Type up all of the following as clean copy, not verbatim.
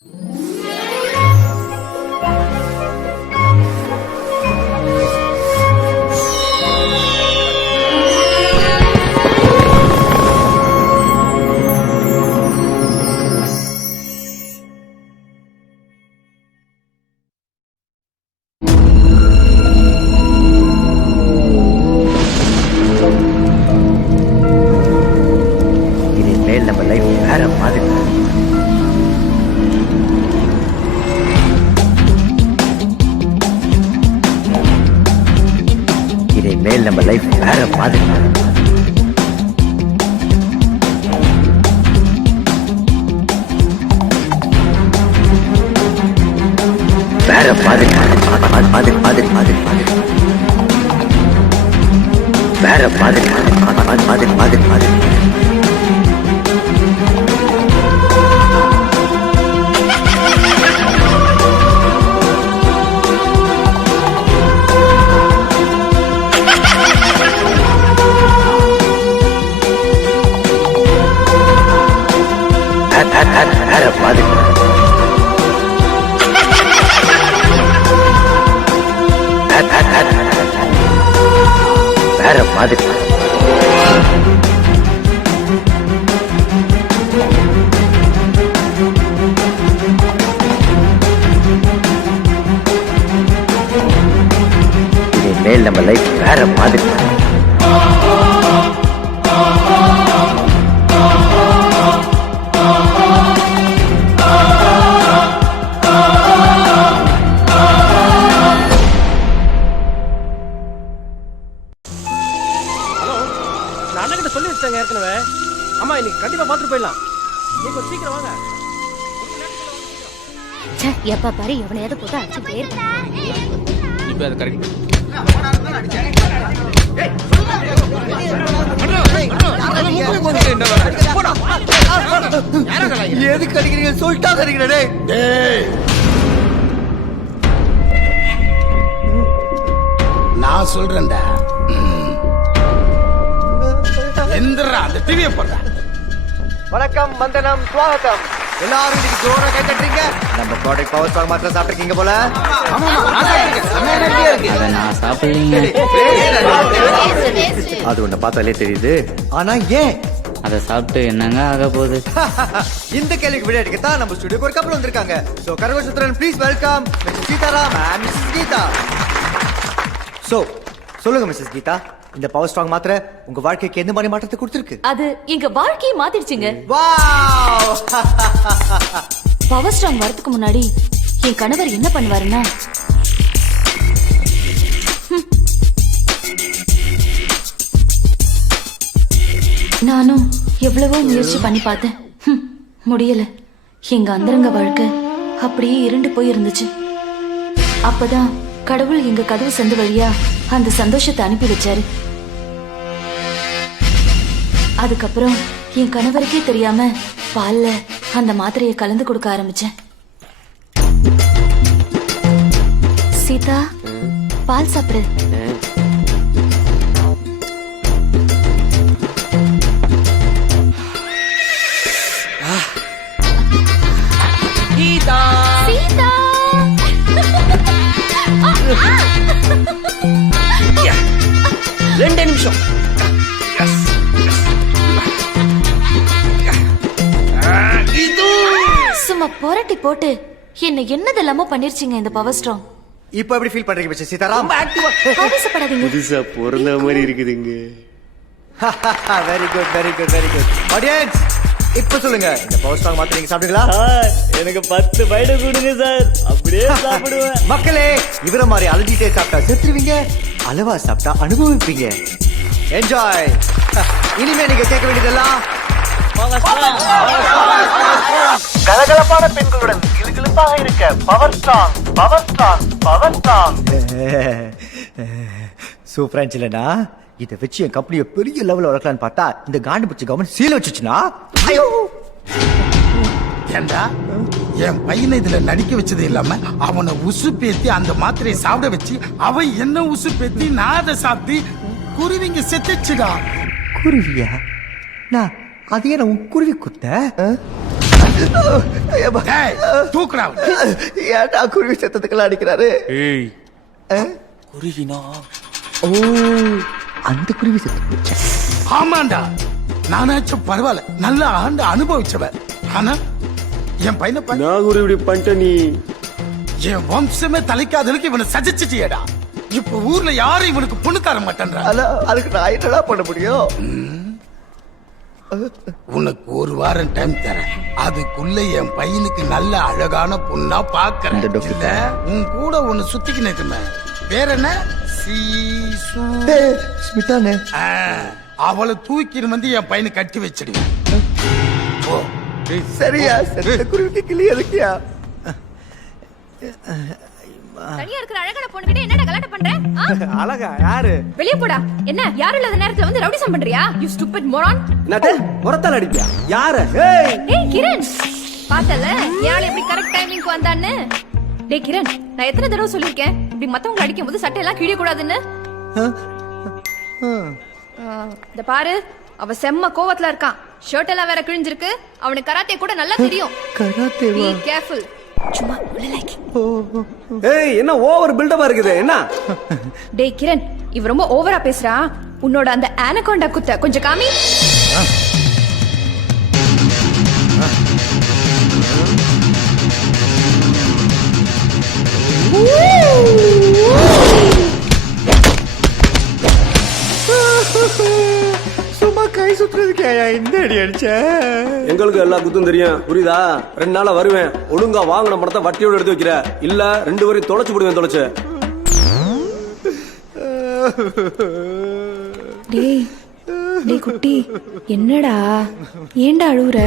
இனிமேல் நம்ம லைஃப் வேற மாதிரி வேற மாதிரி மாதிரி மாதிரி மாதிரி வேற மாதிரி மாதிரி மாதிரி மாதிரி வேற மாதிரி வேற மாதிரி இனிமேல் நம்ம லைஃப் வேற மாதிரி அண்ணன் சொல்லி வச்சாங்க ஏற்கனவே. அம்மா இன்னைக்கு கண்டிப்பா பாத்துட்டு போயிடலாம். நீங்க கொஞ்சம் சீக்கிரம் வாங்க. எப்ப பாரு எவனையாவது போட்டு அடிச்சுட்டே இருக்கான். இப்போ அது கரெக்ட். எதுக்கு அடிக்கிறீங்க சொல்லிட்டா அடிக்கிறே. நான் சொல்றேன்டா. எந்திரா அந்த டிவியை போடுற. வணக்கம், வந்தனம், ஸ்வாகத்தம். எல்லாரும் இன்னைக்கு ஜோரா கை தட்டுறீங்க. நம்ம ப்ராடக்ட் பவர் ஸ்டாக் மாத்திரம் சாப்பிட்டுருக்கீங்க போல. நான் சாப்பிடுறீங்க. அது உன்னை பார்த்தாலே தெரியுது. ஆனா ஏன் அதை சாப்பிட்டு என்னங்க ஆக போகுது? இந்த கேள்விக்கு விளையாட்டுக்கு தான் நம்ம ஸ்டுடியோக்கு ஒரு கப்பல் வந்திருக்காங்க. சோ கரவசுத்ரன் please welcome mister Seetharam and missus Geetha. So சொல்லுங்க மிஸ்ஸஸ் கீதா, இந்த பவர் ஸ்ட்ராங் மாத்திரை உங்க வாழ்க்கைக்கு எந்த மாதிரி மாற்றத்தை கொடுத்திருக்கு? அது எங்க வாழ்க்கையை மாத்திடுச்சுங்க. வாவ்! பவர் ஸ்ட்ராங் வரதுக்கு முன்னாடி என் கணவர் என்ன பண்ணுவாருன்னா, நானும் எவ்வளவோ முயற்சி பண்ணி பார்த்தேன். முடியல. எங்க அந்தரங்க வாழ்க்கை அப்படியே இருண்டு போய் இருந்துச்சு. அப்பதான் கடவுள் எங்க கதவு சந்து வழியா அந்த சந்தோஷத்தை அனுப்பி வச்சாரு. அதுக்கப்புறம் என் கணவருக்கே தெரியாம பால்ல அந்த மாத்திரையை கலந்து கொடுக்க ஆரம்பிச்சேன். சீதா, பால் சாப்பிடு. கீதா சீதா, 2 நிமிஷம். சும்மா புரட்டி போட்டு என்ன என்னதெல்லாமோ பண்ணிருச்சீங்க இந்த பவர் ஸ்ட்ராங். இப்போ எப்படி ஃபீல் பண்றீங்க மிஸ்டர் சீதாராம்? ஆவேசப்படாதீங்க. புதுசா பிறந்த மாதிரி இருக்குதுங்க. Very good very good very good. Audience, இப்ப சொல்லுங்க, இந்த பவர் ஸ்ட்ராங் மாத்திரை நீங்க சாப்பிடுங்களா? எனக்கு 10 பைட கொடுங்க சார், அப்படியே சாப்பிடுவேன். மக்களே, இவர மாதிரி அலஞ்சிட்டே சாப்பிட்டா செத்துருவீங்க, அளவா சாப்பிட்டா அனுபவிப்பீங்க. என்ஜாய். இனிமே நீங்க கேட்க வேண்டியதெல்லாம் கலகலப்பான பெண்களுடன் கிளுகிளுப்பாக இருக்க power strong power strong power strong. சூப்பரா இல்லனா? இதை வச்சு என் கம்பெனியை பெரிய லெவலில் வளர்க்கலான்னு பார்த்தா இந்த காண்டு பிடிச்ச கவர்மெண்ட் சீல் வச்சுச்சுன்னா, ஐயோ! ஏண்டா என் பையனை இதுல நடிக்க வச்சது இல்லாம அவனை உசு பேத்தி அந்த மாத்திரையை சாப்பிட வச்சு அவன் என்ன உசு பேத்தி நான் அதை சாப்பிட்டு குருவிங்க செத்துச்சுடா. குருவியா? நான் அதையே நான் குருவி குத்த டேய், தூக்குடா அவனை. ஏன்டா குருவி சத்தத்துக்கெல்லாம் அடிக்கிறாரு ஏய் ஆ? குருவினா ஓ அந்த குருவி சத்தம் ஆமாண்டா, நானாச்சும் பரவாயில்ல, நல்லா ஆண்டு அனுபவிச்சவன். ஆனா என் பையனை பாரு, நான் ஒரு இப்படி பண்ணிட்ட நீ என் வம்சமே தலைக்காதலுக்கு இவனை சஜிச்சிட்டியடா. இப்ப ஊர்ல யாரும் இவனுக்கு பொண்ணு தர மாட்டேன்றா. அதுக்கு நான் என்னடா பண்ண முடியும் உனக்கு ஒரு வாரம் டைம் தரேன். அதுக்குள்ள என் பையனுக்கு நல்ல அழகான பொண்ணா பாக்குறேன். இல்ல உன் கூட ஒண்ணு சுத்திக்கின்னு இருக்குமே, பேர் என்ன? சீசு. ஸ்மிதானே ஆ, அவளை தூக்கின்னு வந்து என் பையனை கட்டி வச்சிடுவேன். போ. சரியா சரி குருவிக்கு கிளி எதுக்கியா தனியா இருக்கிற அழகான பொண்ணுகிட்ட என்னடா கலாட்டம் பண்ற? அழகா யாரு? வெளிய போடா. என்ன யாரும் இல்லாத நேரத்துல வந்து ரவுடிசம் பண்றியா? You stupid moron. என்னது முறத்தால் அடிப்பியா? யாரு? ஏய் ஏய் கிரண், பார்த்தல யாழ் எப்படி கரெக்ட் டைமிங்க்கு வந்தான்னு? டேய் கிரண், நான் எத்தனை தடவை சொல்லிருக்கேன் இப்படி மத்தவங்க அடிக்கும்போது சட்டை எல்லாம் கிழிய கூடாதுன்னு? இந்த பாரு, அவ செம்ம கோவத்துல இருக்கான். ஷர்ட் எல்லாம் வேற கிழிஞ்சிருக்கு. அவனுக்கு கராத்தே கூட நல்லா தெரியும். கராத்தேவா Be careful. சும்மா விளையாக்கி. ஏய் என்ன ஓவர் பில்டப்பா இருக்குது என்ன? டேய் கிரண், இவ ரொம்ப ஓவரா பேசுறா. உன்னோட அந்த ஆனகோண்டா குத்த கொஞ்சம் காமி. சும்மா கை சுத்துறதுக்கு இந்த அடி அடிச்ச எங்களுக்கு எல்லா குத்தும் தெரியும், புரியுதா? 2 நாளா வருவேன், ஒழுங்கா வாங்கின பணத்தை வட்டியோட எடுத்து வைக்கிற, இல்ல 2 வரையும் தொலைச்சு போடுவேன். தொலைச்சு டேய் டேய் குட்டி, என்னடா ஏன்டா அழுவுற?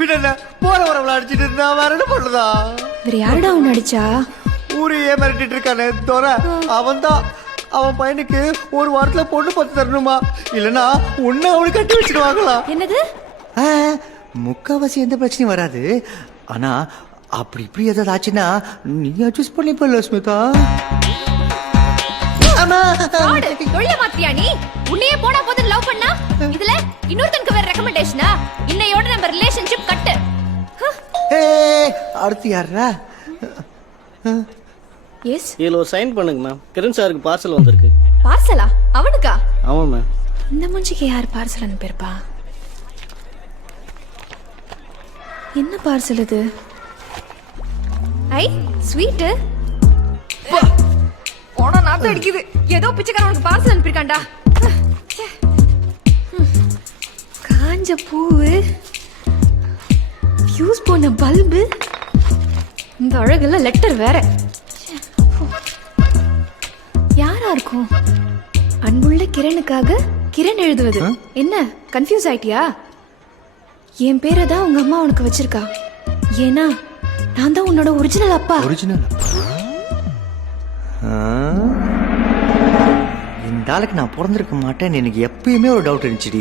பின்ன போற வரவள அடிச்சிட்டு இருந்தா வேற என்ன பண்றதா? வேற யாருடா உன்னை அடிச்சா? ஊரையே மிரட்டிட்டு இருக்கானே தோற, அவன்தான். அவன் பையனுக்கு ஒரு வாரத்துல பொண்ணு பார்த்து தரணுமா, இல்லனா உன்னை அவனுக்கு கட்டி வச்சிடுவாங்களா? என்னது? முக்காவாசி எந்த பிரச்சனையும் வராது. ஆனா அப்படி இப்படி ஏதாவது ஆச்சுன்னா நீ அட்ஜஸ்ட் பண்ணிப்பல ஸ்மிதா. ஆடு தொழில மாத்தியா நீ? உன்னையே போனா போது லவ் பண்ணா, இதுல இன்னொருத்தனுக்கு வேற ரெக்கமெண்டேஷனா? இன்னையோட நம்ம ரிலேஷன்ஷிப் கட்டு. அடுத்து யாரா? எஸ், இதுல ஒரு சைன் பண்ணுங்க மேம். கிரண் சாருக்கு பார்சல் வந்திருக்கு. பார்சலா? அவனுக்கா? ஆமா மேம். இந்த மூஞ்சிக்கு யார் பார்சல் அனுப்பியிருப்பா? என்ன பார்சல் இது? ஐ ஸ்வீட். போனா நாத்து அடிக்குது. ஏதோ பிச்சைக்காரனுக்கு பார்சல் அனுப்பியிருக்கான்டா. காஞ்ச பூவு, ஃபியூஸ் போன பல்பு, இந்த அழகுல லெட்டர் வேற. யாரா இருக்கும்? அன்புள்ள கிரணுக்காக கிரண் எழுதுவது. என்ன கன்ஃபியூஸ் ஆயிட்டியா? என் பேரை தான் உங்க அம்மா உனக்கு வச்சிருக்கா. ஏன்னா நான் தான் உன்னோட ஒரிஜினல் அப்பா. ஒரிஜினல் இந்த ஆளுக்கு நான் பிறந்திருக்க மாட்டேன்னு எனக்கு எப்பயுமே ஒரு டவுட் இருந்துச்சுடி.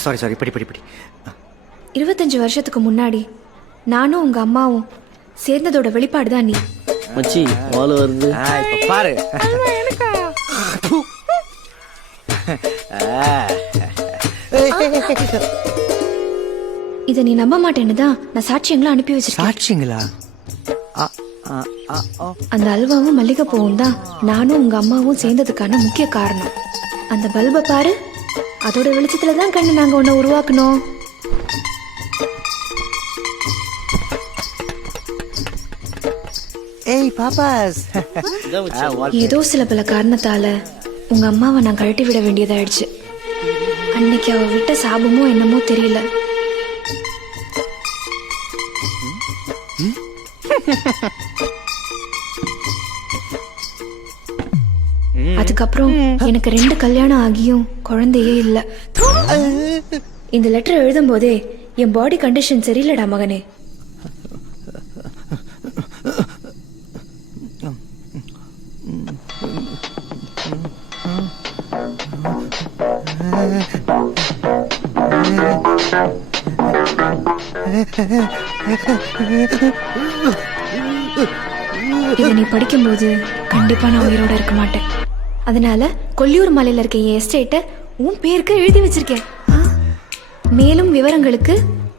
சாரி படி படி படி. 25 வருஷத்துக்கு முன்னாடி நானும் உங்க அம்மாவும் சேர்ந்ததோட வெளிப்பாடு தான் நீ. மச்சி வாழ வருது. இப்ப பாரு. இத நீ நம்ப மாட்டேன்னு தான் நான் சாட்சியங்களை அனுப்பி வச்சிருக்கேன். சாட்சிங்களா? அந்த அல்வாவும் மல்லிகைப்பூவும் தான் நானும் உங்க அம்மாவும் சேர்ந்ததுக்கான முக்கிய காரணம். அந்த பல்பை பாரு, அதோட வெளிச்சத்துல தான் கண்ணு நாங்க உன்னை உருவாக்கணும். ஏய் பாப்பாஸ். ஏதோ சில பல காரணத்தால உங்க அம்மாவை நான் கழட்டி விட வேண்டியதாயிடுச்சு. அன்னைக்கு அவ விட்ட சாபமோ என்னமோ தெரியல. அதுக்கப்புறம் எனக்கு 2 கல்யாணம் ஆகியும் குழந்தையே இல்ல. இந்த லெட்டர் எழுதும் போதே என் பாடி கண்டிஷன் சரியில்லடா மகனே. இதை நீ படிக்கும்போது கண்டிப்பா நான் உயிரோட இருக்க மாட்டேன். அதனால கொல்லியூர் மலையில இருக்க என் எஸ்டேட்டை உன் பேருக்கு எழுதி வச்சிருக்கேன். மேலும் விவரங்களுக்கு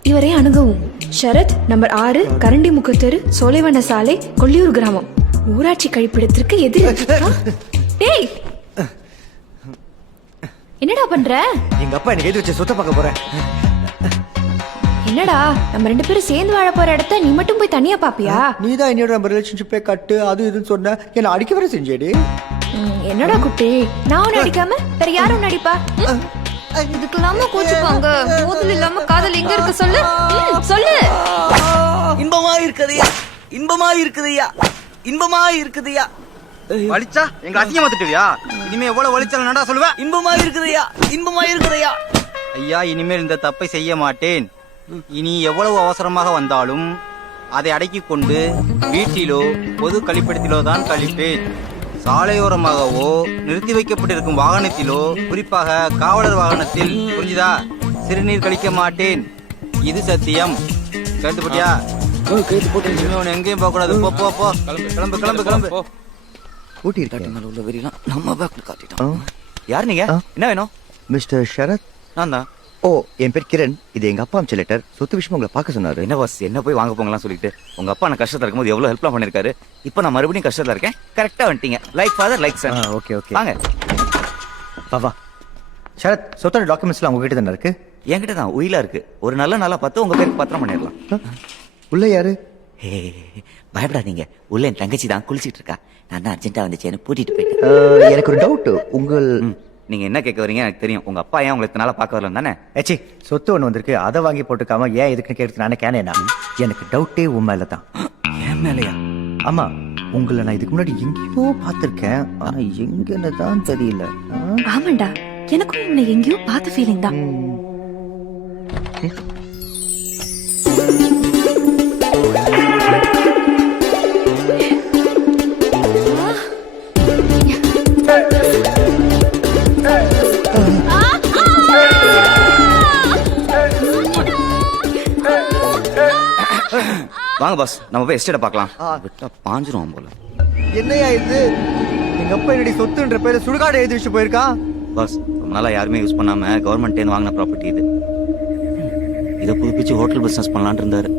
இவரை அணுகவும். சரத், நம்பர் 6, கரண்டி முக்கத்தெரு, சோலைவன சாலை, கொள்ளியூர் கிராமம், ஊராட்சி கழிப்பிடத்திற்கு எதிர். டேய், என்னடா பண்ற? எங்க அப்பா எனக்கு எழுதி வச்ச சொத்தை பார்க்க போறேன். என்னடா நம்ம 2 பேரும் சேர்ந்து வாழ போற இடத்த நீ மட்டும் போய் தனியா பாப்பியா? நீ தான் என்னோட நம்ம ரிலேஷன்ஷிப்பே கட்டு அது இதுன்னு சொன்ன, என்ன அடிக்க வர செஞ்சேடி. என்னடா குட்டி, நான் உன்னை அடிக்காம வேற யாரும் நடிப்பா? இதுக்கு இல்லாம கோச்சுப்பாங்க. மோதல் இல்லாம காதல் எங்க இருக்கு சொல்லு. சொல்லு. இன்பமா இருக்குதையா, இன்பமா இருக்குதையா, இன்பமா இருக்குதையா. வலிச்சா எங்க அசிங்கமா திட்டுவியா? இனிமே எவ்வளவு வலிச்சாலும் நடா சொல்லுவேன். இன்பமா இருக்குதையா, இன்பமா இருக்குதையா. ஐயா, இனிமேல் இந்த தப்பை செய்ய மாட்டேன். இனி எவ்வளவு அவசரமாக வந்தாலும் அதை அடக்கிக் கொண்டு வீட்டிலோ பொது கழிப்பிடத்திலோ தான் கழிப்பேன். சாலையோரமாகவோ நிறுத்தி வைக்கப்பட்டிருக்கும் வாகனத்திலோ, குறிப்பாக காவலர் வாகனத்தில், புரிஞ்சுதா, சிறுநீர் கழிக்க மாட்டேன். இது சத்தியம். கேட்டு போட்டியா? எங்கேயும் போக கூடாது. போ போ போ. கிளம்பு கிளம்பு கிளம்பு. ஊட்டி இருக்கேன். உள்ள வெறிலாம் நம்ம பேக்ல காட்டிட்டான். யார் நீங்க? என்ன வேணும்? மிஸ்டர் ஷரத். நான் தான். ஓ, என் பேர் கிரண். இது எங்க அப்பா அமிச்ச லெட்டர். சொத்து விஷயம் உங்களை பார்க்க சொன்னாரு. என்ன பாஸ், என்ன போய் வாங்க போங்கலாம் சொல்லிட்டு உங்க அப்பா நான் கஷ்டத்துல இருக்கும்போது எவ்வளவு ஹெல்ப்லாம் பண்ணிருக்காரு. இப்போ நான் மறுபடியும் கஷ்டத்துல இருக்கேன். கரெக்டா வந்துட்டீங்க. Like father like son. Okay okay, வாங்க. வா வா. ஷரத், சொத்தோட டாக்குமெண்ட்ஸ்லாம் உங்ககிட்ட தானே இருக்கு? என்கிட்ட தான் உயிலா இருக்கு. ஒரு நல்ல நாளா பார்த்து உங்க பேருக்கு பத்திரம் பண்ணிடலாம். உள்ள யாரு? ஹே, பயப்படாதீங்க. உள்ள என் தங்கச்சி தான் குளிச்சிட்டு இருக்கா. நான் தான் அர்ஜென்ட்டா வந்துச்சேன்னு கூட்டிட்டு போயிட்டேன். எனக்கு ஒரு டவுட். உங்கள் நீங்க என்ன கேட்க வரீங்க எனக்கு தெரியும். உங்க அப்பா ஏன் உங்களை இத்தனால பார்க்க வரல தானே? ஏச்சி, சொத்து ஒன்று வந்திருக்கு, அதை வாங்கி போட்டுக்காம ஏன் எதுக்குன்னு கேட்கறது நானே கேனேனா? எனக்கு டவுட்டே உன் மேல தான். என் மேலையா? ஆமா, உங்களை நான் இதுக்கு முன்னாடி எங்கேயோ பார்த்திருக்கேன், ஆனா எங்கன்னு தான் தெரியல. ஆமாண்டா, எனக்கும் இவனை எங்கேயோ பார்த்த ஃபீலிங் தான். வாங்க பாஸ், நம்ம போய் எஸ்டேட்டை பார்க்கலாம். விட்டா பாஞ்சிரும் போல. என்னையா இது? எங்க அப்பா என்னடி சொத்துன்ற பேரு சுடுகாடு எழுதி வச்சு போயிருக்கா. பாஸ், ரொம்ப நாளா யாருமே யூஸ் பண்ணாம கவர்மெண்ட் வாங்கின ப்ராப்பர்ட்டி இது. இதை புதுப்பிச்சு ஹோட்டல் பிசினஸ் பண்ணலான் இருந்தாரு.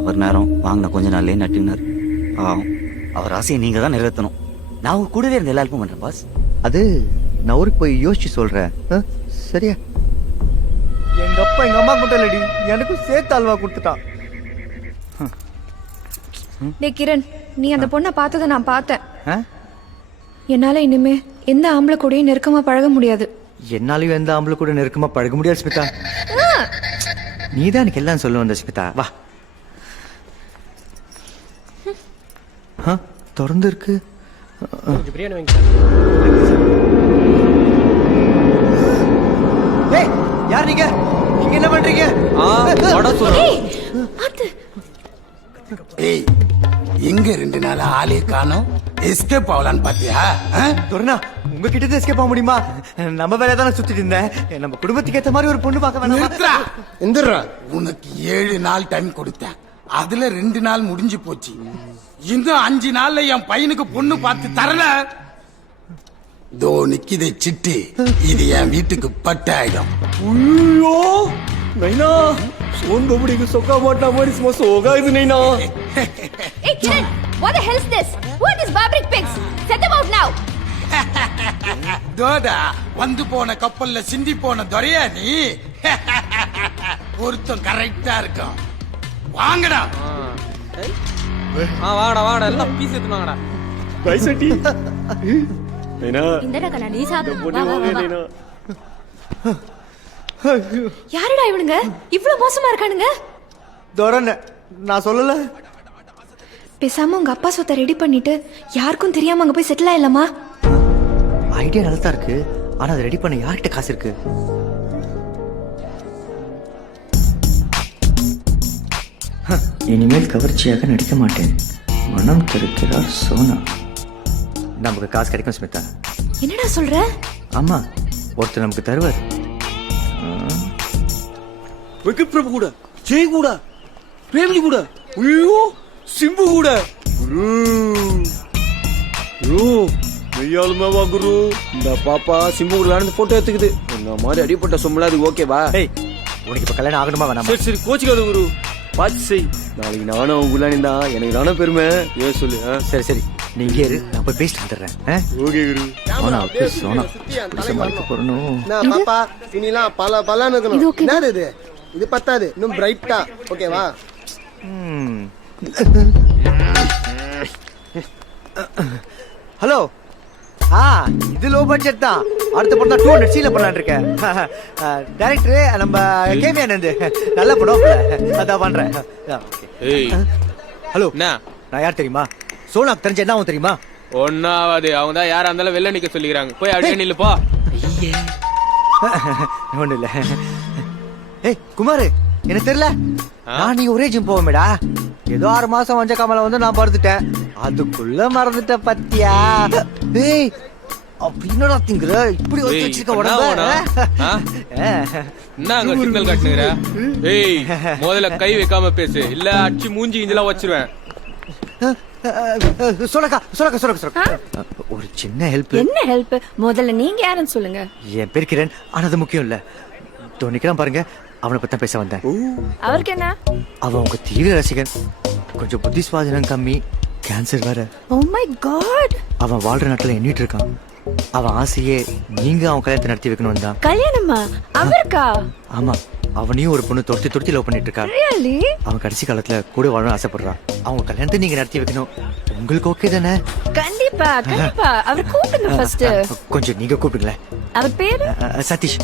அவர் நேரம் வாங்கின கொஞ்ச நாள்லயே நட்டினார். அவர் ஆசையை நீங்க தான் நிறைவேற்றணும். நான் உங்க கூடவே இருந்த எல்லா ஹெல்ப்பும் பண்றேன் பாஸ். அது நான் ஊருக்கு போய் யோசிச்சு சொல்றேன். சரியா? எங்க அப்பா எங்க அம்மா மட்டும் இல்லடி, எனக்கும் சேர்த்து அல்வா கொடுத்துட்டான். டேய் கிரண், நீ அந்த பொண்ணை பார்த்ததை நான் பார்த்தேன். ஆ? என்னால இனிமே எந்த ஆம்பளை கூடயும் நெருக்கமா பழக முடியாது. என்னாலையும் எந்த ஆம்பளை கூட நெருக்கமா பழக முடியாது ஸ்மிதா. நீதான் எனக்கு எல்லாம் சொல்ல வந்த ஸ்மிதா. வா. திறந்து இருக்கு. ஏய், யார் நீங்க? நீங்க என்ன பண்றீங்க? ஏய், எங்க 2 நாள் ஆளே காணோம்? எஸ்கேப் ஆகலான்னு பாத்தியா? துரணா, உங்ககிட்ட இருந்து எஸ்கேப் ஆக முடியுமா? நம்ம வேலையை தானே சுத்திட்டு இருந்தேன். நம்ம குடும்பத்துக்கு ஏத்த மாதிரி ஒரு பொண்ணு பார்க்க வேணாமா? எந்திரா. உனக்கு 7 நாள் டைம் கொடுத்தேன். அதுல 2 நாள் முடிஞ்சு போச்சு. இன்னும் 5 நாள்ல என் பையனுக்கு பொண்ணு பார்த்து தரல. தோ நிக்கிதே சிட்டி, இது என் வீட்டுக்கு பட்டு ஆயிடும். ஐயோ நைனா, சோன் பபடிக்கு சொக்கா மாட்டா மாதிரி சும்மா சோகா இது நைனா. Hey Kiran, what the hell is this? Who are these barbaric pigs? Set them out now. தோடா, வந்து போன கப்பல்ல சிந்தி போன துரையா நீ? பொருத்தம் கரெக்டா இருக்கும். வாங்கடா. வாடா வாடா, எல்லாம் பீஸ் எடுத்துனாங்கடா. பைசட்டி நைனா, இந்தடா கண்ணா, நீ சாப்பிடு. பொண்ணு வாங்க நைனா. யாருடா இவனுங்க இவ்வளவு மோசமா இருக்கானுங்க? துரண, நான் சொல்லல. பேசாம உங்க அப்பா சொத்தை ரெடி பண்ணிட்டு யாருக்கும் தெரியாம அங்க போய் செட்டில் ஆயிடலாமா? ஐடியா நல்லா தான் இருக்கு, ஆனா அதை ரெடி பண்ண யார்கிட்ட காசு இருக்கு? இனிமேல் கவர்ச்சியாக நடிக்க மாட்டேன். மனம் தருக்கிறார் சோனா. நமக்கு காசு கிடைக்கும் ஸ்மிதா. என்னடா சொல்ற? ஆமா, ஒருத்தர் நமக்கு தருவார். வெங்கட் பிரபு கூட, ஜெய் கூட, பிரேம்ஜி கூட, ஐயோ சிம்பு கூட. குரு மெய்யாலுமே வா குரு. இந்த பாப்பா சிம்பு கூட நடந்து போட்டோ எடுத்துக்குது. இந்த மாதிரி அடிப்பட்ட சொம்பளா அது ஓகேவா? ஏய், உனக்கு இப்ப கல்யாணம் ஆகணுமா வேணாமா? சரி சரி, கோச்சிக்காத குரு. பார்த்து செய். நாளைக்கு நானும் அவங்க உள்ளானிந்தா எனக்கு தானே பெருமை. ஏன் சொல்லு. சரி சரி நீங்க இரு, நான் போய் பேசிட்டு வந்துடுறேன். ஓகே குரு. பாப்பா இனிலாம் பல பலன்னு இது இருக்கணும். okay. என்னது இது? இது பத்தாது, இன்னும் பிரைட்டா. ஓகேவா? ஹலோ. இது லோ பட்ஜெட் தான். அடுத்த படம் தான் 200 சீல பண்ணலான்னு இருக்கேன். டைரக்டர் நம்ம கேவி ஆனந்த். நல்ல படம் அதான் பண்றேன். ஹலோ. நான் யார் தெரியுமா? சோனாக்கு தெரிஞ்ச என்ன ஆகும் தெரியுமா? ஒன்னாவது அவங்க தான் யாரா இருந்தாலும் வெளில நிக்க சொல்லிக்கிறாங்க. போய் அப்படியே நில்லு போ. ஒண்ணு இல்ல. ஏய் குமார், எனக்கு தெரியல. நான் நீ ஒரே ஜிம் போவேடா. ஏதோ 6 மாசம் வஞ்ச காமல வந்து நான் படுத்துட்டேன். அதுக்குள்ள மறந்துட்ட பத்தியா? ஏய் அப்படின்னா திங்குற இப்படி ஒரு வச்சிருக்க உடம்பு. என்ன அங்க சிக்னல் காட்டுனுங்கற? ஏய் முதல்ல கை வைக்காம பேசு, இல்ல அடிச்சு மூஞ்சி இஞ்சலாம் வச்சிருவேன். சொல்லக்கா ஒரு சின்ன ஹெல்ப். என்ன ஹெல்ப்? முதல்ல நீங்க யாருன்னு சொல்லுங்க. என் பேர் கிரண். ஆனா அது முக்கியம் இல்ல. நிக்கிறான் பாருங்க, அவனை பத்தி பேச வந்தேன். அவருக்கு என்ன? அவன் உங்க தீவிர ரசிகன். கொஞ்சம் புத்தி சுவாதனம் கம்மி, கேன்சர் வேற. Oh my god. அவன் வாழ்ற நாட்டுல எண்ணிட்டு இருக்கான். அவன் ஆசையே நீங்க அவன் கல்யாணத்தை நடத்தி வைக்கணும் தான். கல்யாணமா? அவருக்கா? ஆமா, அவனையும் ஒரு பொண்ணு தொடுத்தி லவ் பண்ணிட்டு இருக்கா. ரியலி? அவன் கடைசி காலத்துல கூட வாழணும்னு ஆசைப்படுறான். அவங்க கல்யாணத்தை நீங்க நடத்தி வைக்கணும். உங்களுக்கு ஓகே தானே? கண்டிப்பா கண்டிப்பா. அவர் கூப்பிடுங்க ஃபர்ஸ்ட். கொஞ்சம் நீங்க கூப்பிடுங்களேன். அவர் பேரு சதீஷ்.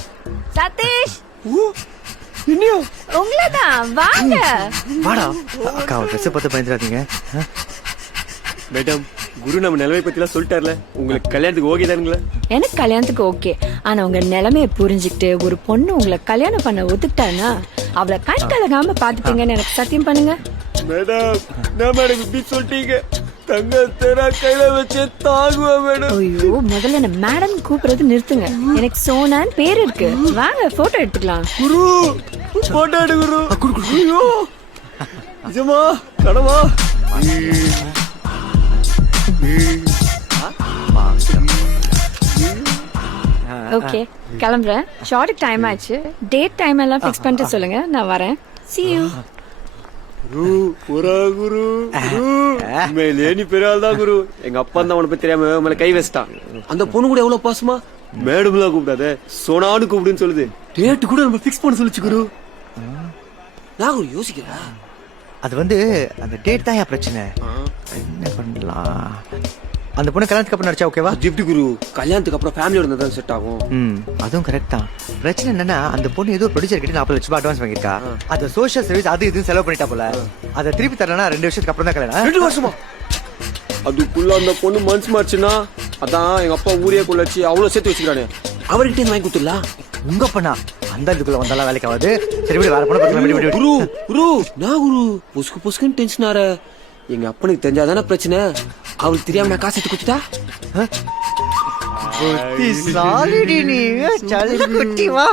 சதீஷ். உங்களதான் வாங்க. வாடா. அக்கா ட்ரெஸ் பார்த்து பயந்துடாதீங்க. மேடம், குரு நம்ம நிலைமை பத்திலாம் சொல்லிட்டார்ல. உங்களுக்கு கல்யாணத்துக்கு ஓகே தானுங்களா? எனக்கு கல்யாணத்துக்கு ஓகே. ஆனா உங்க நிலைமையை புரிஞ்சுக்கிட்டு ஒரு பொண்ணு உங்களை கல்யாணம் பண்ண ஒத்துக்கிட்டானா அவளை கண் கலகாம பாத்துப்பீங்கன்னு எனக்கு சத்தியம் பண்ணுங்க. மேடம், நான் மேடம் இப்படி சொல்லிட்டீங்க. தங்க தெரா கையில வச்சு தாங்குவா மேடம். ஐயோ, முதல்ல என்ன மேடம் கூப்பிடுறது நிறுத்துங்க. எனக்கு சோனான்னு பேர் இருக்கு. வாங்க போட்டோ எடுத்துக்கலாம். குரு போட்டோ எடு குரு. ஐயோ நிஜமா கடமா? ஓகே, கிளம்புறேன். ஷார்ட் டைம் ஆச்சு. டேட் டைம் எல்லாம் ஃபிக்ஸ் பண்ணிட்டு சொல்லுங்க, நான் வரேன். See you. குரு ஒரா குரு. மேலே நீ பெரிய ஆள் தான் குரு. எங்க அப்பா தான் அவனை பத்தி தெரியாம மேல கை வச்சிட்டான். அந்த பொண்ணு கூட எவ்வளவு பாசமா மேடம் தான் கூப்பிடாத, சோனான்னு கூப்பிடுன்னு சொல்லுது. டேட் கூட நம்ம ஃபிக்ஸ் பண்ண சொல்லிச்சு குரு. நான் குரு யோசிக்கிறேன். அது வந்து அந்த டேட் தான் பிரச்சனை. என்ன பண்ணலாம்? அந்த பொண்ணு கல்யாணத்துக்கு அப்புறம் நடிச்சா ஓகேவா? அது எப்படி குரு? கல்யாணத்துக்கு அப்புறம் ஃபேமிலியோட இருந்தா தான் செட் ஆகும். அதுவும் கரெக்ட் தான். பிரச்சனை என்னன்னா அந்த பொண்ணு ஏதோ ப்ரொடியூசர் கிட்ட 40 லட்சம் அட்வான்ஸ் வாங்கிருக்கா. அது சோஷியல் சர்வீஸ் அது இதுன்னு செலவு பண்ணிட்டா போல. அதை திருப்பி தரலனா 2 வருஷத்துக்கு அப்புறம் தான் கல்யாணம். 2 வருஷமா? அதுக்குள்ள அந்த பொண்ணு மனசு மாச்சுன்னா அதான் எங்க அப்பா ஊரே கொள்ளச்சு அவ்வளவு சேர்த்து வச்சுக்கிறானே. அவர்கிட்ட வாங்கி கொடுத்துடலாம். உங்க பண்ணா அந்த இதுக்குள்ள வந்தாலும் வேலைக்கு ஆகாது. சரி விடு, வேற பொண்ணு பார்க்கலாம். குரு குரு நான் குரு புஸ்கு புஸ்குன்னு டென்ஷன் ஆற. எங்க அப்பனுக்கு தெரிஞ்சாதானே பிரச்சனை. அவளுக்கு தெரியாம நான் காசு எடுத்து கொடுத்துட்டா? புத்தி சாலிடி நீ. சல்ல குட்டி வா.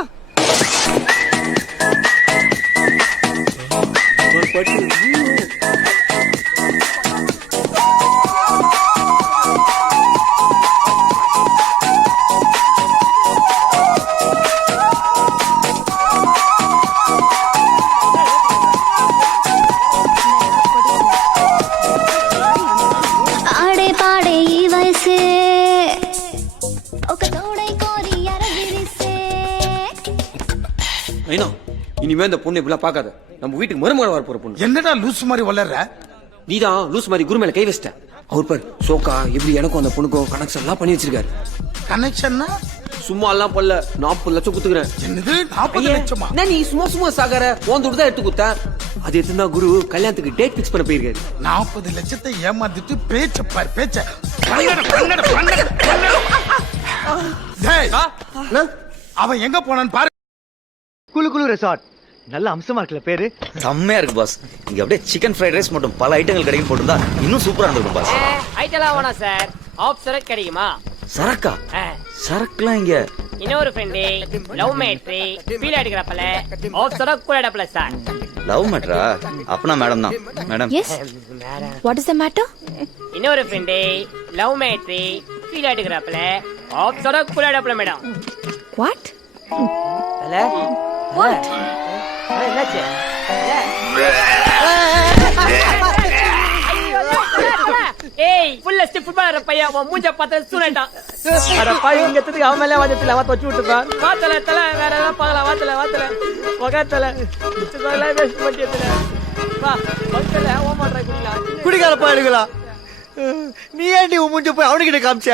இனிமே இந்த பொண்ணு இப்படிலாம் பார்க்காத. நம்ம வீட்டுக்கு மருமகள் வர போற பொண்ணு. என்னடா லூஸ் மாதிரி வளர்ற? நீதான் லூஸ் மாதிரி குரு மேல கை வச்சிட்ட. அவர் பாரு சோக்கா எப்படி எனக்கும் அந்த பொண்ணுக்கும் கனெக்ஷன் எல்லாம் பண்ணி வச்சிருக்காரு. கனெக்ஷன்னா? சும்மா எல்லாம் பண்ணல. 40 லட்சம் குத்துக்கிறேன். என்னது 40 லட்சமா? நீ சும்மா சாகர உன் தான் எடுத்து குத்த. அது எத்தனா குரு கல்யாணத்துக்கு டேட் பிக்ஸ் பண்ண போயிருக்காரு. 40 லட்சத்தை ஏமாத்திட்டு பேச்ச பாரு பேச்ச. அவன் எங்க போனான்னு பாரு. குளு ரெசார்ட் நல்ல அம்சமா இருக்குல்ல பேரு. செம்மையா இருக்கு பாஸ். இங்க அப்படியே சிக்கன் ஃப்ரைட் ரைஸ் மட்டும் பல ஐட்டங்கள் கிடைக்கும் போட்டுருந்தா இன்னும் சூப்பரா இருந்திருக்கும் பாஸ். ஐட்டலாம் வேணாம் சார். ஆஃப் சரக்கு கிடைக்குமா? சரக்கா? சரக்குலாம் இங்க இன்னொரு ஃப்ரெண்டு லவ் மேட்ரி ஃபீல் அடிக்கிறப்பல ஆஃப் சரக்கு கூட இடப்பல சார். லவ் மேட்ரா? அப்பனா மேடம் தான். Madam. Yes. What is the matter? இன்னொரு ஃப்ரெண்டு லவ் மேட்ரி ஃபீல் அடிக்கிறப்பல ஆஃப் சரக்கு கூட இடப்பல மேடம். வாட்? ஹலோ. வாட்? என்னாச்சு ஏய் ஃபுல்ல ஸ்டெப் ஃபுட்பாலர் பையன் உன் மூஞ்ச பார்த்து சூனட்டான் அட பாய் இங்க எத்துக்கு அவன் மேல வாதத்துல வாத்த வச்சு விட்டுறான் வாத்தல தல வேற ஏதாவது பார்க்கலாம் வாத்தல பகத்தல சுத்தல வேஸ்ட் பண்ணிட்டல வா பக்கத்துல ஓமா ட்ரை பண்ணலாம் குடிகார பாடுகளா நீ ஏன்டி உன் மூஞ்ச போய் அவனுக்கிட்ட காமிச்ச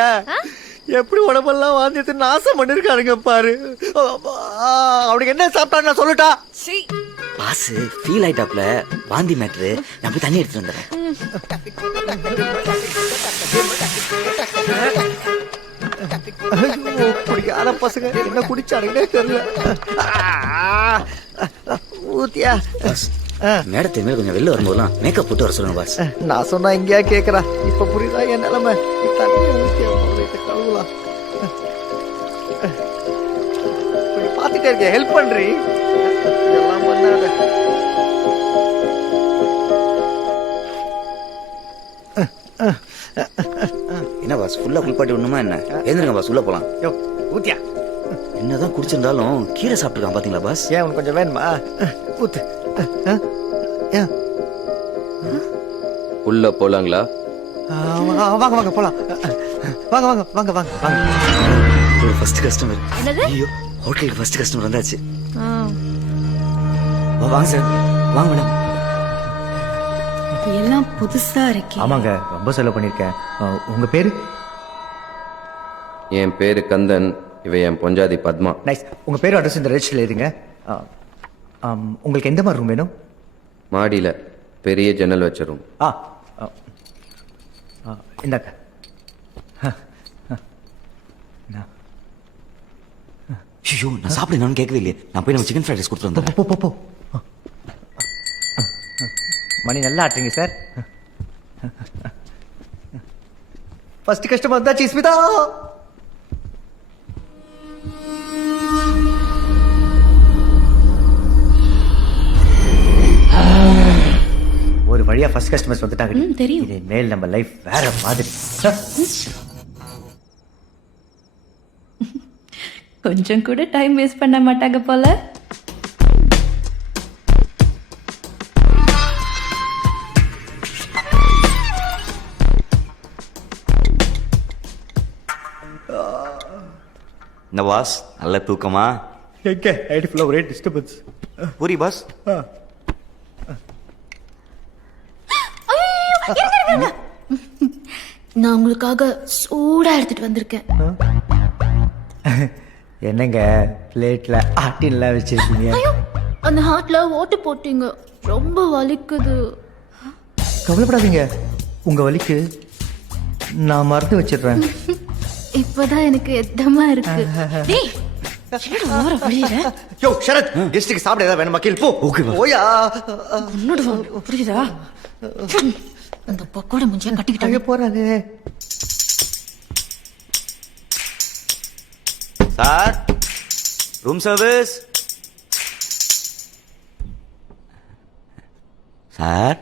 எப்படி உடம்பெல்லாம் வாந்தியத்து நாசம் பண்ணிருக்காருங்க பாரு அவனுக்கு என்ன சாப்பிட்டான்னு நான் சொல்லட்டா பாஸ் ஃபீல் ஆயிட்டாப்ல வாந்தி மேட்ரு நான் போய் தண்ணி எடுத்துட்டு வந்துடுறேன். குடிக்காத பசங்க என்ன குடிச்சானுங்கன்னே தெரியல. ஊத்தியா மேடத்தை மேல கொஞ்சம் வெளில வரும்போதெல்லாம் மேக்கப் போட்டு வர சொல்லுங்க பாஸ். நான் சொன்னா இங்கேயா கேக்குறா. இப்ப புரியுதா என் நிலைமை. கழுவலாம் கொஞ்சம் பாத்துட்டே இருக்க ஹெல்ப் பண்றீ. இதெல்லாம் பண்ணாத. என்ன பாஸ் ஃபுல்லா குளிப்பாட்டி விடணுமா என்ன? எழுந்துருங்க பாஸ் உள்ள போலாம். யோ ஊத்தியா. என்னதான் குடிச்சிருந்தாலும் கீரை சாப்பிட்டுருக்கான் பாத்தீங்களா பாஸ்? ஏன் உனக்கு கொஞ்சம் வேணுமா? ஊத்து. உள்ள போலாங்களா? வாங்க வாங்க போலாம். வாங்க வாங்க வாங்க வாங்க வாங்க. ஒரு ஃபர்ஸ்ட் கஸ்டமர். என்னது? ஐயோ ஹோட்டலுக்கு ஃபர்ஸ்ட் கஸ்டமர் வந்தாச்சு. வாங்க சார் வாங்க மேடம். எல்லாம் புதுசா இருக்கே. ஆமாங்க ரொம்ப செலவு பண்ணிருக்கேன். உங்க பேரு? என் பேரு கந்தன், இவ என் பொஞ்சாதி பத்மா. நைஸ். உங்க பேரு அட்ரஸ் இந்த ரெஜிஸ்டர்ல எழுதுங்க. உங்களுக்கு எந்த மாதிரி ரூம் வேணும்? மாடியில பெரிய ஜன்னல் வச்ச ரூம். இந்தாக்க. ஐயோ நான் சாப்பிடணும்னு கேட்கவே இல்லையே. நான் போய் நம்ம சிக்கன் ஃப்ரைட் ரைஸ் கொடுத்துட்டு வந்தேன். போ போ போ. மணி நல்லா ஆட்டுறீங்க சார். ஃபர்ஸ்ட் கஸ்டமர் வந்தாச்சு ஸ்மிதா. ஒரு வழியா ஃபர்ஸ்ட் கஸ்டமர்ஸ் வந்துட்டாங்க. தெரியும். இது மேல் நம்ம லைஃப் வேற மாதிரி. கொஞ்சம் கூட டைம் வேஸ்ட் பண்ண மாட்டாங்க போல. இந்த பாஸ் நல்ல தூக்கமா? எங்க ஐடி ஃபுல்லா ஒரே டிஸ்டர்பன்ஸ். பூரி பாஸ். நான் உங்களுக்காக சூடா எடுத்துட்டு வந்திருக்கேன். என்னங்க பிளேட்ல ஆட்டின்லாம் வச்சிருக்கீங்க? அந்த ஹார்ட்ல ஓட்டு போட்டீங்க, ரொம்ப வலிக்குது. கவலைப்படாதீங்க, உங்க வலிக்கு நான் மருந்து வச்சிடுறேன். இப்பதான் எனக்கு எத்தமா இருக்கு. டேய் ஓர வழியில. யோ ஷரத், கெஸ்ட்டுக்கு சாப்பிட ஏதாவது வேணுமா? கேள் போ. ஓயா உன்னோட புரியுதா? அந்த பக்கோட முஞ்சிய கட்டிக்கிட்டாங்க. போறாரு சார். Room service sir.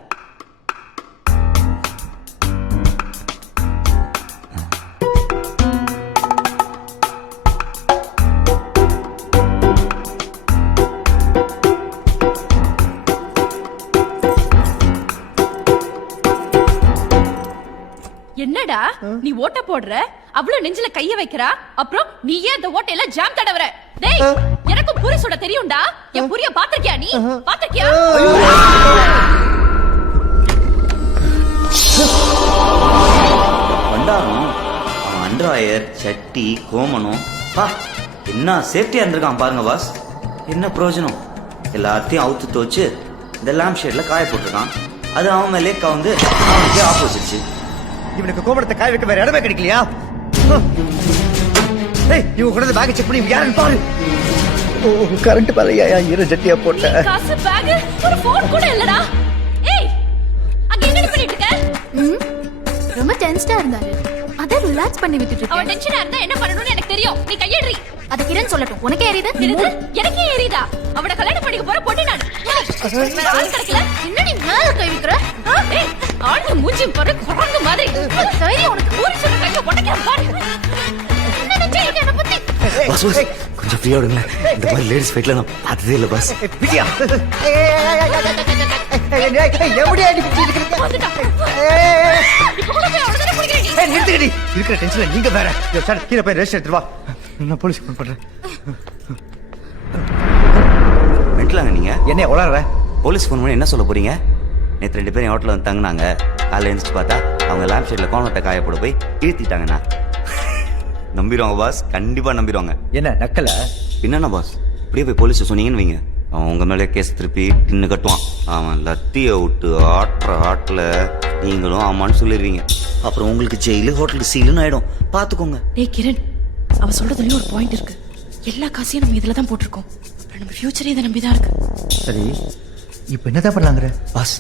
என்னடா நீ ஓட்ட போடுற, அவ்வளவு நெஞ்சில கைய வைக்கிறா, அப்புறம் நீ ஏன் அந்த ஓட்டையில ஜாம் தடவற? டேய் எனக்கும் பூரி சுட தெரியும்டா. என் பூரிய பாத்திருக்கியா? நீ பாத்திருக்கியா? வண்டாரம் அவன் அண்டர்வயர் சட்டி கோமனம் பா என்ன சேஃப்டியா இருந்திருக்கான் பாருங்க பாஸ். என்ன பிரயோஜனம்? எல்லாத்தையும் அவுத்து தோச்சு இந்த லேம்ப் ஷேட்ல காய போட்டிருக்கான். அது அவன் மேலே கவுந்து அவனுக்கே ஆப்போசிட்ச்சு. இவனுக்கு கோபுரத்தை காய வைக்க வேற இடமே கிடைக்கலையா? இவங்க கூட பேக் செக் பண்ணி யாருன்னு பாரு. கரண்ட் பாலையா ஈர ஜட்டியா போட்ட காசு பேக் ஒரு போன் கூட இல்லடா. ஏய் அங்க என்ன பண்ணிட்டு இருக்க? ரொம்ப டென்ஸ்டா இருந்தாரு, அத ரிலாக்ஸ் பண்ணி விட்டுட்டு இருக்கேன். அவன் டென்ஷனா இருந்தா என்ன பண்ணணும்னு எனக்கு தெரியும். நீ கையேறி. அத கிரண் சொல்லட்டும். உனக்கே எரியுது? எனக்கே எரியுதா? அவட கல்யாணம் பண்ணிக்க போற பொண்ணு நான். வேற ஆள் கிடைக்கல. என்ன நீ மேல கை வைக்கிற? ஏய் ஆளு மூஞ்சி பாரு குரங்கு மாதிரி. சரி உனக்கு பூரி சுட கைய உடைக்கிற பாரு. என்ன நினைச்சே என்ன பத்தி? பாஸ் கொஞ்சம் ஃப்ரீயா விடுங்களேன். இந்த மாதிரி லேடிஸ் ஃபைட்ல நான் பார்த்ததே இல்லை பாஸ். விஜயா எப்படியா நிறுத்துக்கடி இருக்கிற டென்ஷன்ல நீங்க வேற. சார் கீழே போய் ரெஸ்ட் எடுத்துட்டு வா, நான் போலீஸ் ஃபோன் பண்றேன். மென்டலாங்க நீங்க? என்ன உளற? போலீஸ் ஃபோன் பண்ணி என்ன சொல்ல போறீங்க? நேற்று 2 பேரும் ஹோட்டலில் வந்து தங்கினாங்க. காலையில் எழுந்துச்சு பார்த்தா அவங்க லேம்ப் ஷேட்ல கோணத்தை காய போட போய் இழுத்திட்டாங்கண்ணா. நம்பிடுவாங்க பாஸ், கண்டிப்பா நம்பிடுவாங்க. என்ன நக்கல? என்னண்ணா பாஸ், இப்படியே போய் போலீஸ் சொன்னீங்கன்னு வைங்க, அவன் உங்க மேலே கேஸ் திருப்பி டின்னு கட்டுவான். அவன் லத்தியை விட்டு ஆட்டுற ஆட்டில் நீங்களும் ஆமான்னு சொல்லிடுவீங்க. அப்புறம் உங்களுக்கு ஜெயிலு ஹோட்டலுக்கு சீலுன்னு ஆயிடும். பார்த்துக்கோங்க. டேய் கிரண், அவ சொல்றதுலயும் ஒரு பாயிண்ட் இருக்கு. எல்லா காசையும் நம்ம இதுல தான் போட்டிருக்கோம். நம்ம ஃபியூச்சரே இதை நம்பி தான் இருக்கு. சரி, இப்போ என்னதான் பண்ணலாங்கிற? பாஸ்,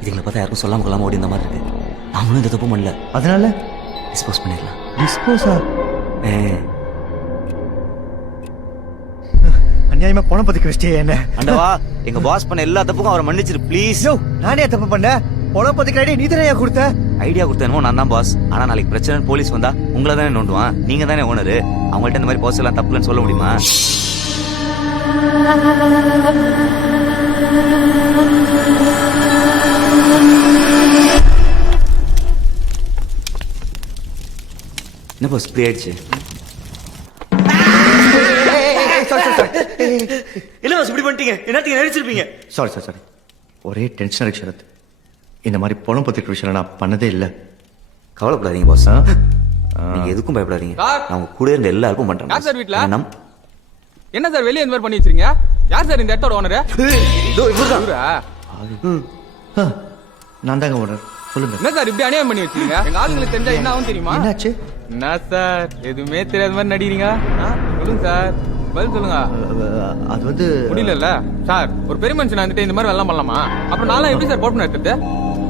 இதுங்களை பார்த்தா யாருக்கும் சொல்லாம கொள்ளாம ஓடி இந்த மாதிரி இருக்கு. அவனும் இந்த தப்பு பண்ணல, அதனால டிஸ்போஸ் பண்ணிடலாம். டிஸ்போஸா? அநியாயமா பணம் பத்திக்க வச்சிட்டே என்ன? அண்டவா, எங்க பாஸ் பண்ண எல்லா தப்புக்கும் அவரை மன்னிச்சிரு ப்ளீஸ். யோ, நானே தப்பு பண்ணேன். பணம் பத்திக்க ஐடியா நீ தானே கொடுத்த? ஐடியா கொடுத்தேனோ நான் தான் பாஸ். ஆனா நாளைக்கு பிரச்சனை போலீஸ் வந்தா உங்களை தானே நோண்டுவான். நீங்க தானே ஓனரு. அவங்கள்ட்ட இந்த மாதிரி போஸ்ட் எல்லாம் தப்புலன்னு சொல்ல முடியுமா? என்ன பாஸ் இப்படி ஆயிடுச்சு? என்ன பாஸ் இப்படி பண்ணிட்டீங்க? என்னத்துக்கு நடிச்சிருப்பீங்க? சாரி. ஒரே டென்ஷன் இருக்கு சரத். இந்த மாதிரி பணம் பத்திக்க விஷயம் நான் பண்ணதே இல்லை. கவலைப்படாதீங்க பாஸ், நீங்க எதுக்கும் பயப்படாதீங்க. நான் உங்க கூட இருந்த எல்லா ஹெல்ப்பும் பண்றேன். யார் சார் வீட்ல? என்ன சார் வெளியே இந்த மாதிரி பண்ணி வச்சிருக்கீங்க? யார் சார் இந்த இடத்தோட ஓனரு? நான் தாங்க ஓனர், சொல்லுங்க. என்ன சார் இப்படி அநியாயம் பண்ணி வச்சிருக்கீங்க? எங்க ஆளுங்களுக்கு தெரிஞ்சா என்ன ஆகும் தெரியுமா? என்னாச்சு? என்ன சார் எதுவுமே தெரியாத மாதிரி நடிக்கிறீங்க? சொல்லுங்க சார், பதில் சொல்லுங்க. அது வந்து முடியல சார். ஒரு பெரிய மனுஷன் வந்துட்டு இந்த மாதிரி வெள்ளம் பண்ணலாமா? அப்புறம் நான்லாம் எப்படி சார் போட்டு எடுத்துட்டு?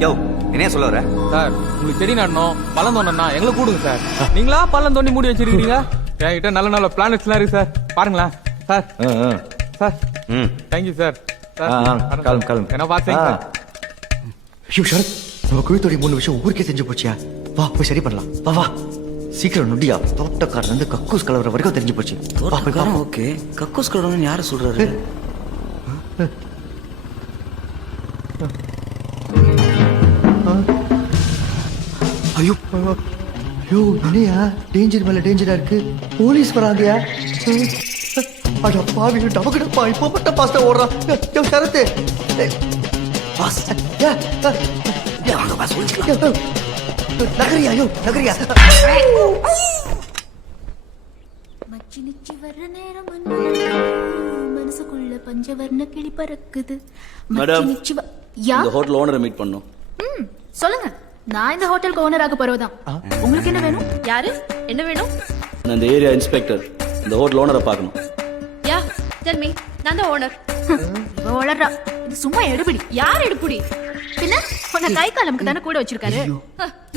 யோ, என்ன சொல்ல வர? சார், உங்களுக்கு செடி நடணும், பழம் தோண்டனா எங்களை கூடுங்க சார். நீங்களா பழம் தோண்டி மூடி வச்சிருக்கீங்க. என்கிட்ட நல்ல நல்ல பிளானட்ஸ் எல்லாம் இருக்கு சார், பாருங்களேன் சார். Sir thank you sir. கிளம்பு. என்ன பாத்தீங்க? ஐயோ சரத், நம்ம குழுத்தோடைய 3 விஷயம் ஊருக்கே தெரிஞ்சு போச்சியா? வா போய் சரி பண்ணலாம். வா சீக்கிரம் நொடியா. தோட்டக்காரன் வந்து கக்கூஸ் கலவர வரைக்கும் தெரிஞ்சு போச்சு. ஓகே, கக்கூஸ் கலவரன்னு யாரு சொல்றாரு? ஐயோ என்னையா டேஞ்சர் மேல டேஞ்சரா இருக்கு. போலீஸ் வராங்கயா. அட பாவி, டபக்குடப்பா இப்போ பட்ட பாஸ்டா ஓடுறான். யோ சரத்து, பாஸ் நகரியா? யோ நகரியா? மச்சினிச்சி வர்ற நேரம் மனசுக்குள்ள பஞ்சவர்ண கிளி பறக்குது. மேடம், யா, இந்த ஹோட்டல் ஓனரை மீட் பண்ணோம். சொல்லுங்க. நான் இந்த ஹோட்டலுக்கு ஓனராக போறவதான். உங்களுக்கு என்ன வேணும்? யாரு? என்ன வேணும்? நான் இந்த ஏரியா இன்ஸ்பெக்டர். இந்த ஹோட்டல் ஓனரை பார்க்கணும். யா, டெல் மீ. நான் தான் ஓனர். ஓனரா? இது சும்மா எடுபிடி. யார் எடுபிடி? பின்ன உன்னை கை காலமுக்கு தானே கூட வச்சிருக்காரு.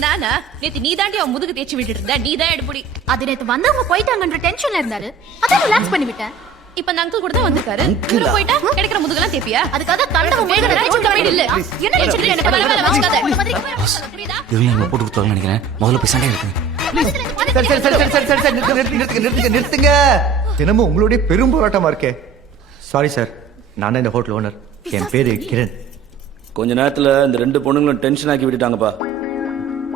நானா? நேத்து நீ தாண்டி அவன் முதுகு தேய்ச்சி விட்டுட்டு இருந்தா. நீ தான் எடுபிடி. அது நேத்து வந்தவங்க போயிட்டாங்கன்ற டென்ஷன்ல இருந்தாரு. அதான் ரிலாக்ஸ் பண்ணி விட்டேன். இப்ப அந்த அங்கிள் கூட தான் வந்திருக்காரு. இவரு போயிட்டா கிடைக்கிற முதுகெல்லாம் தேப்பியா? அதுக்காக கண்டவன் முதுகு தேய்ச்சி கம்பெனி இல்ல. என்ன நினைச்சிட்டு எனக்கு வேலை வச்சுக்காத. இந்த மாதிரி புரியுதா? இவங்க நம்ம போட்டு கொடுத்தாங்கன்னு நினைக்கிறேன். முதல்ல போய் சண்டை எடுத்து. நிறுத்துங்க. தினமும் உங்களுடைய பெரும் போராட்டமா இருக்கே. சாரி சார், நான் இந்த ஹோட்டல் ஓனர். என் பேரு கிரண். கொஞ்ச நேரத்துல இந்த 2 பொண்ணுங்களும் டென்ஷன் ஆக்கி விட்டுட்டாங்கப்பா.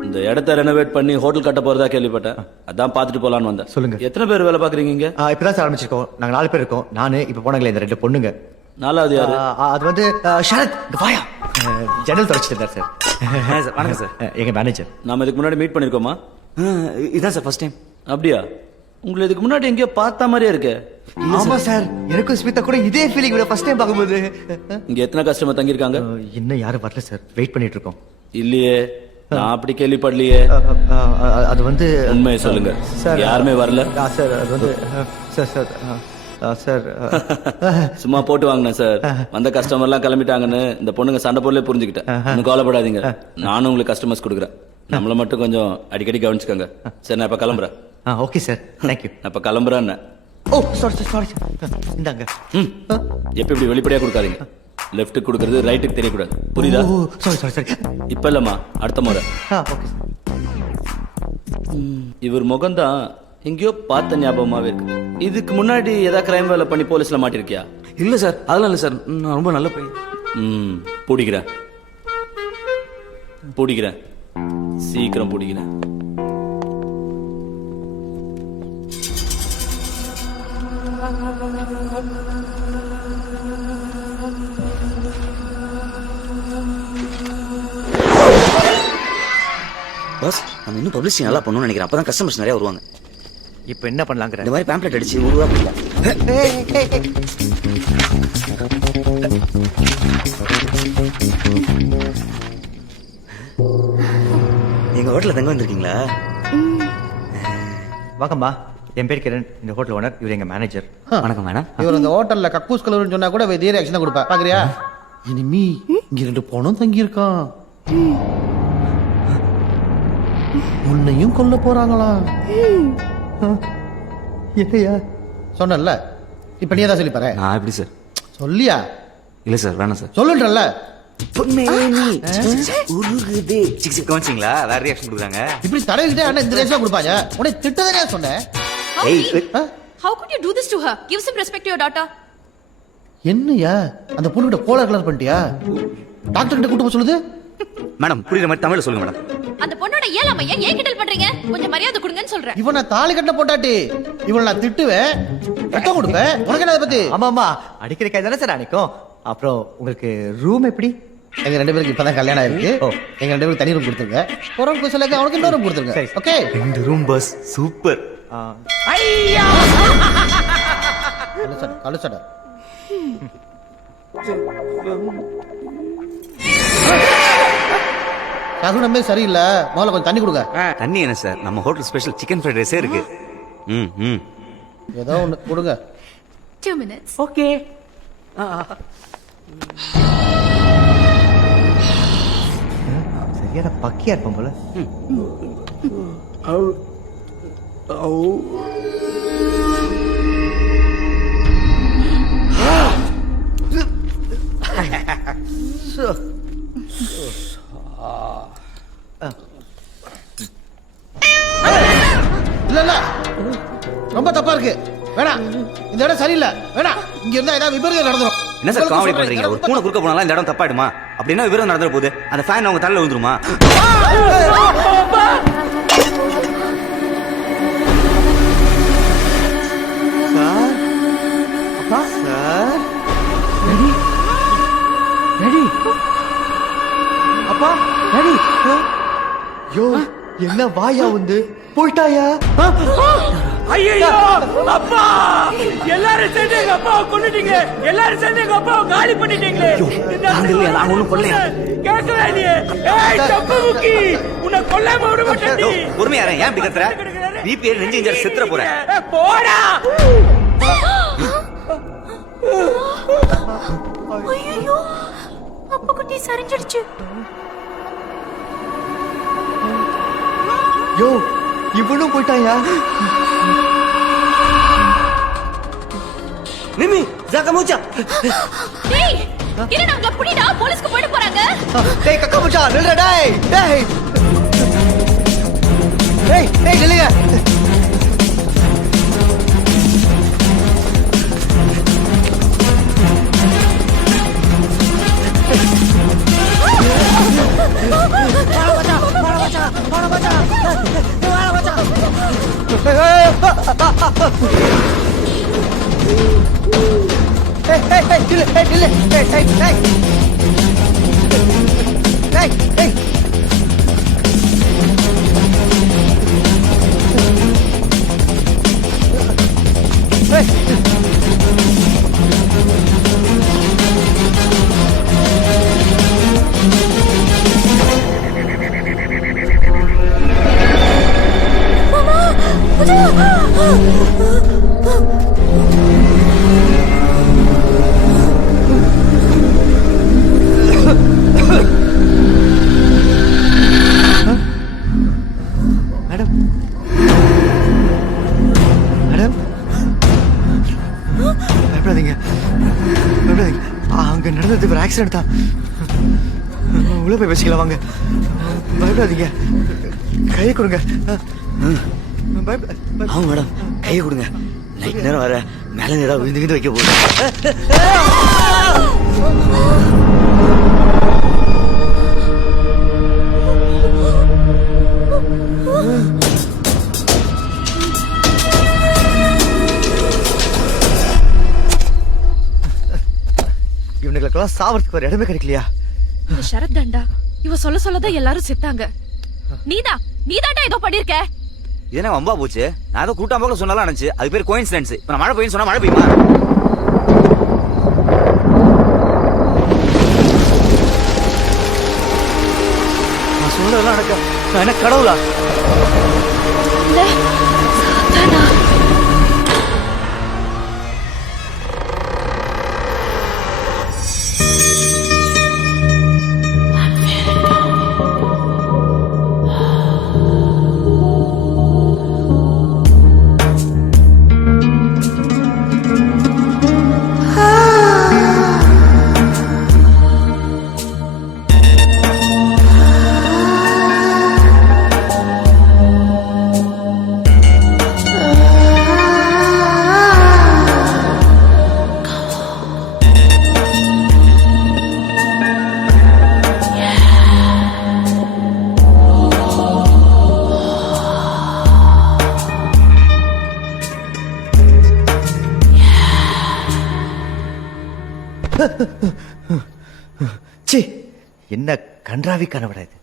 இந்த இடத்த ரெனோவேட் பண்ணி ஹோட்டல் கட்ட போறதா கேள்விப்பட்டேன். அதான் பாத்துட்டு போலான்னு வந்தேன். சொல்லுங்க. எத்தனை பேர் வேலை பாக்குறீங்க இங்க? இப்பதான் சார் ஆரம்பிச்சிருக்கோம். நாங்க 4 பேர் இருக்கோம். நானு இப்ப போனாங்களே இந்த 2 பொண்ணுங்க. 4வது யாரு? அது வந்து ஷரத். வாயா, ஜன்னல் தொடச்சிட்டு இருந்தார் சார். வணக்கம் சார். எங்க மேனேஜர். நாம இதுக்கு முன்னாடி மீட் பண்ணிருக்கோமா? இதான் சார் ஃபர்ஸ்ட் டைம். அப்படியா? உங்களை இதுக்கு முன்னாடி எங்கேயோ பார்த்த மாதிரியே இருக்கு. ஆமா சார், எனக்கும் ஸ்மிதா கூட இதே ஃபீலிங். ஃபர்ஸ்ட் டைம் பார்க்கும்போது. இங்க எத்தனை கஸ்டமர் தங்கியிருக்காங்க? இன்னும் யாரும் வரல சார், வெயிட் பண்ணிட்டு இருக்கோம். இல்லையே, நான் அப்படி கேள்விப்படலையே. அது வந்து உண்மையை சொல்லுங்க சார். யாருமே வரல சார். அது வந்து சார் சும்மா போட்டு வாங்கினேன் சார். வந்த கஸ்டமர்லாம் கிளம்பிட்டாங்கன்னு இந்த பொண்ணுங்க சண்டை போடலே புரிஞ்சுக்கிட்டேன். ஒன்னும் கவலைப்படாதீங்க, நானும் உங்களுக்கு கஸ்டமர்ஸ் கொடுக்குறேன். நம்மள மட்டும் கொஞ்சம் அடிக்கடி கவனிச்சுக்கோங்க. சரி, நான் இப்ப கிளம்புறேன். Okay sir, thank you. நான் இப்ப கிளம்புறேன். ஓ சாரி. இந்தாங்க. எப்ப இப்படி வெளிப்படையா கொடுக்காதீங்க. லெஃப்ட் கொடுக்கறது ரைட்டுக்கு தெரியக்கூடாது, புரியுதா? சாரி. இப்ப இல்லம்மா, அடுத்த முறை. ஓகே. இவர் முகம்தான் எங்கேயோ பார்த்த ஞாபகமாவே இருக்கு. இதுக்கு முன்னாடி ஏதாவது கிரைம் வேலை பண்ணி போலீஸ்ல மாட்டிருக்கியா? இல்ல சார், அதெல்லாம் இல்ல சார். நான் ரொம்ப நல்ல பையன். பிடிக்கிறேன் பிடிக்கிறேன், சீக்கிரம் பிடிக்கிறேன். பாஸ், நம்ம இன்னும் பப்ளிசிட்டி நல்லா பண்ணணும்னு நினைக்கிறேன். அப்பதான் கஸ்டமர்ஸ் நிறைய வருவாங்க. இப்போ என்ன பண்ணலாங்கிற? இந்த மாதிரி பேம்ப்ளெட் அடிச்சு உருவா எங்க ஹோட்டல்ல தங்க வந்திருக்கீங்களா? வாங்கம்மா, என் பேர் கிரண், இந்த ஹோட்டல் ஓனர். இவர் எங்க மேனேஜர். வணக்கம் மேடம். இவர் இந்த ஹோட்டல்ல கக்கூஸ் கலர்னு சொன்னா கூட இதே ரியாக்ஷன் தான் கொடுப்பா. பாக்குறியா? இனிமே இங்க 2 பணம் தங்கி இருக்கான். உன்னையும் கொல்ல போறாங்களா? என்னையா சொன்னல, இப்ப நீ தான் சொல்லி பாரு. நான் எப்படி சார்? சொல்லியா? இல்ல சார், வேணாம் சார். சொல்லுன்றல. கவனிச்சிங்களா? வேற ரியாக்ஷன் கொடுக்குறாங்க. இப்படி தலையிட்டே அண்ணா இந்த ரியாக்ஷன் கொடுப்பாங்க. உடனே திட்டதே சொன்னேன். How could you do this to her? Give some respect to your daughter. என்னையா அந்த பொண்ணுகிட்ட கோலர் கலர் பண்ணிட்டியா? டாக்டர் கிட்ட கூட்டு போக சொல்லுது. மேடம், புரியுற மாதிரி தமிழ்ல சொல்லுங்க மேடம். அந்த பொண்ணோட இயலாமைய ஏன் கிண்டல் பண்றீங்க? கொஞ்சம் மரியாதை கொடுங்கன்னு சொல்றேன். இவன் நான் தாலி கட்ட போட்டாட்டி இவன் நான் திட்டுவேன், ரத்தம் கொடுப்பேன். உனக்கு என்ன அதை பத்தி? ஆமாமா, அடிக்கிற கை தானே சார் அடிக்கும். அப்புறம் உங்களுக்கு ரூம் எப்படி? எங்க 2 பேருக்கு இப்பதான் கல்யாணம் ஆயிருக்கு. எங்க 2 பேருக்கு தனி ரூம் கொடுத்துருங்க. போறவங்க போய் சொல்லுங்க, அவனுக்கு இன்னொரு ரூம் கொடுத்துருங்க. ஓகே? இந்த ரூம் பாஸ் சூப்பர். கலுசட சகுனமே சரியில்லை. முதல்ல கொஞ்சம் தண்ணி கொடுங்க. தண்ணி என்ன சார்? நம்ம ஹோட்டல் ஸ்பெஷல் சிக்கன் ஃப்ரைட் ரைஸே இருக்கு. ஏதோ ஒண்ணு கொடுங்க. 2 minutes. ஓகே. சரியான பக்கியா இருப்போம் போல. இல்ல இல்ல, ரொம்ப தப்பா இருக்கு. வேணாம், இந்த இடம் சரியில்லை. வேணாம், இங்க இருந்தா ஏதாவது விபரீதம் நடந்துரும். என்ன சார் காமெடி பண்றீங்க? ஒரு பூனை குறுக்க போனாலும் இந்த இடம் தப்பாயிடுமா? அப்படின்னா விபரம் நடந்துற போகுது. அந்த ஃபேன் அவங்க தலையில விழுந்துருமா? சார், அப்பா சார், ரெடி அப்பா, ரெடி. யோ, என்ன வாயா வந்து போயிட்டாயா? ஐயோ அப்பா, எல்லாரும் சேர்ந்து எங்க அப்பாவை கொன்னுட்டீங்க. எல்லாரும் சேர்ந்து எங்க அப்பாவை காலி பண்ணிட்டீங்களே. நாங்க ஒண்ணும் கொல்லையா? கேட்கவே இல்லையே. ஏய் தப்புமுக்கி, உன்னை கொல்லாம விட மாட்டேன். பொறுமையா இரு. ஏன் இப்படி கத்துற? பிபிஎல் நெஞ்சு இன்ஜர் செத்துற போற. போடா. ஐயோ, அப்பா குட்டி சரிஞ்சிடுச்சு. யோ, இவனும் போயிட்டாயா? மிமி, ஜாக்க மூச்சா. டேய், என்ன நம்மள புடிடா, போலீஸ்க்கு போயிட போறாங்க. டேய் கக்கா மச்சா, நில்லுடா டேய். டேய். டேய், டேய் நில்லுங்க. மேடம், மேடம், பயப்படாதீங்க, பயப்படாதீங்க. அங்க நடந்தது ஒரு ஆக்சிடென்ட் தான். உள்ள போய் வச்சுக்கலாம் வாங்க. பயப்படாதீங்க, கையை கொடுங்க. ஆமா மேடம், கையை கொடுங்க. நைட் நேரம் வர மேல ஏதாவது விழுந்து வைக்க போகுது. இவனுங்களுக்கெல்லாம் சாவறதுக்கு ஒரு இடமே கிடைக்கலையா? இந்த ஷரத் தாண்டா இவ சொல்ல சொல்லதான் எல்லாரும் செத்தாங்க. நீதாண்டா ஏதோ பண்ணிருக்க. இது என்ன வம்பா போச்சு? நான் ஏதோ கூட்டம் போல சொன்னாலும் நினைச்சு அது பேர் கோயின்சிடன்ஸ். இப்ப நான் மழை பெய்யும் சொன்னா மழை பெய்யுமா? நான் சொன்னதெல்லாம் நடக்க நான் என்ன கடவுளா? இல்ல சாத்தானா? சி, என்ன கன்றாவி கனவுடா இது.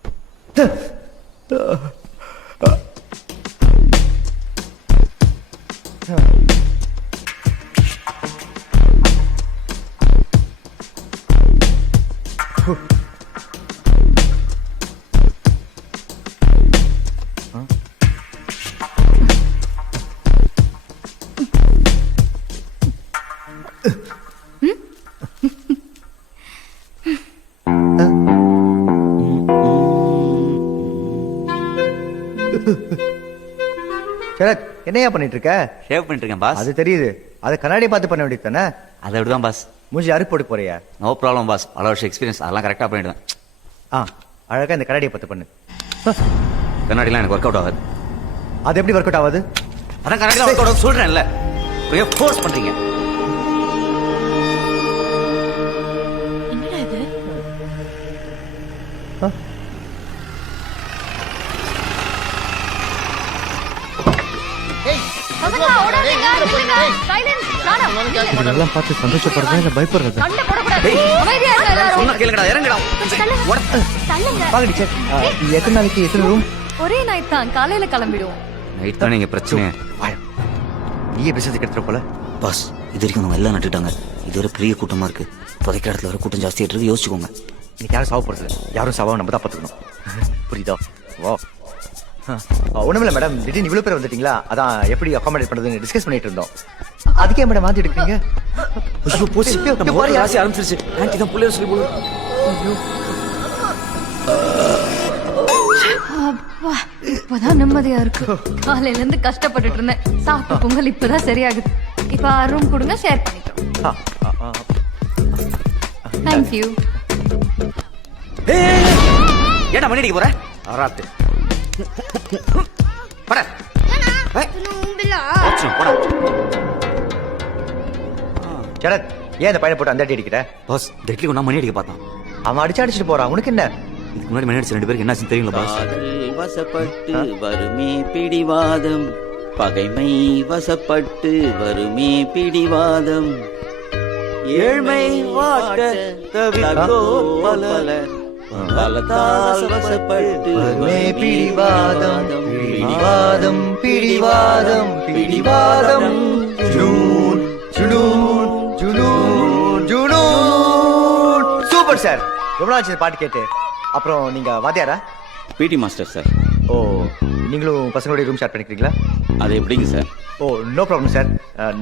சரத், என்னையா பண்ணிட்டு இருக்க? ஷேவ் பண்ணிட்டு இருக்கேன் பாஸ். அது தெரியுது. அதை கண்ணாடியை பார்த்து பண்ண வேண்டியது தானே? அதை விடுதான் பாஸ். மூஞ்சி அறுப்பு போட்டு போறியா? நோ ப்ராப்ளம் பாஸ், பல வருஷம் எக்ஸ்பீரியன்ஸ், அதெல்லாம் கரெக்டாக பண்ணிடுவேன். அழகா இந்த கண்ணாடியை பார்த்து பண்ணு. கண்ணாடிலாம் எனக்கு ஒர்க் அவுட் ஆகாது. அது எப்படி ஒர்க் அவுட் ஆகுது? அதான் கண்ணாடிலாம் ஒர்க் அவுட் ஆகுது சொல்றேன்ல, ஃபோர்ஸ் பண்றீங்க. என்னடா இது? இதெல்லாம் பார்த்து சந்தோஷப்படுறதா இல்ல பயப்படுறதா? சொன்னா கேளுங்கடா, இறங்குடா. பாங்க டீச்சர், எத்தனை நாளைக்கு எத்தனை ரூம்? ஒரே நைட் தான், காலையில கிளம்பிடுவோம். நைட் தானே இங்க பிரச்சனை. நீயே பிசினஸ் எடுத்துற போல. பாஸ், இது வரைக்கும் நம்ம எல்லாம் நட்டுட்டாங்க. இது ஒரு பெரிய கூட்டமா இருக்கு. புதைக்க இடத்துல வர கூட்டம் ஜாஸ்தியா இருக்கு, யோசிச்சுக்கோங்க. இன்னைக்கு யாரும் சாவ போறது இல்ல. யாரும் சாவா நம்ம தான் பாத்துக்கணும். புரியுதா? வா. ஒண்ணுமில்ல மேடம், திடீர்னு இவ்வளவு பேர் வந்துட்டீங்களா, அதான் எப்படி அகாமடேட் பண்றதுன்னு டிஸ்கஸ் பண்ணிட்டு இருந்தோம். அதுக்கே மேடம் மாத்தி எடுக்கிறீங்க. ராசி ஆரம்பிச்சிருச்சு. ஆன்ட்டி தான் புள்ளைய சொல்லி போடு. அப்பா, இப்பதான் நிம்மதியா இருக்கு. காலையில இருந்து கஷ்டப்பட்டுட்டு இருந்தேன். சாப்பிட்ட பொங்கல் இப்பதான் சரியாகுது. இப்ப ரூம் கொடுங்க, ஷேர் பண்ணிக்கிறோம். தேங்க்யூ. ஏடா மணி அடிக்க போற? ஆராத்து பட சரத், ஏன் இந்த பையனை போட்டு அந்த அடி அடிக்கிற? பாஸ், டெட்லி ஒன்னா மணி அடிக்க பார்த்தான். அவன் அடிச்சுட்டு போறான், உனக்கு என்ன? இதுக்கு முன்னாடி மணி அடிச்ச 2 பேருக்கு என்னாச்சுன்னு தெரியுங்களா பாஸ்? வசப்பட்டு வருமே பிடிவாதம், பகைமை வசப்பட்டு வருமே பிடிவாதம், ஏழ்மை வாட்ட தவிர்த்தோ பலர், பலத்தால் வசப்பட்டு வருமே பிடிவாதம், பிடிவாதம் பிடிவாதம் பிடிவாதம். ஜுனூன் ஜுனூன் ஜுனூன் ஜுனூன். Super sir. எவ்வளவு ஆச்சு பாட்டு கேட்டு? அப்புறம் நீங்க வாத்தியாரா? PT master sir. ஓ, நீங்களும் பசங்களோட ரூம் ஷேர் பண்ணிக்கிறீங்களா? அது எப்படிங்க சார்? ஓ, நோ ப்ராப்ளம் சார்.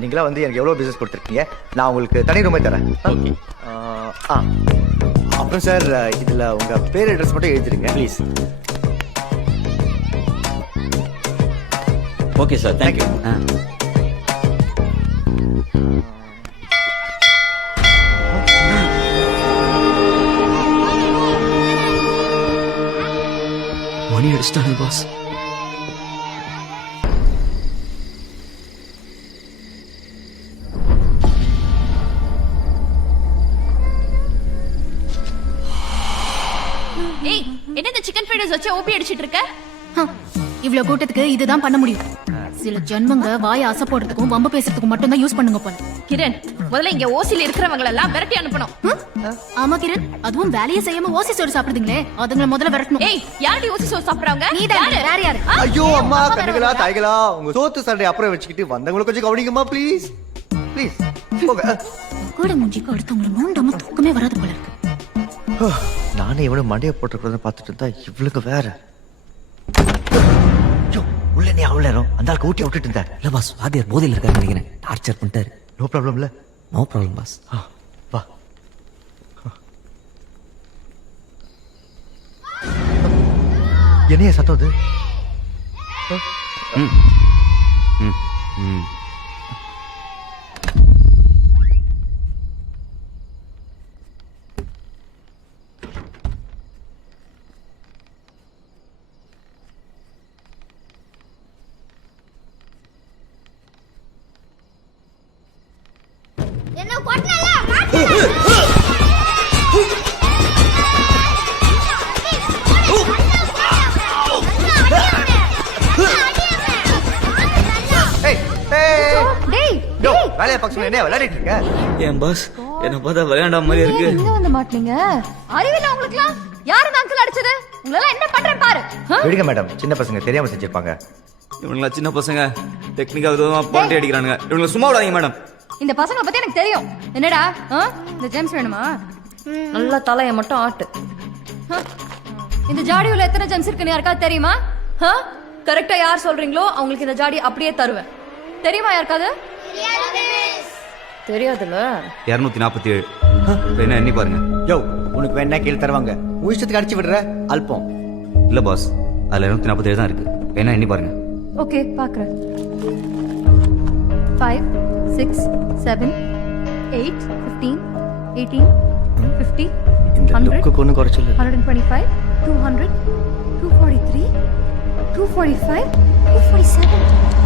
நீங்களா வந்து எனக்கு எவ்வளவு பிசினஸ் கொடுத்துருக்கீங்க, நான் உங்களுக்கு தனி ரூமே தரேன். ஓகே. அப்புறம் சார், இதுல உங்க பேர் அட்ரஸ் மட்டும் எழுதிருங்க ப்ளீஸ். Okay sir, thank you. மணி அடிச்சிட்டானே பாஸ். மைனஸ் வச்சு ஓபி அடிச்சிட்டு இருக்க? இவ்வளவு கூட்டத்துக்கு இதுதான் பண்ண முடியும். சில ஜென்மங்க வாய அசை போடுறதுக்கும் வம்பு பேசுறதுக்கும் மட்டும் தான் யூஸ் பண்ணுங்க போல. கிரண், முதல்ல இங்க ஓசில இருக்கிறவங்க எல்லாம் விரட்டி அனுப்பணும். ஆமா கிரண், அதுவும் வேலையை செய்யாம ஓசி சோறு சாப்பிடுறீங்களே, அதுங்களை முதல்ல விரட்டணும். ஏய், யாரடி ஓசி சோறு சாப்பிடுறாங்க? நீதான். வேற யாரு? ஐயோ அம்மா, கண்ணுகளா தாய்களா, உங்க சோத்து சண்டை அப்புறம் வச்சுக்கிட்டு வந்தவங்களை கொஞ்சம் கவனிங்கம்மா ப்ளீஸ் ப்ளீஸ். கூட மூஞ்சிக்கு அடுத்தவங்களை நோண்டாம தூக்கமே வராது போல இருக்கு. நானே எவ்வளவு மண்டைய போட்டுக்கிறத பார்த்துட்டு இருந்தா இவளுக்கு வேற. உள்ள நீ அவ்வளோ நேரம் அந்த ஆளுக்கு ஊட்டி விட்டுட்டு இருந்தேன். இல்ல பாஸ், வாத்தியார் போதையில் இருக்காரு நினைக்கிறேன். டார்ச்சர் பண்ணிட்டாரு. நோ ப்ராப்ளம் இல்ல? No problem boss. வா. என்னைய சத்தம் அது? வேலையை பக்கம் என்ன விளையாடிட்டு இருக்க? ஏன் பாஸ் என்ன பார்த்தா விளையாண்ட மாதிரி இருக்கு. எங்க வந்து மாட்டீங்க? அறிவில்ல உங்களுக்குலாம்? யாரு அங்கிள் அடிச்சது? உங்களெல்லாம் என்ன பண்றேன் பாரு. விடுங்க மேடம், சின்ன பசங்க தெரியாம செஞ்சிருப்பாங்க. இவங்களா சின்ன பசங்க டெக்னிக்கா விதமா பாண்டி அடிக்கிறானுங்க. இவங்களை சும்மா விடாதீங்க மேடம். இந்த பசங்களை பத்தி எனக்கு தெரியும். என்னடா இந்த ஜேம்ஸ் வேணுமா? நல்ல தலைய மட்டும் ஆட்டு. இந்த ஜாடியுள்ள எத்தனை ஜெம்ஸ் இருக்குன்னு யாருக்காவது தெரியுமா? கரெக்டா யார் சொல்றீங்களோ அவங்களுக்கு இந்த ஜாடி அப்படியே தருவேன். தெரியுமா யாருக்காவது? தெரியாதுல்ல. 247 வேணா எண்ணி பாருங்க. யோ, உனக்கு வேணா கீழே தருவாங்க. உன் இஷ்டத்துக்கு அடிச்சு விடுற அல்பம். இல்ல பாஸ், அதுல 247 தான் இருக்கு. வேணா எண்ணி பாருங்க. ஓகே, பாக்குறேன். 5 6 7 8 15 18 50 இந்த 100 லுக்கு ஒண்ணு குறைச்சல. 125 200 243 245 247.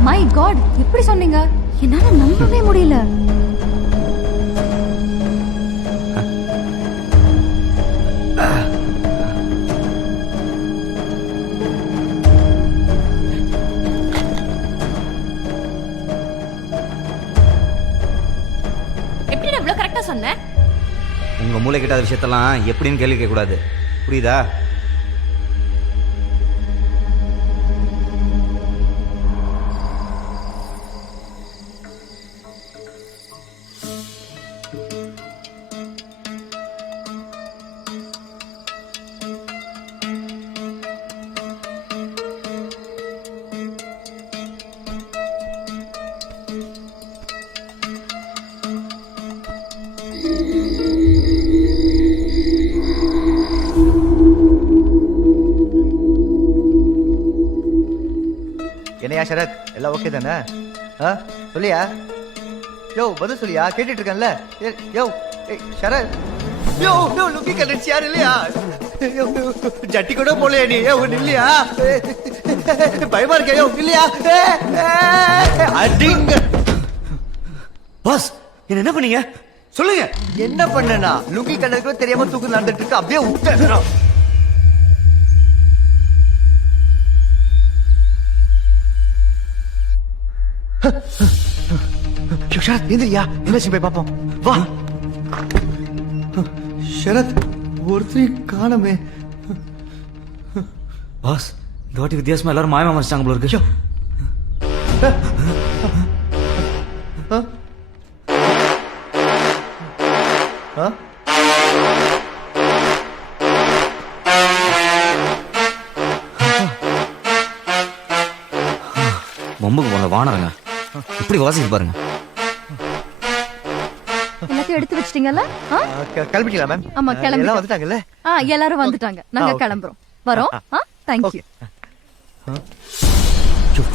மை காட், எப்படி சொன்னீங்க? என்னால நம்பவே முடியல. எப்படி இவ்வளவு கரெக்டா சொன்ன? உங்க மூளை கிட்டாத விஷயத்தெல்லாம் எப்படின்னு கேள்வி கேட்க கூடாது, புரியுதா? என்னையா சரத், எல்லாம் ஓகே தானே? சொல்லியா? யோ, பதில் சொல்லியா? கேட்டுட்டு இருக்கேன்ல. யோ சரத், யோ யோ லுக்கி கண்டிச்சு யாரு இல்லையா? ஜட்டி கூட போலையா நீ? இல்லையா? பயமா இருக்க? யோ இல்லையா? அடிங்க பாஸ், என்ன பண்ணீங்க சொல்லுங்க. என்ன பண்ணனா? லுக்கி கண்டதுக்கு தெரியாம தூக்கு நடந்துட்டு இருக்கு. அப்படியே விட்டு ஷரத், எந்திரியா, என்னாச்சு போய் பாப்போம். வா ஷரத், ஒருத்தரி காணமே. பாஸ், இந்த வாட்டி வித்தியாசமா எல்லாரும் மாயமா மறைச்சாங்க போல இருக்கு. பொம்புக்கு போன வானரங்க இப்படி வாசிக்கு பாருங்க. எல்லாத்தையும் எடுத்து வச்சிட்டீங்கல்ல? கிளம்பிட்டீங்களா மேம்? ஆமா, கிளம்பி. எல்லாம் வந்துட்டாங்கல்ல? எல்லாரும் வந்துட்டாங்க. நாங்க கிளம்புறோம். வரோம். Thank you.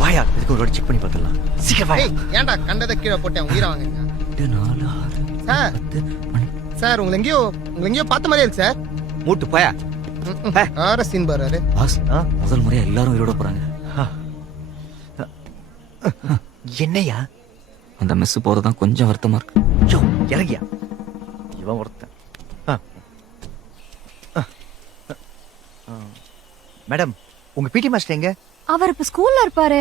வாயா, இதுக்கு ஒரு செக் பண்ணி பார்த்துடலாம். சீக்கிரம் வாயா. ஏன்டா கண்டதை கீழே போட்டேன், உயிரை வாங்குங்க. 4 6 சார் உங்களை எங்கேயோ பார்த்த மாதிரியே இருக்கு சார். மூட்டு போயா. சீன் பாரு. பாஸ், முதல் முறையா எல்லாரும் உயிரோட போறாங்க. என்னையா? அந்த மெஸ் போறதுதான் கொஞ்சம் வருத்தமா இருக்கு. யோ, இறங்கியா, இவன் ஒருத்தன். மேடம் உங்க பிடி மாஸ்டர் எங்க? அவர் இப்ப ஸ்கூல்ல இருப்பாரு.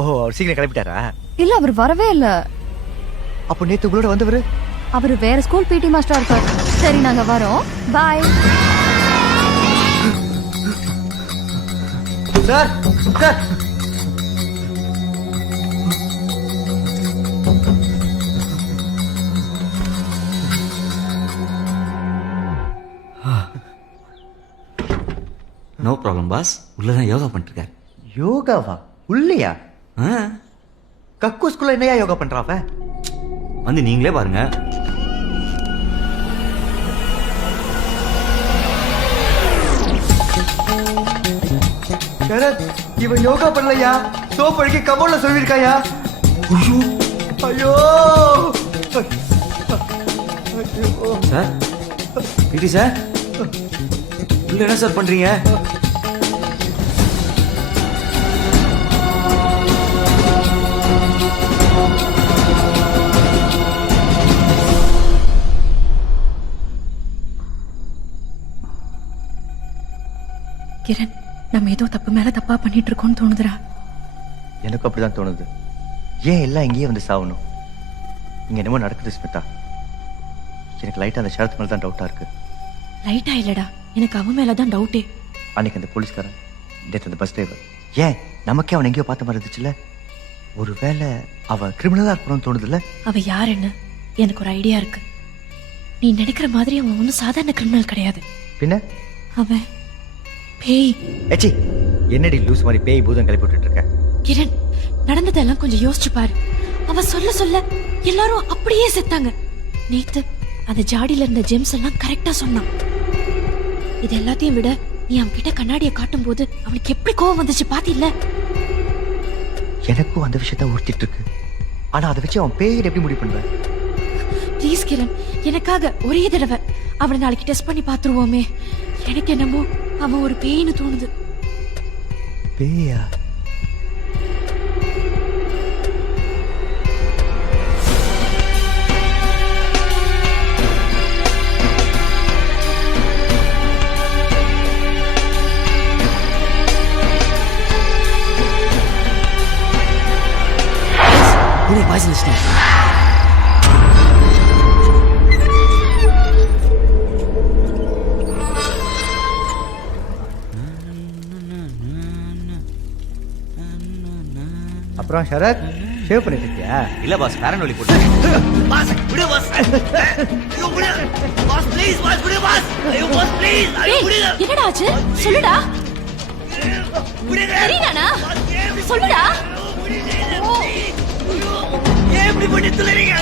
ஓ அவர் சீக்கிரம் கிளம்பிட்டாரா? இல்ல அவர் வரவே இல்ல. அப்போ நேத்து உங்களோட வந்தவரு? அவரு வேற ஸ்கூல் பிடி மாஸ்டரா இருப்பாரு. சரி நாங்க வரோம். Bye. Sir sir no problem boss. உள்ளதான் யோகா பண்ணிருக்காரு. யோகாவா? உள்ளையா? ஆ, கக்கூஸ்குள்ள என்னையா யோகா பண்றான் அவன்? வந்து நீங்களே பாருங்க. சரத் இவன் யோகா பண்ணலையா? சோப் அடிக்க கபோர்ட்ல சொல்லிருக்காயா? ஐயோ சார் பிடி சார் உள்ள என்ன சார் பண்றீங்க? கிரண் நம்ம ஏதோ தப்பு மேல தப்பா பண்ணிட்டு இருக்கோம்னு தோணுதுடா. எனக்கு அப்படிதான் தோணுது. ஏன் எல்லாம் இங்கேயே வந்து சாவணும்? இங்க என்னமோ நடக்குது ஸ்மிதா. எனக்கு லைட்டா அந்த ஷரத் மேல தான் டவுட்டா இருக்கு. லைட்டா இல்லடா, எனக்கு அவன் மேலதான் டவுட்டே. அன்னைக்கு அந்த போலீஸ்காரன், நேற்று அந்த பஸ் டிரைவர், ஏன் நமக்கே அவன் எங்கேயோ பார்த்த மாதிரி இருந்துச்சுல்ல? ஒருவேளை அவ கிரிமினலா இருக்கணும்னு தோணுதுல்ல? அவ யாருன்னு எனக்கு ஒரு ஐடியா இருக்கு. நீ நினைக்கிற மாதிரி அவன் ஒன்னும் சாதாரண கிரிமினல் கிடையாது. பின்ன அவன் பேய். ஏச்சி என்னடி லூஸ் மாதிரி பேய் பூதம் கிளப்பி விட்டுட்டு இருக்க? கிரண் நடந்ததெல்லாம் கொஞ்சம் யோசிச்சு பாரு. அவ சொல்ல சொல்ல எல்லாரும் அப்படியே செத்தாங்க. நேத்து அந்த ஜாடியில இருந்த ஜெம்ஸ் எல்லாம் கரெக்டா சொன்னான். இது எல்லாத்தையும் விட நீ அவன் கிட்ட கண்ணாடியை காட்டும் போது அவனுக்கு எப்படி கோவம் வந்துச்சு பாத்தில்ல? எனக்கும் அந்த விஷயத்த உறுத்திட்டு இருக்கு. ஆனா அதை வச்சு அவன் பேய் எப்படி முடிவு பண்ணுவேன்? ப்ளீஸ் கிரண், எனக்காக ஒரே தடவை அவனை நாளைக்கு டெஸ்ட் பண்ணி பாத்துருவோமே. எனக்கு என்னமோ அவன் ஒரு பேய்னு தோணுது. பேயா? Voice listing. அப்புறம் ஷரத் ஷேவ் பண்ணிட்டு இருக்கியா? இல்ல பாஸ், ஃபேரன் ஒலி போட்டு. பாஸ் விடு பாஸ். ஐயோ விடு பாஸ், ப்ளீஸ் பாஸ், விடு பாஸ். ஐயோ பாஸ் ப்ளீஸ். ஐயோ விடு. என்னடா ஆச்சு? சொல்லுடா. தெரியுதானா? சொல்லுடா. ஏன் இப்படி பண்ணி துளறீங்க?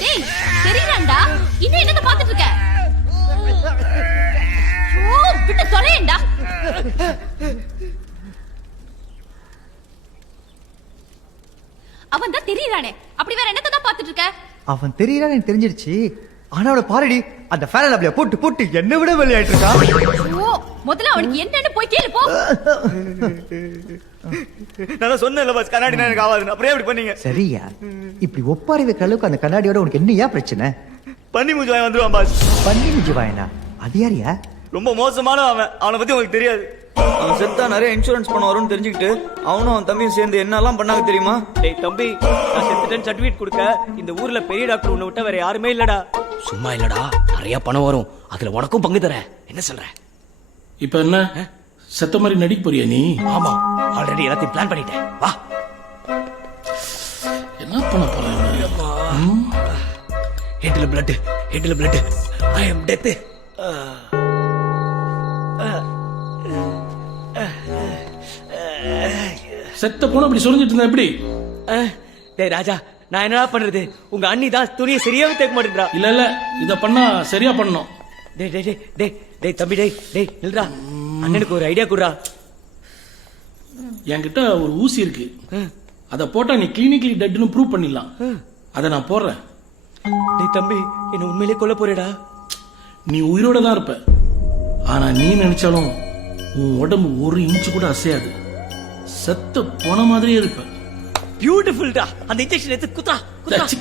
டேய் தெரியுதாண்டா? இன்னும் என்னத பாத்துட்டு இருக்க? ஓ விட்டு தொலையேண்டா. அவன் தான் தெரியுறானே, அப்படி வேற என்னத்த தான் பாத்துட்டு இருக்க? அவன் தெரியறான்னு எனக்கு தெரிஞ்சிருச்சு. ஆனா அவளை பாருடி, அந்த ஃபேரன் அப்படியே போட்டு போட்டு என்ன விட வெளியாயிட்டு இருக்கா. ஓ முதல்ல அவனுக்கு என்னன்னு போய் கேளு போ. நான் சொன்னேன்ல பாஸ், கண்ணாடி எனக்கு ஆகாது. அப்புறம் எப்படி பண்ணீங்க? சரியா? இப்படி ஒப்பாரி வைக்கிற அளவுக்கு அந்த கண்ணாடியோட உனக்கு என்னையா பிரச்சனை? பண்ணி மூஞ்சி வாங்கி வந்துருவான் பாஸ். பண்ணி நிஜவாயனா? அது யாரியா? ரொம்ப மோசமான அவனை பத்தி உங்களுக்கு தெரியாது. அவன் செத்தா நிறைய இன்சூரன்ஸ் பண்ண வரும்னு தெரிஞ்சுக்கிட்டு அவனும் அவன் தம்பியும் சேர்ந்து என்னெல்லாம் பண்ணாங்க தெரியுமா? டேய் தம்பி, நான் செத்துட்டேன்னு சர்டிபிகேட் கொடுக்க இந்த ஊர்ல பெரிய டாக்டர் உன்னை விட்டா வேற யாருமே இல்லடா. சும்மா இல்லடா, நிறைய பணம் வரும். அதுல உனக்கும் பங்கு தரேன். என்ன சொல்ற? இப்ப என்ன செத்த மாதிரி நடிக்க போறியா நீ? ஆமா, ஆல்ரெடி எல்லாத்தையும் பிளான் பண்ணிட்டேன். வா. என்ன பண்ண போறேன்? ஹெட்ல பிளட். ஐ அம் டெத். செத்த போன அப்படி சொல்லிட்டு இருந்தா எப்படி? டேய் ராஜா, நான் என்னடா பண்றது? உங்க அண்ணி தான் துணியை சரியாவே தேக்க மாட்டேன்றா. இல்ல இத பண்ணா சரியா பண்ணணும். டேய் டேய் டேய் டேய் டேய் தம்பி டேய் டேய் நில்றா. அண்ணனுக்கு ஒரு ஐடியா குடுறா. என்கிட்ட ஒரு ஊசி இருக்கு. அத போட்டா நீ கிளினிக்கலி டெட்னு ப்ரூவ் பண்ணிடலாம். அத நான் போடுறேன். டேய் தம்பி, என்ன உண்மையிலே கொல்ல போறேடா? நீ உயிரோட தான் இருப்ப. ஆனா நீ நினைச்சாலும் உன் உடம்பு ஒரு இன்ச்சு கூட அசையாது. செத்த போன மாதிரியே இருப்ப. பியூட்டிஃபுல்டா. அந்த இன்ஜெக்ஷன் எடுத்து குத்தா. ச்சீ.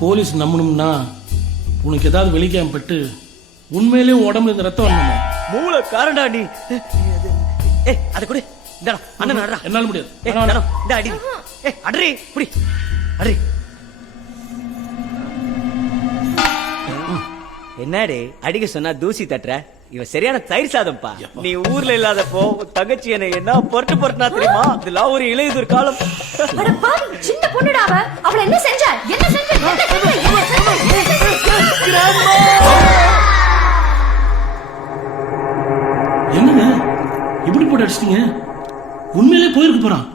போலீஸ் நம்பணும்னா உனக்கு ஏதாவது வெளிக்காம பட்டு உண்மையிலேயே உடம்புல இந்த ரத்தம் வரணுமா? மூளை காரண்டா நீ. ஏய் அத கொடு. இந்தடா அண்ணன் அடடா. என்னால முடியாது. ஏய் இந்தடா இந்த அடி. ஏய் அடறி புடி. அடறி. என்னடே அடிக்க சொன்னா தூசி தட்டுற? இவன் சரியான தயிர் சாதம்ப்பா. நீ ஊர்ல இல்லாதப்போ தங்கச்சி என்ன பொறுட்டுனா தெரியுமா? இதெல்லாம் ஒரு இளையுதிர் காலம். அட பாவி, சின்ன பொண்ணுடா அவ. அவள என்ன செஞ்ச? என்ன செஞ்ச? என்னங்க இப்படி போட்டு அடிச்சிட்டீங்க? உண்மையிலே போயிருக்கு போறான்.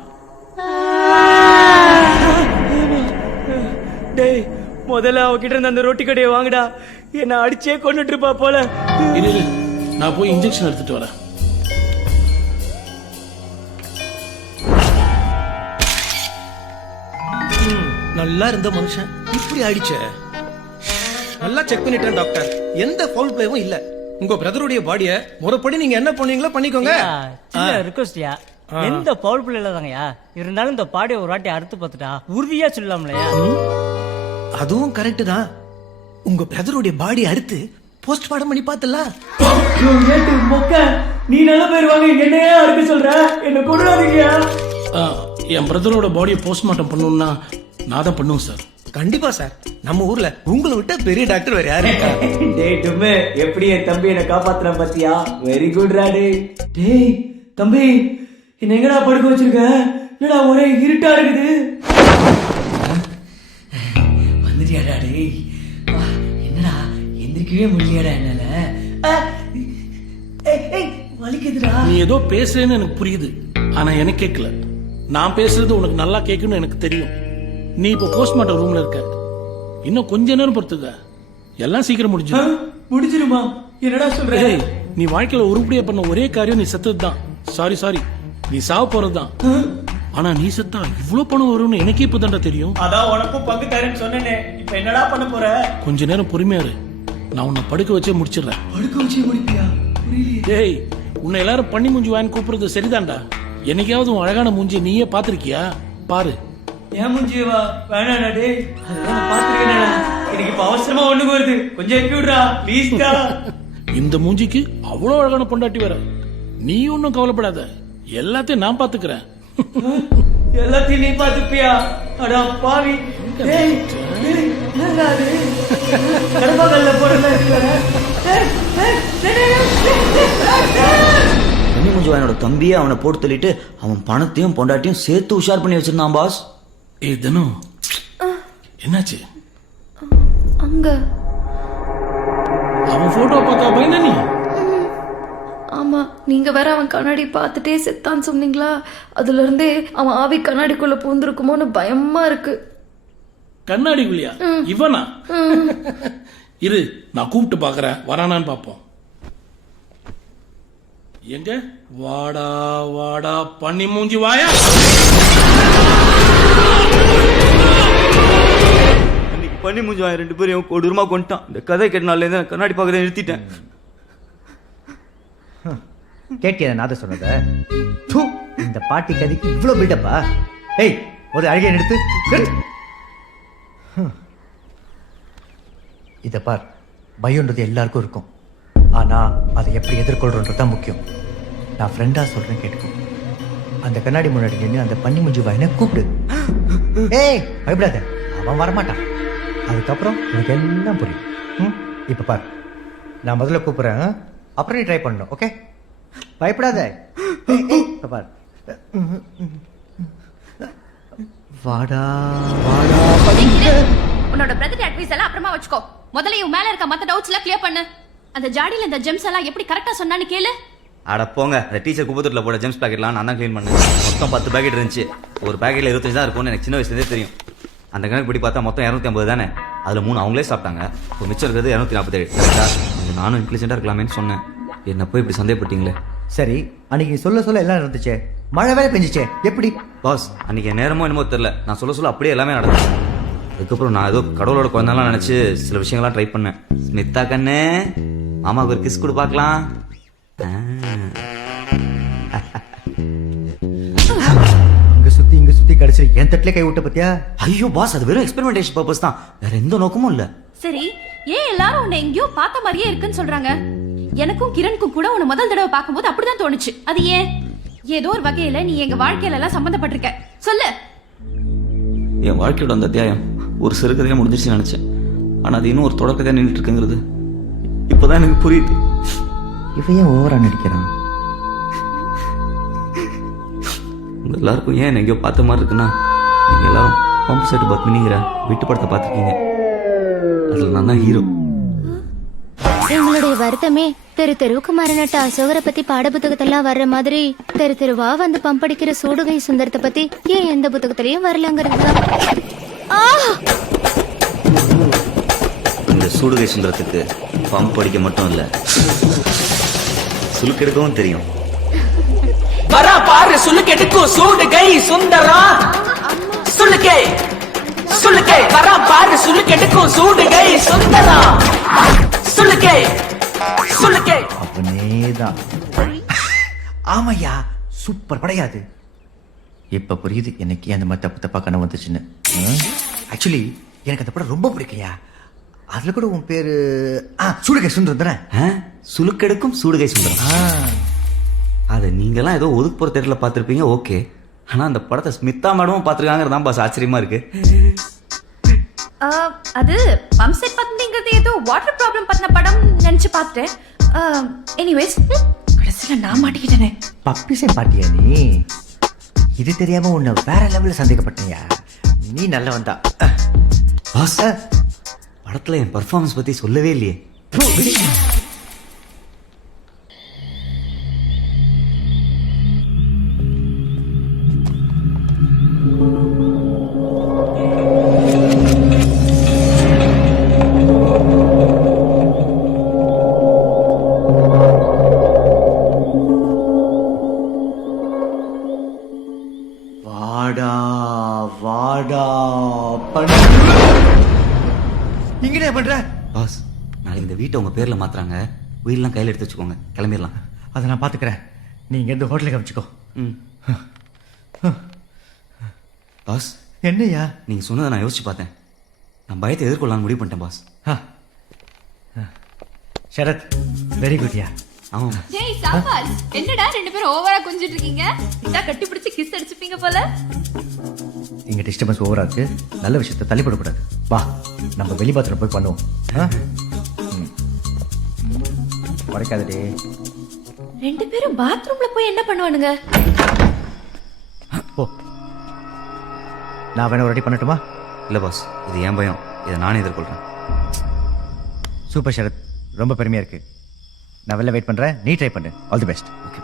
டேய் முதல்ல அவகிட்ட இருந்த அந்த ரொட்டி கடையை வாங்குடா. என்ன அடிச்சே கொண்டுட்டு இருப்பா போல. இரு நான் போய் இன்ஜெக்ஷன் எடுத்துட்டு வரேன். நல்லா இருந்த மனுஷன் இப்படி ஆயிடுச்சே. நல்லா செக் பண்ணிட்டேன் டாக்டர், எந்த ஃபவுல் பிளேவும் இல்ல. உங்க பிரதருடைய பாடிய முறைப்படி நீங்க என்ன பண்ணீங்களோ பண்ணிக்கோங்க. ரிக்வெஸ்ட்யா எந்த பவுல் பிள்ளை இல்லாதங்கயா இருந்தாலும் இந்த பாடியை ஒரு வாட்டி அறுத்து பார்த்துட்டா உறுதியா சொல்லலாம்லையா? அதுவும் கரெக்ட் தான். உங்க பிரதருடைய பாடி அறுத்து போஸ்ட்மார்ட்டம் பண்ணி பார்த்தலாம். நீ நல்ல பேர் வாங்க என்னையே அறுக்க சொல்ற? என்ன கொள்ளாதீங்கயா. என் பிரதரோட பாடியை போஸ்ட்மார்ட்டம் பண்ணணும்னா நான் தான் பண்ணுவேன் சார். கண்டிப்பா சார். நம்ம ஊர்ல உங்களை விட்ட பெரிய டாக்டர் வேற யாரு? டேய் டும்மே, எப்படி என் தம்பி என்ன காப்பாத்துற பாத்தியா? வெரி குட் ரா டேய். டேய் தம்பி, என்ன எங்கடா படுக்க வச்சிருக்க? என்னடா ஒரே இருட்டா இருக்குது. வந்துட்டியாடா டேய்? என்னடா எந்திரிக்கவே முடியலடா என்னால. வலிக்குதுடா. நீ ஏதோ பேசுறேன்னு எனக்கு புரியுது, ஆனா எனக்கு கேட்கல. நான் பேசுறது உனக்கு நல்லா கேட்கும்னு எனக்கு தெரியும். நீ இப்ப போஸ்ட்மார்ட்டம் ரூம்ல இருக்க. இன்னும் கொஞ்ச நேரம் பொறுத்துக்க, எல்லாம் சீக்கிரம் முடிஞ்சிடும். முடிஞ்சிருமா? என்னடா சொல்ற? நீ வாழ்க்கையில உருப்படியா பண்ண ஒரே காரியம் நீ செத்ததுதான். சாரி நீ சாவ போறதுதான். ஆனா நீ செத்தா இவ்வளவு பணம் வரும்னு எனக்கே இப்பதான்டா தெரியும். அதான் உனக்கும் பங்கு தரேன்னு சொன்னேனே. இப்ப என்னடா பண்ண போற? கொஞ்ச நேரம் பொறுமையா இரு, நான் உன்னை படுக்க வச்சே முடிச்சிடுறேன். படுக்க வச்சே முடிப்பியா? டேய், உன்னை எல்லாரும் பண்ணி மூஞ்சி வாங்கி கூப்பிடுறது சரிதான்டா. என்னைக்காவது உன் அழகான மூஞ்சி நீயே பாத்திருக்கியா? பாரு. ஏன் மூஞ்சியவா? வேணாடா டேய், அதெல்லாம் பாத்துருக்கேன்டா. எனக்கு இப்ப அவசரமா ஒண்ணுக்கு வருது, கொஞ்சம் எக்கி விடுறா ப்ளீஸ்டா. இந்த மூஞ்சிக்கு அவ்வளவு அழகான பொண்டாட்டி வேற. நீ ஒன்னும் கவலைப்படாத, எல்லாத்தையும் நான் பாத்துக்கிறேன். எல்லாத்தையும் நீ பாத்துப்பியா? அடா பாவி. டேய் என்னடா இது? கர்மகல்ல போறல இருக்கற. கன்னிமுஞ்சுவாயனோட தம்பியே அவனை போட்டு தள்ளிட்டு அவன் பணத்தையும் பொண்டாட்டியும் சேர்த்து உஷார் பண்ணி வச்சிருந்தான் பாஸ். ஏய் தனு, என்னாச்சு? அங்க அவன் போட்டோ பார்த்தா பயந்தா நீ? ஆமா, நீங்க வேற அவன் கண்ணாடி பார்த்துட்டே செத்தான்னு சொன்னீங்களா? அதுல இருந்தே அவன் ஆவி கண்ணாடிக்குள்ள பூந்துருக்குமோன்னு பயமா இருக்கு. கண்ணாடிக்குள்ளியா? இவனா? இரு, நான் கூப்பிட்டு பாக்குறேன், வரானான்னு பாப்போம். எங்க? வாடா வாடா பண்ணி மூஞ்சி வாயா. அன்னைக்கு பண்ணி மூஞ்சி வாய 2 பேரையும் கொடூரமா கொண்டுட்டான். இந்த கதை கேட்டனால இருந்து கண்ணாடி பார்க்கறத நிறுத்திட்டேன். கேட்டியா நான் தான் சொன்னத? இந்த பாட்டி கதைக்கு இவ்வளவு பில்டப்பா? ஏய், ஒரு அழகை நிறுத்து. இத பார், பயம்ன்றது எல்லாருக்கும் இருக்கும். ஆனா அதை எப்படி எதிர்கொள்றோன்றது தான் முக்கியம். நான் ஃப்ரெண்டா சொல்றேன், கேட்டுக்கோ. அந்த கண்ணாடி முன்னாடி நின்று அந்த பண்ணி முஞ்சி வாயின கூப்பிடு. ஏய் பயப்படாத, அவன் வரமாட்டான். அதுக்கப்புறம் உனக்கு எல்லாம் புரியும். இப்ப பார், நான் முதல்ல கூப்பிடுறேன், அப்புறம் நீ ட்ரை பண்ணணும். ஓகே? பயப்படாத. பார், வாடா வாடா. உன்னோட பிரதர் அட்வைஸ் எல்லாம் அப்புறமா வச்சுக்கோ. முதல்ல இவன் மேல இருக்க மத்த டவுட்ஸ் எல்லாம் கிளியர் பண்ணு. அந்த ஜாடியில இந்த ஜெம்ஸ் எல்லாம் எப்படி கரெக்டா சொன்னான்னு கேளு. அட போங்க, அந்த டீச்சர் குப்பத்தூர்ல போட ஜெம்ஸ் பாக்கெட்லாம் நான் தான் க்ளீன் பண்ணேன். மொத்தம் 10 பாக்கெட் இருந்துச்சு. ஒரு பாக்கெட்ல 25 தான் இருக்கும்னு எனக்கு சின்ன வயசுலேருந்தே தெரியும். அந்த கணக்கு படி பார்த்தா மொத்தம் 250 தானே. அதுல 3 அவங்களே சாப்பிட்டாங்க. இப்போ மிச்சம் இருக்கிறது 247. கரெக்டா? நானும் இன்டெலிஜென்ட்டா இருக்கலாமேன்னு சொன்னேன். என்ன போய் இப்படி சந்தேகப்பட்டீங்களே. சரி, அன்னைக்கு சொல்ல எல்லாம் இருந்துச்சே, மழை வேலை பெஞ்சிச்சே, எப்படி? பாஸ், அன்னைக்கு நேரமோ என்னமோ தெரியல, நான் சொல்ல அப்படியே எல்லாமே நடந்துச்சு. அதுக்கப்புறம் நான் ஏதோ கடவுளோட குழந்தைலாம் நினைச்சு சில விஷயங்கள்லாம் ட்ரை பண்ணேன். ஸ்மிதா கண்ணு, மாமாவுக்கு ஒரு கிஸ் கொடு பார்க்கலாம். இங்க சுத்தி சுத்தி கடைசி என் தட்டிலே கை விட்ட பத்தியா? ஐயோ பாஸ், அது வெறும் எக்ஸ்பெரிமெண்டேஷன் பர்பஸ் தான், வேற எந்த நோக்கமும் இல்ல. சரி, ஏன் எல்லாரும் உன்னை எங்கேயோ பார்த்த மாதிரியே இருக்குன்னு சொல்றாங்க? எனக்கும் கிரணுக்கும் கூட உன்னை முதல் தடவை பார்க்கும்போது அப்படிதான் தோணுச்சு. அது ஏன்? ஏதோ ஒரு வகையில நீ எங்க வாழ்க்கையில எல்லாம் சம்பந்தப்பட்டிருக்க. சொல்லு. என் வாழ்க்கையோட அந்த அத்தியாயம் ஒரு சிறுகதையா முடிஞ்சிருச்சுன்னு நினைச்சேன். ஆனா அது இன்னும் ஒரு தொடக்கத்தையா நின்றுட்டு இருக்குங்கிறது இப்பதான் எனக்கு புரியுது. இவன் ஏன் ஓவரா நடிக்கிறான்? உங்க எல்லாருக்கும் ஏன் எங்கேயோ பார்த்த மாதிரி இருக்குன்னா, நீங்க எல்லாரும் பம்பு செட்டு பத்மினிங்கிற வீட்டு படத்தை பார்த்துருக்கீங்க. அதுல நான் தான் ஹீரோ. எங்களுடைய வருத்தமே தெரு தெருவுக்கு மரணட்ட அசோகரை பத்தி பாட புத்தகத்தெல்லாம் வர்ற மாதிரி தெரு தெருவா வந்து பம்படிக்கிற சூடுகை சுந்தரத்தை பத்தி ஏன் எந்த புத்தகத்திலயும் வரலங்கிறது தான். இந்த சூடுகை சுந்தரத்துக்கு பம்ப் அடிக்க மட்டும் இல்ல, சுலுக்கெடுக்கவும் தெரியும். வரா பாரு சுளுக்கெடுக்கும் சூடுகை சுந்தரா. சுளுக்கே சுளுக்கே வரா பாரு சுளுக்கெடுக்கும் சூடுகை சுந்தரா. சுளுக்கே சுளுக்கே. அவனேதான். ஆமையா, சூப்பர் படையாது. இப்ப புரியுது எனக்கு அந்த மாதிரி தப்பு தப்பா கனவு வந்துச்சுன்னு. ஆக்சுவலி எனக்கு அந்த படம் ரொம்ப பிடிக்கையா. அதுல கூட உன் பேரு சூடுகை சுந்தரம் தானே? சுலுக்கெடுக்கும் சூடுகை சுந்தரம். அது நீங்கெல்லாம் ஏதோ ஒதுக்கு போற தேட்டர்ல பார்த்திருப்பீங்க, ஓகே. ஆனா அந்த படத்தை ஸ்மிதா மேடமும் பார்த்திருக்காங்கிறது தான் பாஸ் ஆச்சரியமா இருக்கு. அது பம்செட் பத்மினிங்கிறது ஏதோ வாட்டர் ப்ராப்ளம் பத்தின படம் நினைச்சு பார்த்தேன். எனிவேஸ், கடைசியில நான் மாட்டிக்கிட்டேனே. பப்பிசை பாட்டியா நீ? இது தெரியாம உன்னை வேற லெவல்ல சந்தேகப்பட்டியா? நீ நல்ல வந்தா. பாஸ், படத்துல என் பர்ஃபார்மன்ஸ் பத்தி சொல்லவே இல்லையே. வாடா வாடா இங்கே பண்ற? பாஸ், நாளைக்கு இந்த வீட்டை உங்க பேர்ல மாத்துறாங்க. வீடெல்லாம் கையில எடுத்து வச்சுக்கோங்க, கிளம்பிடலாம். அதை நான் பாத்துக்கிறேன். நீங்க எந்த ஹோட்டலுக்கு அமைச்சுக்கோ. பாஸ், என்னையா? நீங்க சொன்னதை நான் யோசிச்சு பார்த்தேன். நான் பயத்தை எதிர்கொள்ளலாம்னு முடிவு பண்ணிட்டேன் பாஸ். சரத், வெரி குட்யா. ஆமா. ஜெய் சாபாஸ். என்னடா ரெண்டு பேரும் ஓவரா கொஞ்சிட்டு இருக்கீங்க? இதா கட்டி பிடிச்சு கிஸ் அடிச்சுப்பீங்க போல. இங்க டிஸ்டர்பன்ஸ் ஓவரா இருக்கு. நல்ல விஷயத்தை தள்ளிப்படக்கூடாது. வா, நம்ம வெளி பாத்ரூம் போய் பண்ணுவோம். உடைக்காதே. ரெண்டு பேரும் பாத்ரூம்ல போய் என்ன பண்ணுவானுங்க? போ. நான் வேணா ரெடி பண்ணட்டுமா? இல்ல பாஸ், இது என் பயம். இதை நானே எதிர்கொள்றேன். சூப்பர் சரத், ரொம்ப பெருமையா இருக்கு. நான் வெளில வெயிட் பண்றேன், நீ ட்ரை பண்ணு. All the best. ஓகே.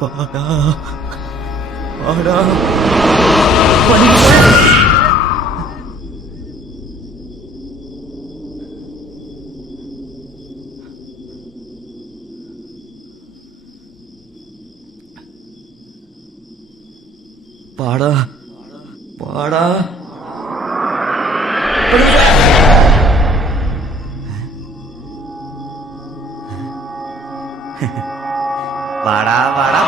வாடா வாடா பாடா பாடா. வாடா வாடா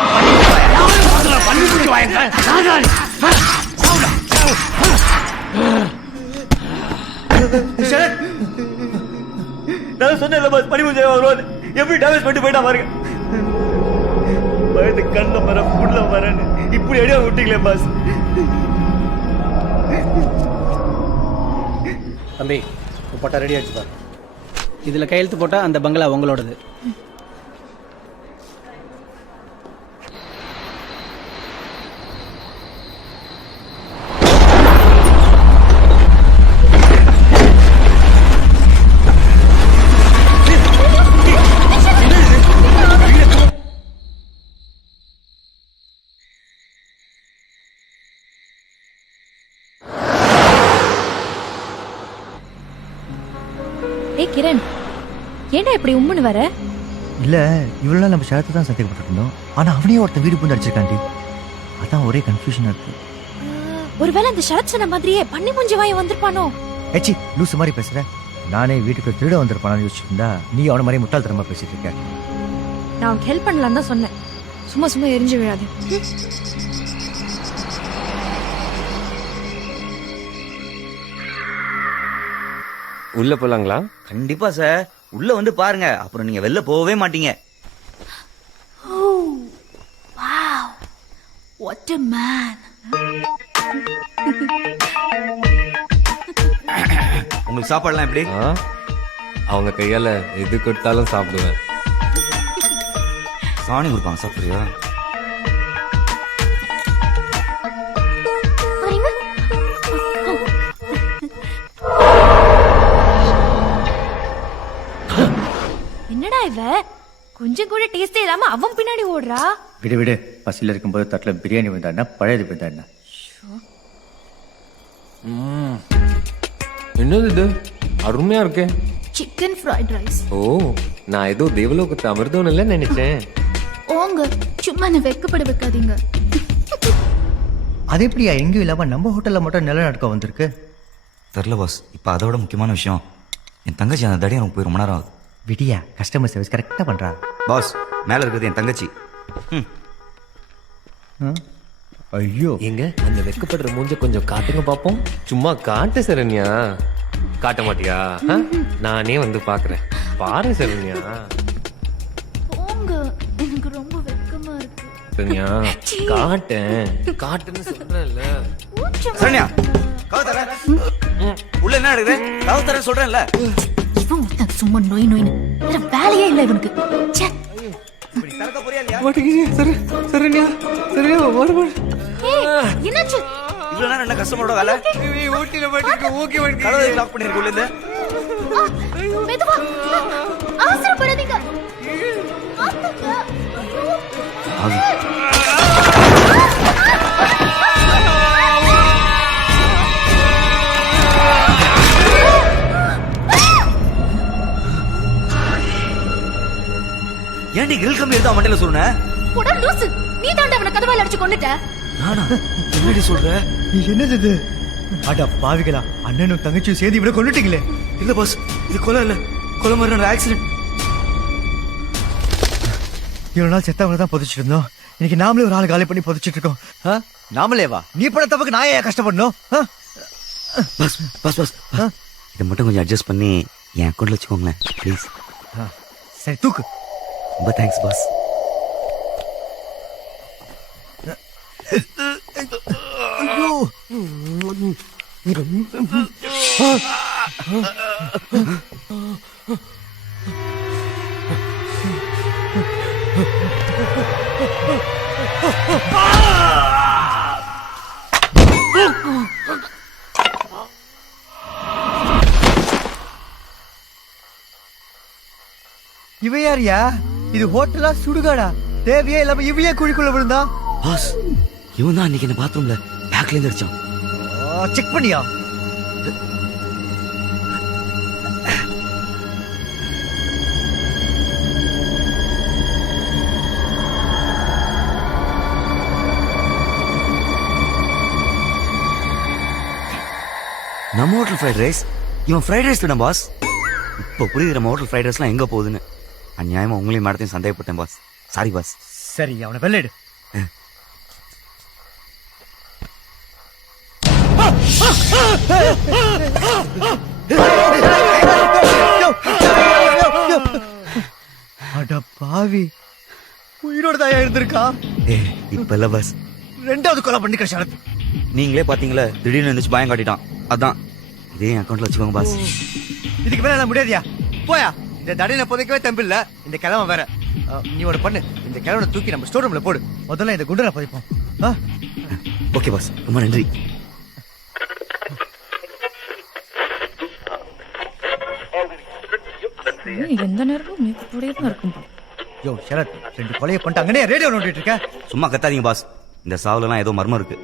நான் சொன்னேன்ல பாஸ், பனிமுஞ்சை வருவான். எப்படி டேமேஜ் பண்ணிட்டு போயிட்டா பாருங்க. பயந்து கண்ண மரம் புள்ள மரன்னு இப்படி அடியா விட்டீங்களே பாஸ். தம்பி, போட்டா ரெடி ஆயிடுச்சு பாரு. இதுல கையெழுத்து போட்டா அந்த பங்களா உங்களோடது. கிரண், ஏன்டா இப்படி உம்முன்னு வர? இல்ல, இவ்வளவு நாள் நம்ம சரத்தை தான் சந்தேகப்பட்டு இருந்தோம். ஆனா அவனையே ஒருத்தன் வீடு பூந்து அடிச்சிருக்காண்டி. அதான் ஒரே கன்ஃபியூஷனா இருக்கு. ஒருவேளை அந்த சரத் சொன்ன மாதிரியே பண்ணி மூஞ்சி வாய வந்திருப்பானோ? ஏச்சி லூசு மாதிரி பேசுற. நானே வீட்டுக்கு திருட வந்திருப்பானு யோசிச்சுட்டு இருந்தா நீ அவன மாதிரி முட்டாள்தனமா பேசிட்டு இருக்க. நான் உனக்கு ஹெல்ப் பண்ணலாம் தான் சொன்னேன். சும்மா சும்மா எரிஞ்சு விழாது. உள்ள போலாங்களா? கண்டிப்பா சார், உள்ள வந்து பாருங்க, அப்புறம் நீங்க வெளில போகவே மாட்டீங்க. What a man. உங்களுக்கு சாப்பாடுலாம் எப்படி? அவங்க கையால எது கொடுத்தாலும் சாப்பிடுவேன். சாணி கொடுப்பாங்க, சாப்பிடுறியா? என்னடா இவ கொஞ்சம் கூட டேஸ்டே இல்லாம அவன் பின்னாடி ஓடுறா. விடு விடு, பசியில் இருக்கும்போது தட்டில் பிரியாணி வந்தாண்ணா பழையது வந்தாண்ணா. என்னது இது, அருமையா இருக்கே. Chicken fried rice. ஓ, நான் ஏதோ தேவலோகத்து அமிர்தம் இல்ல நினைச்சேன். ஓங்க சும்மா என்ன வெக்கப்பட வைக்காதீங்க. அது எப்படியா எங்கேயும் இல்லாம நம்ம ஹோட்டல்ல மட்டும் நிலநடுக்கம் வந்திருக்கு? தெரில பாஸ். இப்போ அதோட முக்கியமான விஷயம், என் தங்கச்சி அந்த தடியை எனக்கு போய் ரொம்ப நேரம் ஆகுது. விடியா, கஸ்டமர் சர்வீஸ் கரெக்டா பண்றா. பாஸ், மேல இருக்கிறது என் தங்கச்சி. ஐயோ, எங்க அந்த வெக்கப்படுற மூஞ்ச கொஞ்சம் காட்டுங்க பாப்போம். சும்மா காட்டு சரண்யா. காட்ட மாட்டியா? நானே வந்து பாக்குறேன். பாரு சரண்யா. போங்க, எனக்கு ரொம்ப வெக்கமா இருக்கு. சரண்யா, காட்டேன் காட்டுன்னு சொல்றேன்ல. சரண்யா, கவு தர. உள்ள என்ன நடக்குது? கவு தர சொல்றேன்ல. இவன் ஒருத்தன் சும்மா நோய் நோயின்னு வேற வேலையே இல்லை இவனுக்கு. ச்சே. சரண்யா, சரண்யா, ஓடு ஓடு. ஏய், என்னாச்சு? இவ்வளவு நேரம் என்ன கஸ்டமரோட வேலை? ஊட்டில மாட்டிருக்கு, ஊக்கி மாட்டிருக்கு. கதவை லாக் பண்ணிருக்கு உள்ள இருந்து. மெதுவா. அவசரப்படாதீங்க. ஆத்துங்க. ஏன்டி கிரில் கம்பி எடுத்து மண்டையில சொன்ன? போடா லூசு, நீ தாண்டா அவனை கதவால அடிச்சு கொன்னுட்ட. நானா? என்னடி சொல்ற? நீ என்னது இது? அட பாவிகளா, அண்ணனும் தங்கச்சியும் சேர்ந்து இவனை கொண்டுட்டீங்களே. இல்ல பாஸ், இது கொலை இல்ல, கொலை மாதிரி ஆக்சிடென்ட். இவ்வளவு நாள் செத்தவங்களை தான் புதைச்சிட்டு இருந்தோம். இன்னைக்கு நாமளே ஒரு ஆள் காலி பண்ணி புதைச்சிட்டு இருக்கோம். நாமளே வா, நீ பண்ண தப்புக்கு நான் ஏன் கஷ்டப்படணும்? பாஸ் பாஸ் பாஸ், இதை மட்டும் கொஞ்சம் அட்ஜஸ்ட் பண்ணி என் அக்கௌண்ட்ல வச்சுக்கோங்களேன் ப்ளீஸ். சரி தூக்கு. ரொம்ப தேங்க்ஸ் பாஸ். ஐயோ, இவ யாரியா? இது ஹோட்டலா சுடுகாடா? தேவையே இல்லாம இவையே குழிக்குள்ள விழுந்தா? பாஸ், இவன் தான் அன்னைக்கு என்ன பாத்ரூம்ல பேக்ல இருந்து அடிச்சான். செக் பண்ணியா? நம்ம ஹோட்டல் ஃப்ரைட் ரைஸ், இவன் ஃப்ரைட் ரைஸ் தானே பாஸ்? இப்போ புரியுது நம்ம ஹோட்டல் ஃப்ரைட் ரைஸ்லாம் எங்க போகுதுன்னு. அநியாயமா உங்களையும் மேடத்தையும் சந்தேகப்பட்டேன் பாஸ். Sorry boss. சரி, அவனை வெள்ளைடு. அட பாவி, உயிரோட தாயா இருந்திருக்கா? இப்ப இல்ல பாஸ், ரெண்டாவது கொலை பண்ணிக்க சரத். நீங்களே பாத்தீங்களா, திடீர்னு இருந்துச்சு பயம் காட்டிட்டான். அதான் இதே அக்கௌண்ட்ல வச்சுக்கோங்க பாஸ். இதுக்கு மேல எல்லாம் முடியாதியா? போயா, இந்த தடையில புதைக்கவே தம்பி இல்ல. இந்த கிழமை வேற. நீ ஒண்ணு பண்ணு, இந்த கிழவனை தூக்கி நம்ம ஸ்டோர் ரூம்ல போடு. முதல்ல இந்த குண்டரை புதைப்போம். ஓகே பாஸ், ரொம்ப நன்றி. எந்த நேரமும் நீ கூடயே தான் இருக்கும். யோ சரத், ரெண்டு கொலையை பண்ணிட்டு அங்கனே ரேடியோ நோண்டிட்டு இருக்க. சும்மா கத்தாதீங்க பாஸ், இந்த சாவுலலாம் ஏதோ மர்மம் இருக்கு.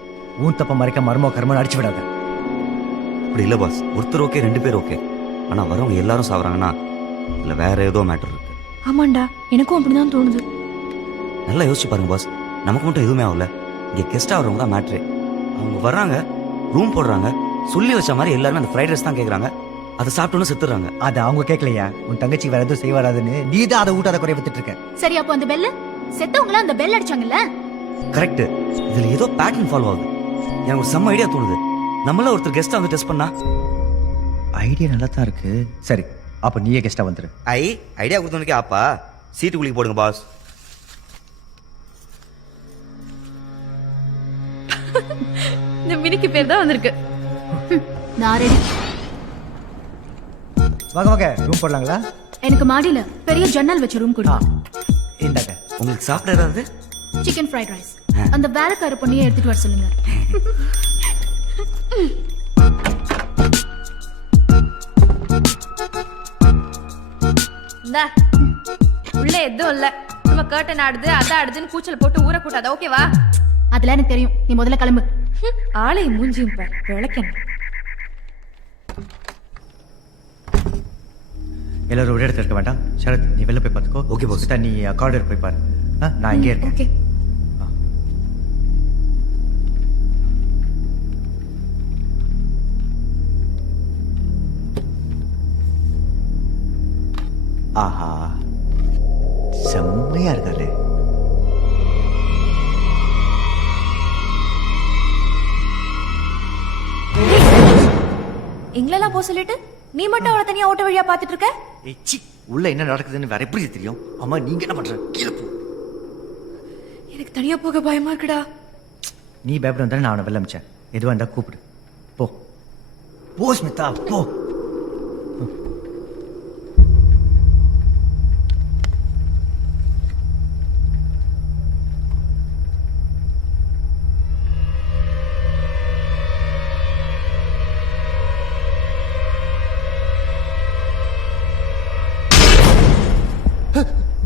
ஊன் தப்ப மறைக்க மர்மோ கர்மன்னு அடிச்சு விடாத. அப்படி இல்ல பாஸ், ஒருத்தர் ஓகே, ரெண்டு பேர் ஓகே. ஆனா வரவங்க எல்லாரும் சாவறாங்கன்னா இல்ல வேற ஏதோ மேட்டர் இருக்கு. ஆமாண்டா, எனக்கும் அப்படிதான் தோணுது. நல்லா யோசிச்சு பாருங்க பாஸ், நமக்கு மட்டும் எதுவுமே ஆகல. இங்க கெஸ்டா வரவங்க தான் மேட்ரே. அவங்க வர்றாங்க, ரூம் போடுறாங்க, சொல்லி வச்ச மாதிரி எல்லாருமே அந்த ஃப்ரைட் ரைஸ் தான் கேக்குறாங்க. அதை சாப்பிட்டோன்னு செத்துறாங்க. அது அவங்க கேட்கலையா? உன் தங்கச்சி வேற எதுவும் செய்ய வராதுன்னு நீ தான் அதை ஊட்டாத குறைய வித்துட்டு இருக்க. சரி, அப்போ அந்த பெல்ல செத்தவங்கள அந்த பெல் அடிச்சாங்கல்ல? கரெக்ட். இதுல ஏதோ பேட்டர்ன் ஃபாலோ ஆகுது. எனக்கு ஒரு செம்ம ஐடியா தோணுது. நம்மள ஒருத்தர் கெஸ்டா வந்து டெஸ்ட் பண்ணா. ஐடியா நல்லா தான் இருக்கு. சரி, அப்ப நீயே கெஸ்டா வந்துரு. ஐடியா கொடுத்தவனுக்கே அப்பா சீட்டு குளிக்க போடுங்க பாஸ். இந்த மினிக்கு பேர் தான் வந்திருக்கு. நான் ரெடி. வாங்க வாங்க, ரூம் போடலாங்களா? எனக்கு மாடியில பெரிய ஜன்னல் வச்ச ரூம் கொடுங்க. இந்தாங்க. உங்களுக்கு சாப்பிட ஏதாவது? Chicken fried rice. அந்த வேலைக்கார பொண்ணையே எடுத்துட்டு வர சொல்லுங்க. உள்ள எதுவும் இல்ல. நம்ம கர்டன் ஆடுது அதான் ஆடுதுன்னு கூச்சல் போட்டு ஊற கூட்டாத. ஓகேவா? அதெல்லாம் எனக்கு தெரியும். நீ முதல்ல கிளம்பு. ஆளையும் மூஞ்சியும் பார், விளக்கணும். எல்லாரும் ஒரே இடத்துல இருக்க வேண்டாம். சரத், நீ வெளில போய் பார்த்துக்கோ. Okay pass. நீ கார்டர் போய் பாரு. நான் இங்கே இருக்கேன். ஓகே. ஆஹா, செம்மையா இருக்காளே. எங்களெல்லாம் போக சொல்லிட்டு நீ மட்டும் அவளை தனியா ஓட்ட வழியா பாத்துட்டு இருக்க. ஏச்சி, உள்ள என்ன நடக்குதுன்னு வேற எப்படி தெரியும்? அம்மா, நீங்க என்ன பண்ற? கீழே போ. எனக்கு தனியா போக பயமா இருக்குடா. நீ பயப்பட வந்தா நான் அவனை வெளில அமிச்சேன். எதுவா இருந்தா கூப்பிடு. போ போ ஸ்மிதா, போ.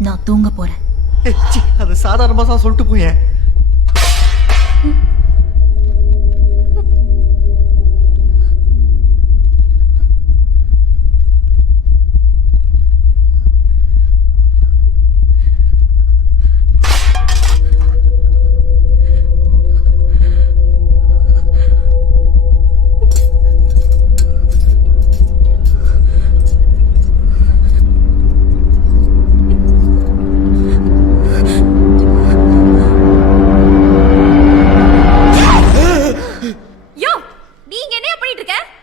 நான் தூங்க போறேன். அது சாதாரணமா தான் சொல்லிட்டு போயேன்.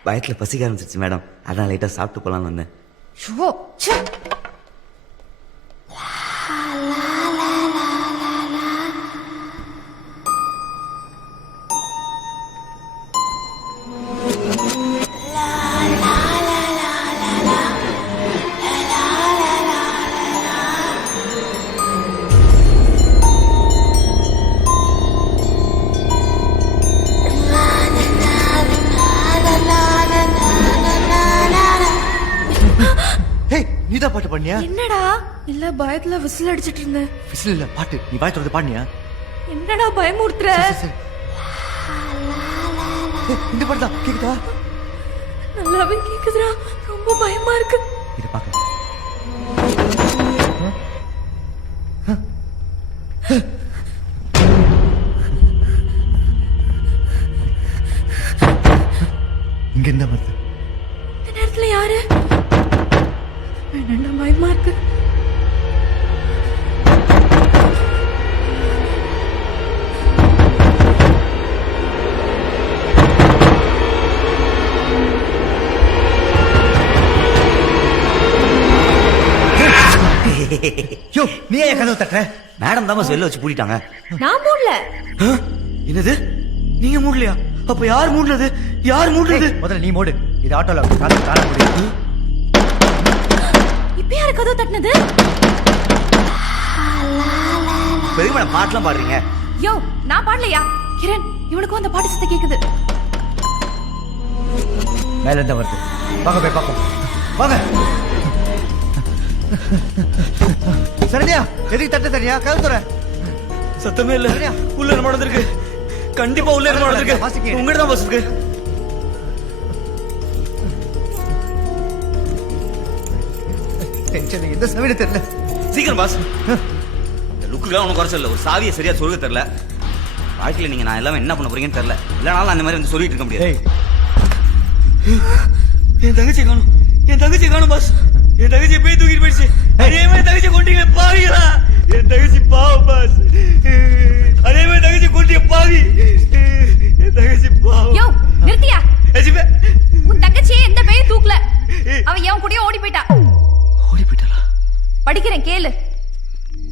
வயிற்றுல பசிக்க ஆரம்பிச்சிருச்சு மேடம், அதான் லைட்டா சாப்பிட்டு போலான்னு வந்தேன். நீதான் பாட்டு பாடினியா? என்னடா? இல்ல, பயத்துல விசில் அடிச்சிட்டு இருந்தேன். விசில் இல்ல, பாட்டு. நீ பாட்டு வந்து பாடினியா? என்னடா பயமுறுத்துற? இந்த பாட்டு தான் கேக்குதா? நல்லாவே கேக்குதுடா. ரொம்ப பயமா இருக்கு. இத பாக்க. இங்க என்ன வருது? இந்த நேரத்துல யாரு? என்னடா பயமா இருக்கு. யோ, நீ ஏன் கதவு தட்டுற? மேடம் தான் வெளில வச்சு பூட்டிட்டாங்க. நான் மூடல. என்னது? நீங்க மூடலையா? அப்ப யார் மூடுறது? யார் மூடுறது? முதல்ல நீ மூடு. இது ஆட்டோல கால மூடு. இப்ப யாரு கதவு தட்டினது? பெரிய மேடம் பாட்டுலாம் பாடுறீங்க. யோ, நான் பாடலையா? கிரண், இவனுக்கும் அந்த பாட்டு சத்தம் கேக்குது. மேல இருந்து வருது. வாங்க போய் பாப்போம். வாங்க. சரியா? எதுக்கு தட்ட தெரியா? கதவு தர. சத்தமே இல்ல. உள்ள என்ன நடந்திருக்கு? கண்டிப்பா உள்ள என்ன நடந்திருக்கு? உங்ககிட்ட தான் பஸ் இருக்கு. டென்ஷன் எந்த சமயமே தெரியல. சீக்கிரம் பாஸ். இந்த லுக்குலாம் ஒன்றும் குறைச்சல. ஒரு சாவியை சரியா சொல்ல தெரியல. வாழ்க்கையில நீங்க நான் எல்லாமே என்ன பண்ண போறீங்கன்னு தெரியல. இல்லனாலும் அந்த மாதிரி வந்து சொல்லிட்டு இருக்க முடியாது. என் தங்கச்சி காணும் பாஸ். என் தங்கச்சி போய் தூக்கிட்டு போயிடுச்சு. அதே மாதிரி தங்கச்சி கொண்டீங்களே பாவிங்களா. என் தங்கச்சி பாவம் பாஸ். அதே மாதிரி தங்கச்சி கொண்டீங்க பாவி. என் தங்கச்சி பாவம். யோ நிறுத்தியா? உன் தங்கச்சியே எந்த பேயும் தூக்கல. அவ என் கூடயே ஓடி போயிட்டா. படிக்கிறேன் கேளு.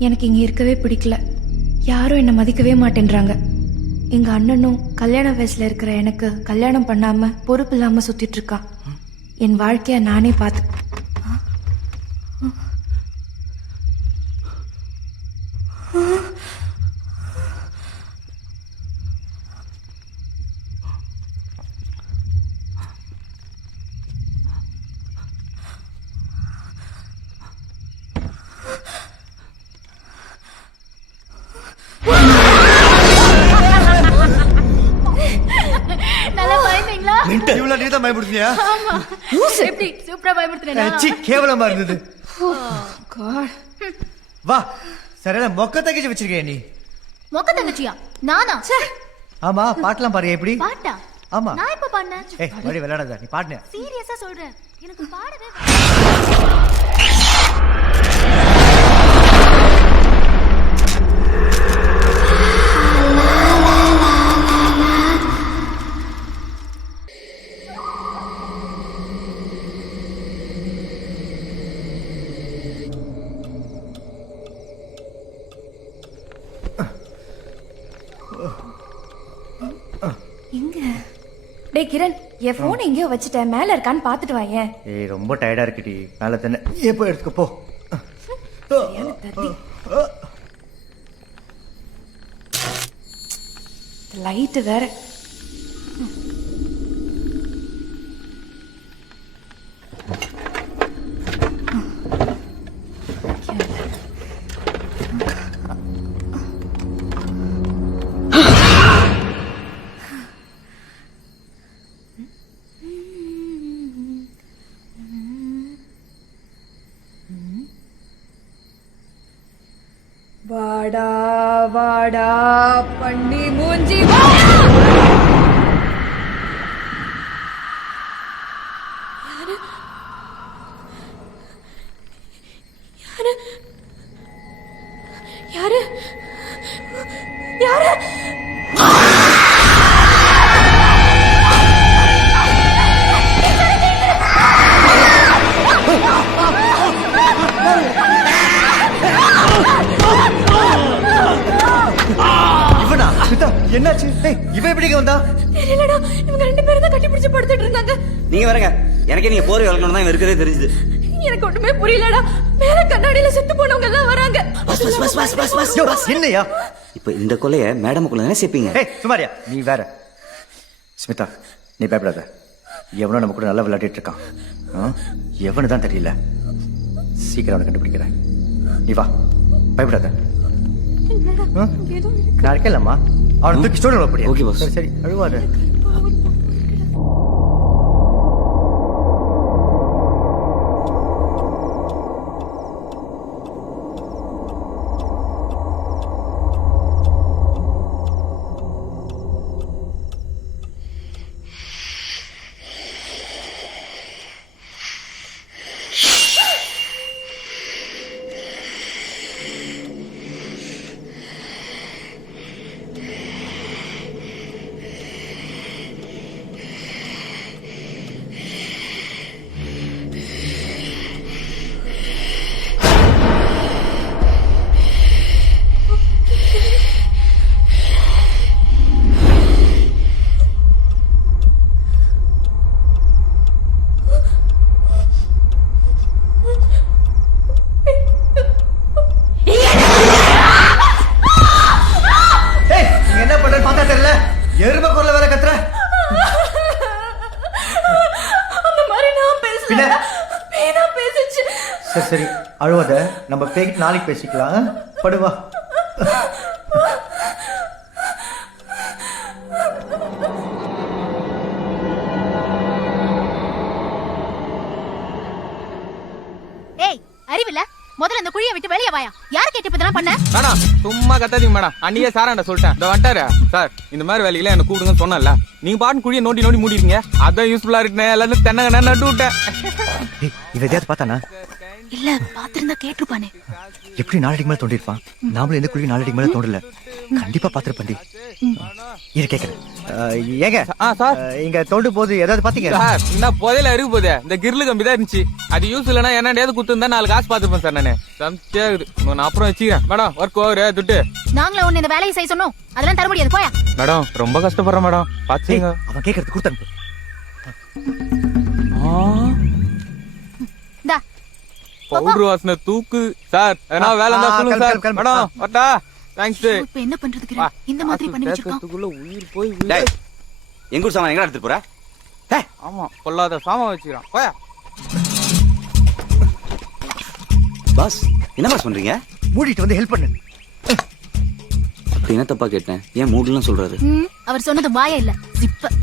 எனக்கு இங்க இருக்கவே பிடிக்கல. யாரும் என்ன மதிக்கவே மாட்டேன்றாங்க. எங்க அண்ணனும் கல்யாண வயசுல இருக்கிற எனக்கு கல்யாணம் பண்ணாம பொறுப்பு இல்லாம சுத்திட்டு இருக்கான். என் வாழ்க்கைய நானே பார்த்து நல்லா பயந்தீங்களா? இவ்வளவு நீ தான் பயப்படுத்தியா? எப்படி சூப்பரா பயப்படுத்துறேனா? கேவலமா இருந்தது. வா சரியான மொக்க தங்கச்சி வச்சிருக்கேன் நீ. மொக்க தங்கச்சியா? நானா? ஆமா பாட்டெல்லாம் பாரு எப்படி? பாட்டா? ஆமா. நான் இப்ப பாடுனேன். ஏய் வடி விளையாடாத நீ பாடுன. சீரியஸா சொல்றேன். எனக்கு பாடவே எங்க? டேய் கிரண், என் போன் எங்கேயோ வச்சுட்டேன். மேல இருக்கான்னு பாத்துட்டு வாயேன். ஏய் ரொம்ப டயர்டா இருக்குடி. மேல தானே எப்போ எடுத்துக்க போ. லைட் வேற. வாடா வாடா பண்ணி மூஞ்சி வாடா. யாரு யாரு யாரு? இவனா? என்னாச்சு? இவன் எப்படி வந்தா? தெரியலடா. இவங்க ரெண்டு பேரும் தான் கட்டி பிடிச்சு படுத்துட்டு இருந்தாங்க. நீங்க வரங்க. எனக்கே நீங்க போற வளர்க்கணும் தான் இருக்கிறதே தெரிஞ்சது. எனக்கு ஒண்ணுமே புரியலடா. மேல கண்ணாடியில செத்து போனவங்க எல்லாம் வராங்க. என்னையா? இப்ப இந்த கொலைய மேடமுக்குள்ள தானே சேர்ப்பீங்க. சுமாரியா நீ வேற. ஸ்மிதா நீ பயப்படாத. எவனோ நம்ம கூட நல்லா விளையாடிட்டு இருக்கான். எவனு தான் தெரியல. சீக்கிரம் அவனை கண்டுபிடிக்கிறேன். நீ வா பயப்படாத. நான் இருக்கேன்லம்மா. அவனை தூக்கி ஸ்டோரி அப்படியே. Okay boss. சரி சரி அழுவாத. எருமை குரல வேற கத்துற. அந்த மாதிரி நான் பேசல. பேனா பேசிச்சு. சரி சரி அழுவாத. நம்ம பேக்கிட்டு நாளைக்கு பேசிக்கலாம். படுவா. ஏய் அறிவில்ல, முதல்ல அந்த குழியை விட்டு வெளியே வாயா. யார கேட்டு இப்ப இதெல்லாம் பண்ண? மேடம் சும்மா கத்தாதீங்க மேடம். அன்னைக்கே சாராண்ட சொல்லிட்டேன். இந்த வந்துட்டாரு சார், இந்த மாதிரி வேலையில என்ன கூடுங்கன்னு சொன்னல. நீங்க பாட்டு குழியை நோண்டி நோண்டி மூடிருக்கீங்க. அதான் யூஸ்ஃபுல்லா இருக்குன்னு எல்லாரும் தென்னங்க நட்டு விட்டேன். இவ எதையாவது பார்த்தானா? இல்ல பாத்திருந்தா கேட்டிருப்பானே. எப்படி 4 அடிக்கு மேல தோண்டிருப்பான்? நாமளும் எந்த குழி 4 அடிக்கு மேல தோண்டல. கண்டிப்பா பாத்திருப்பண்டி. இரு கேக்குறேன். ஏங்க சார் இங்க தோண்டு போது ஏதாவது பாத்தீங்க? சார் என்ன புதையில இருக்கு போதே. இந்த கிரில் கம்பி தான் இருந்துச்சு. அது யூஸ் இல்லைன்னா என்னடையாவது குத்துருந்தா 4 காசு பாத்துருப்பேன் சார். நானு சம்சேகுது. நான் அப்புறம் வச்சுக்கிறேன் மேடம். ஒர்க் ஓவரு துட்டு. நாங்கள உன்னை இந்த வேலையை செய்ய சொன்னோம். அதெல்லாம் தர முடியாது. போயா மேடம். ரொம்ப கஷ்டப்படுறேன் மேடம். பாத்தீங்க அவன் கேக்குறது கொடுத்தனுப்பு. இந்தா பவுடர் வாசனை தூக்கு சார். ஏன்னா வேலை இருந்தா சொல்லுங்க சார். மேடம் வட்டா. தேங்க்ஸ். இப்ப என்ன பண்றதுக்கு இந்த மாதிரி பண்ணி வச்சிருக்கான். உயிர் போய் டேய், எங்க ஊர் சாமான் எங்க எடுத்துட்டு போற? ஆமா பொல்லாத சாமான் வச்சுக்கிறான். போயா பாஸ். என்ன பாஸ் பண்றீங்க? மூடிட்டு வந்து ஹெல்ப் பண்ணு. அப்படி என்ன தப்பா கேட்டேன்? ஏன் மூடலாம் சொல்றாரு? அவர் சொன்னது வாயா இல்ல ஜிப்ப.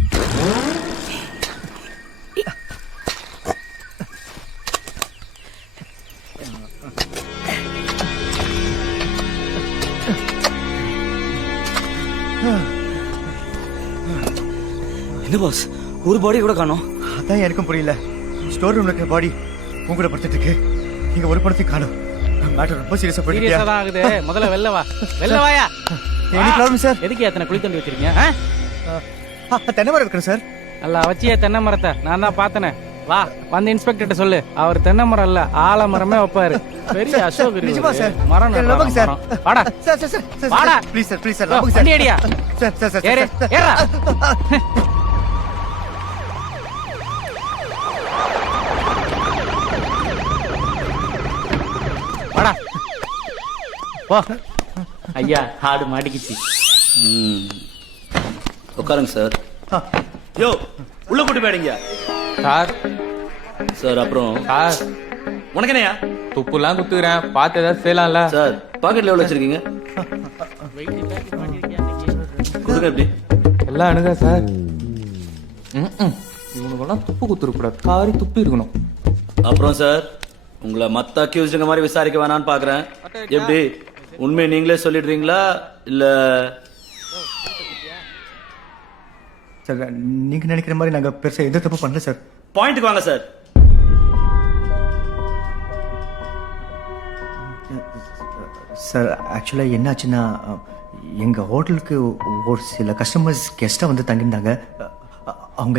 என்ன பாஸ், ஒரு பாடி கூட காணோம். அதான் எனக்கும் புரியல. ஸ்டோர் ரூம்ல இருக்கிற பாடி உங்களோட படுத்துட்டு இருக்கு. இங்க ஒரு படத்தையும் காணோம். மேட்டர் ரொம்ப சீரியஸா போயிட்டு சீரியஸா தான் ஆகுது. முதல்ல வெளில வா. வெளில வாயா. Any problem sir? எதுக்கு எத்தனை குழி தோண்டி வச்சிருக்கீங்க? தென்னை மரம் இருக்கிறேன் சார். நல்லா வச்சியே தென்னை மரத்தை. நான் தான் பார்த்தனே. வா வந்து இன்ஸ்பெக்டர் சொல்லு. அவர் தென்னை மரம் இல்ல ஆலமரமே வைப்பாரு. பெரிய அசோக் நிஜமா சார்? மரம் நம்புங்க சார். வாடா சார் சார் சார் வாடா. ப்ளீஸ் சார் ப்ளீஸ் சார் நம்புங்க சார். வண்டி அடியா. சார் சார் சார் ஏறு ஏறா. வாடா வா. ஐயா ஆடு மாட்டிக்கிச்சு. உட்காருங்க சார். யோ உள்ள போட்டு போயிடுங்க சார். சார் அப்புறம் சார் உனக்கு என்னையா? துப்புலாம் குத்துக்கிறேன். பார்த்து ஏதாவது செய்யலாம்ல சார். பாக்கெட்ல எவ்வளவு வச்சிருக்கீங்க? கொடுங்க எப்படி? எல்லாம் அணுக சார். இவனுக்கெல்லாம் துப்பு குத்துருக்கூடாது. காரி துப்பி இருக்கணும். அப்புறம் சார் உங்களை மத்த அக்யூஸ்டுங்க மாதிரி விசாரிக்க வேணான்னு பாக்குறேன். எப்படி உண்மை நீங்களே சொல்லிடுறீங்களா இல்ல? சார் நீங்க நினைக்கிற மாதிரி நாங்க பெருசா எந்த தப்பு பண்ணல சார். பாயிண்ட்க்கு வாங்க சார். சார் ஆக்சுவலா என்னாச்சுன்னா எங்க ஹோட்டலுக்கு ஒரு சில கஸ்டமர்ஸ் கெஸ்டா வந்து தங்கியிருந்தாங்க. அவங்க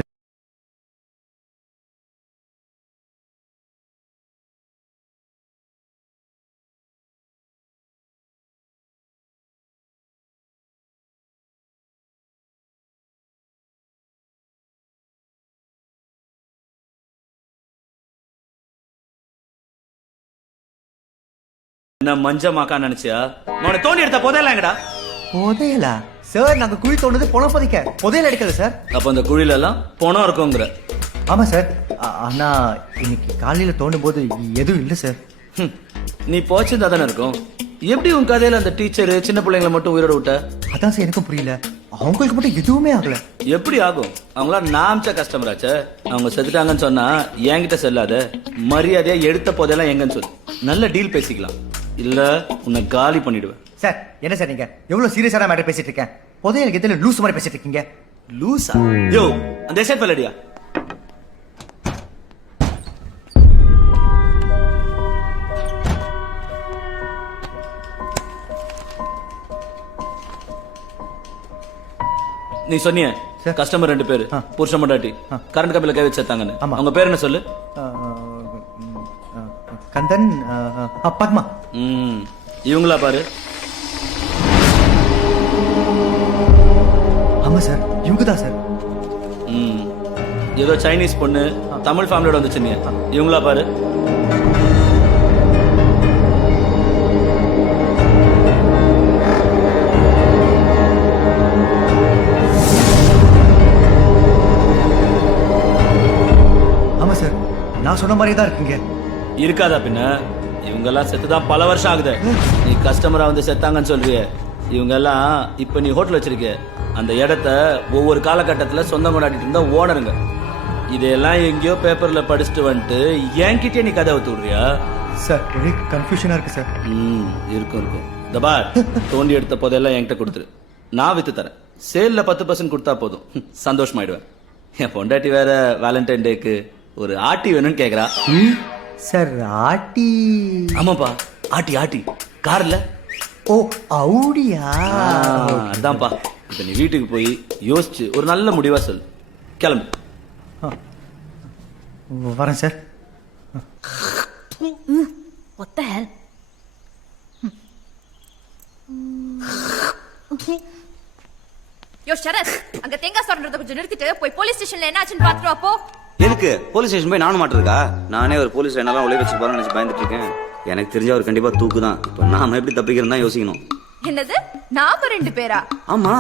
என்ன மஞ்சமாக்கா நினைச்சியா? உன தோண்டி எடுத்த புதையலாங்கடா. புதையலா சார்? நாங்க குழி தோண்டது பணம் பதிக்க, புதையல் எடுக்கல சார். அப்ப அந்த குழியில எல்லாம் பணம் இருக்குங்கிற? ஆமா சார். ஆனா இன்னைக்கு காலையில தோண்டும் போது எதுவும் இல்ல சார். நீ போச்சிருந்தா தானே இருக்கும். எப்படி உன் கதையில அந்த டீச்சர் சின்ன பிள்ளைங்களை மட்டும் உயிரோட விட்ட? அதான் சார் எனக்கும் புரியல. அவங்களுக்கு மட்டும் எதுவுமே ஆகல. எப்படி ஆகும்? அவங்களா நாம்ச்ச கஸ்டமர் ஆச்சே. அவங்க செத்துட்டாங்கன்னு சொன்னா என்கிட்ட செல்லாத. மரியாதையா எடுத்த போதெல்லாம் எங்கன்னு சொல்லு. நல்ல டீல் பேசிக்கலாம். இல்ல உன்னை காலி பண்ணிடுவேன். சார் என்ன சார் நீங்க எவ்வளவு சீரியஸான மேட்டர் பேசிட்டு இருக்கேன்? புதையலுக்கு எதிர லூஸ் மாதிரி பேசிட்டு இருக்கீங்க. லூசா? யோ அந்த எஸ்ஐட் பல்லடியா. நீ சொன்னிய கஸ்டமர் 2 பேரு புருஷன் பொண்டாட்டி கரண்ட் கம்பில கை வச்சு செத்தாங்கன்னு. அவங்க பேர் என்ன சொல்லு? கந்தன் பத்மா. இவங்களா பாரு. ஆமா சார் இவங்க தான் சார். ஏதோ சைனீஸ் பொண்ணு தமிழ் ஃபேமிலியோட வந்துச்சு. நீ இவங்களா பாரு. ஆமா சார் நான் சொன்ன மாதிரி தான் இருக்குங்க. இருக்காதா பின்ன? இவங்க எல்லாம் செத்துதான் பல வருஷம் ஆகுது. நீ கஸ்டமரா வந்து செத்தாங்கன்னு சொல்றிய. இவங்க எல்லாம் இப்ப நீ ஹோட்டல் வச்சிருக்க அந்த இடத்த ஒவ்வொரு காலகட்டத்துல சொந்தம் கொண்டாடிட்டு இருந்தா ஓனருங்க. இதையெல்லாம் எங்கேயோ பேப்பர்ல படிச்சுட்டு வந்துட்டு என்கிட்டயே நீ கதை ஊத்து விடுறியா? சார் ஒரே கன்ஃபியூஷனா இருக்கு சார். இருக்கும் தபார் தோண்டி எடுத்த போதெல்லாம் என்கிட்ட கொடுத்துரு, நான் வித்து தரேன். சேல்ல 10% கொடுத்தா போதும், சந்தோஷமாயிடுவேன். என் பொண்டாட்டி வேற வேலண்டைன் டேக்கு ஒரு ஆட்டி வேணும்னு கேக்குறா. சார் ஆட்டி? ஆமாப்பா, ஆட்டி ஆட்டி கார்ல. ஓ அவுடியா? அதான்ப்பா. இப்ப நீ வீட்டுக்கு போய் யோசிச்சு ஒரு நல்ல முடிவா சொல்லு. கிளம்பு. வரேன் சார். What the hell? யோ சரத், அங்க தேங்காய் சொல்றத கொஞ்சம் நிறுத்திட்டு போய் போலீஸ் ஸ்டேஷன்ல என்ன ஆச்சுன்னு பாத்துட்டு வா போ. எதுக்கு போலீஸ் ஸ்டேஷன் போய் நானும் மாட்டிருக்கா? நானே ஒரு போலீஸ் என்னெல்லாம் உழைய வச்சு பாருன்னு நினைச்சு பயந்துட்டு இருக்கேன். எனக்கு தெரிஞ்ச அவர் கண்டிப்பா தூக்கு தான். இப்போ நாம எப்படி தப்பிக்கிறதா யோசிக்கணும். என்னது, நாம 2 பேரா? ஆமா,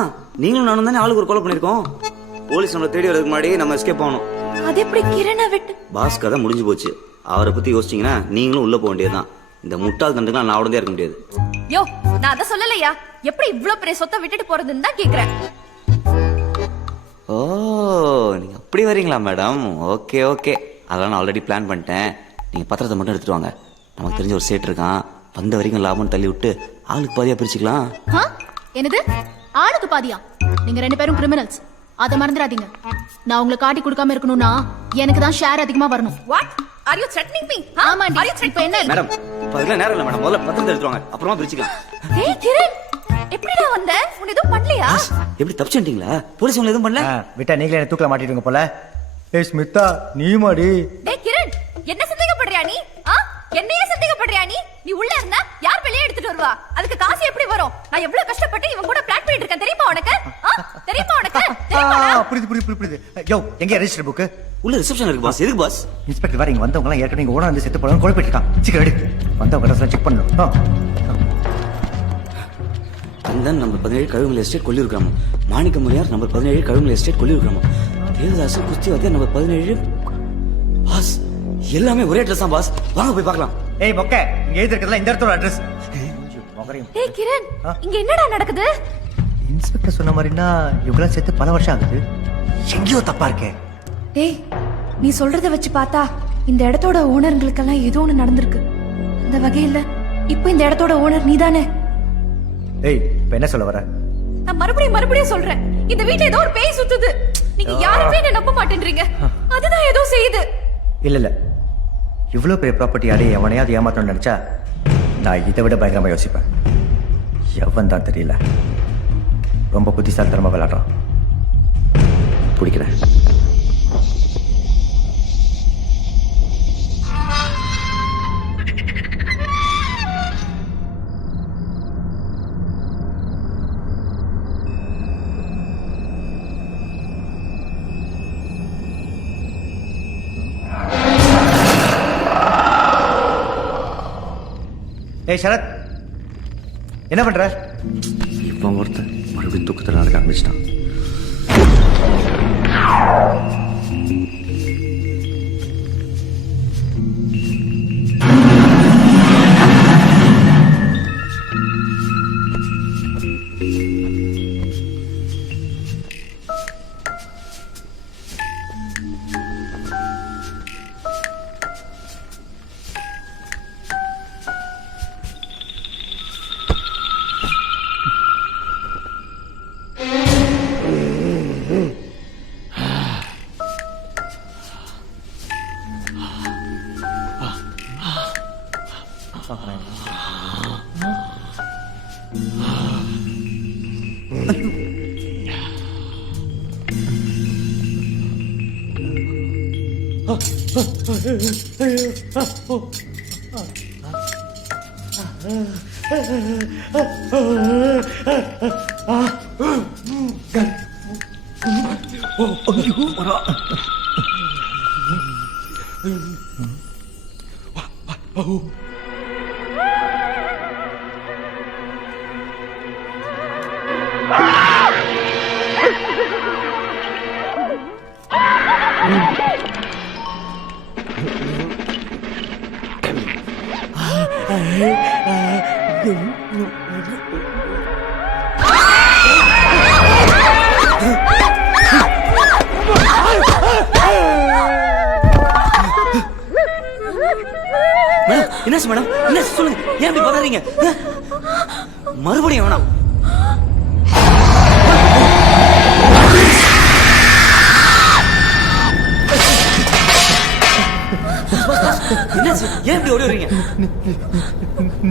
நீங்களும் நானும் தானே ஆளுக்கு ஒரு கொலை பண்ணிருக்கோம். போலீஸ் நம்மளை தேடி வரதுக்கு முன்னாடி நம்ம எஸ்கேப் ஆகணும். அது எப்படி கிரணை விட்டு? பாஸ் கதை முடிஞ்சு போச்சு. அவரை பத்தி யோசிச்சீங்கன்னா நீங்களும் உள்ள போக வேண்டியதுதான். இந்த முட்டாள் தண்டுக்கெல்லாம் நான் உடனே இருக்க முடியாது. யோ, நான் அத சொல்லலையா. எப்படி இவ்ளோ பெரிய சொத்தை விட்டுட்டு போறதுன்னு தான் கேக்குறேன். ஓ, நீங்க அப்படி வரீங்களா மேடம்? ஓகே ஓகே, அதெல்லாம் நான் ஆல்ரெடி பிளான் பண்ணிட்டேன். நீங்க பத்திரத்தை மட்டும் எடுத்துட்டு வாங்க. நமக்கு தெரிஞ்ச ஒரு சேட் இருக்கான், வந்த வரைக்கும் லாபம் தள்ளி விட்டு ஆளுக்கு பாதியா பிரிச்சுக்கலாம். என்னது ஆளுக்கு பாதியா? நீங்க 2 பேரும் கிரிமினல்ஸ், அத மறந்துடாதீங்க. நான் உங்களுக்கு காட்டி கொடுக்காம இருக்கணும்னா எனக்கு தான் ஷேர் அதிகமா வரணும். What are you threatening me? ஆமாண்டி. ஆர் யூ த்ரெட்டனிங் என்ன மேடம்? இப்ப அதெல்லாம் நேரம் இல்ல மேடம். முதல்ல பத்திரத்தை எடுத்துட்டு வாங்க, அப்புறமா பிரிச்சுக்கலாம். டேய் கிரண், எப்படிடா வந்த? உன்னை எதுவும் பண்ணலையா? எப்படி தப்பிச்சிட்டீங்களா? போலீஸ் உங்களை எதுவும் பண்ணல? விட்டா நீங்களே என்ன தூக்கல மாட்டிடுங்க போல. ஏய் ஸ்மிதா, நீ மாடி. டேய் கிரண், என்ன சந்தேகப்படுறியா நீ? என்னையே சந்தேகப்படுறியா நீ? நீ உள்ள இருந்தா யார் வெளியே எடுத்துட்டு வருவா? அதுக்கு காசு எப்படி வரும்? நான் எவ்வளவு கஷ்டப்பட்டு இவன் கூட பிளான் பண்ணிட்டு இருக்கேன் தெரியுமா உனக்கு? தெரியுமா உனக்கு? புரியுது. யோ, எங்க ரெஜிஸ்டர் புக்? உள்ள ரிசப்ஷன் இருக்கு பாஸ். எதுக்கு பாஸ்? இன்ஸ்பெக்டர் வேற இங்க வந்தவங்க எல்லாம் ஏற்கனவே இங்க ஓனர் வந்து செத்து போறாங்க, குழப்பிட்டு இருக்கான். சீக்கிரம் எடு, வந்தவங்க ட்ரெஸ் செக் பண்ணணும். கந்தன் நம்பர் 17 கழுகுமலை எஸ்டேட் கொல்லியூர் கிராமம். மாணிக்க முனியார் நம்பர் 17 கழுகுமலை எஸ்டேட் கொல்லியூர் கிராமம். தேவதாசன் குஸ்திவாத்தியார் நம்பர் 17. பாஸ், எல்லாமே ஒரே அட்ரஸ் தான் பாஸ். வாங்க போய் பார்க்கலாம். ஏய் மொக்க, இங்க எழுதி இருக்கிறதுல இந்த இடத்தோட அட்ரஸ். ஏய் கிரண், இங்க என்னடா நடக்குது? இன்ஸ்பெக்டர் சொன்ன மாதிரினா இவங்கள சேர்த்து பல வருஷம் ஆகுது. எங்கேயோ தப்பா இருக்கே. டேய், நீ சொல்றத வச்சு பார்த்தா இந்த இடத்தோட ஓனர்களுக்கெல்லாம் ஏதோ ஒன்று நடந்திருக்கு. அந்த வகையில் இப்போ இந்த இடத்தோட ஓனர் நீதானே? ஏய், இப்ப என்ன சொல்ல வர? நான் மறுபடியும் சொல்றேன், இந்த வீட்ல ஏதோ ஒரு பேய் சுத்துது. நீங்க யாருமே என்ன நம்ப மாட்டேன்றீங்க. அதுதான் ஏதோ செய்யுது. இல்ல இவ்வளவு பெரிய ப்ராப்பர்ட்டி அடைய எவனையாவது ஏமாத்தணும்னு நினைச்சா நான் இதை விட பயங்கரமா யோசிப்பேன். எவன் தான் தெரியல, ரொம்ப புத்திசாலித்தனமா விளையாடுறான். பிடிக்கிறேன். ஏய் சரத், என்ன பண்ற? இப்போ ஒருத்தன் மறுபடியும் தூக்கத்தில் நடக்க ஆரம்பிச்சிட்டான். மேடம் என்னாச்சு மேடம்? என்ன சொல்லுங்க, ஏன் இப்படி பண்ணாதீங்க? மறுபடியும் வேணாம். என்னாச்சு? ஏன் இப்படி ஓடி வரீங்க?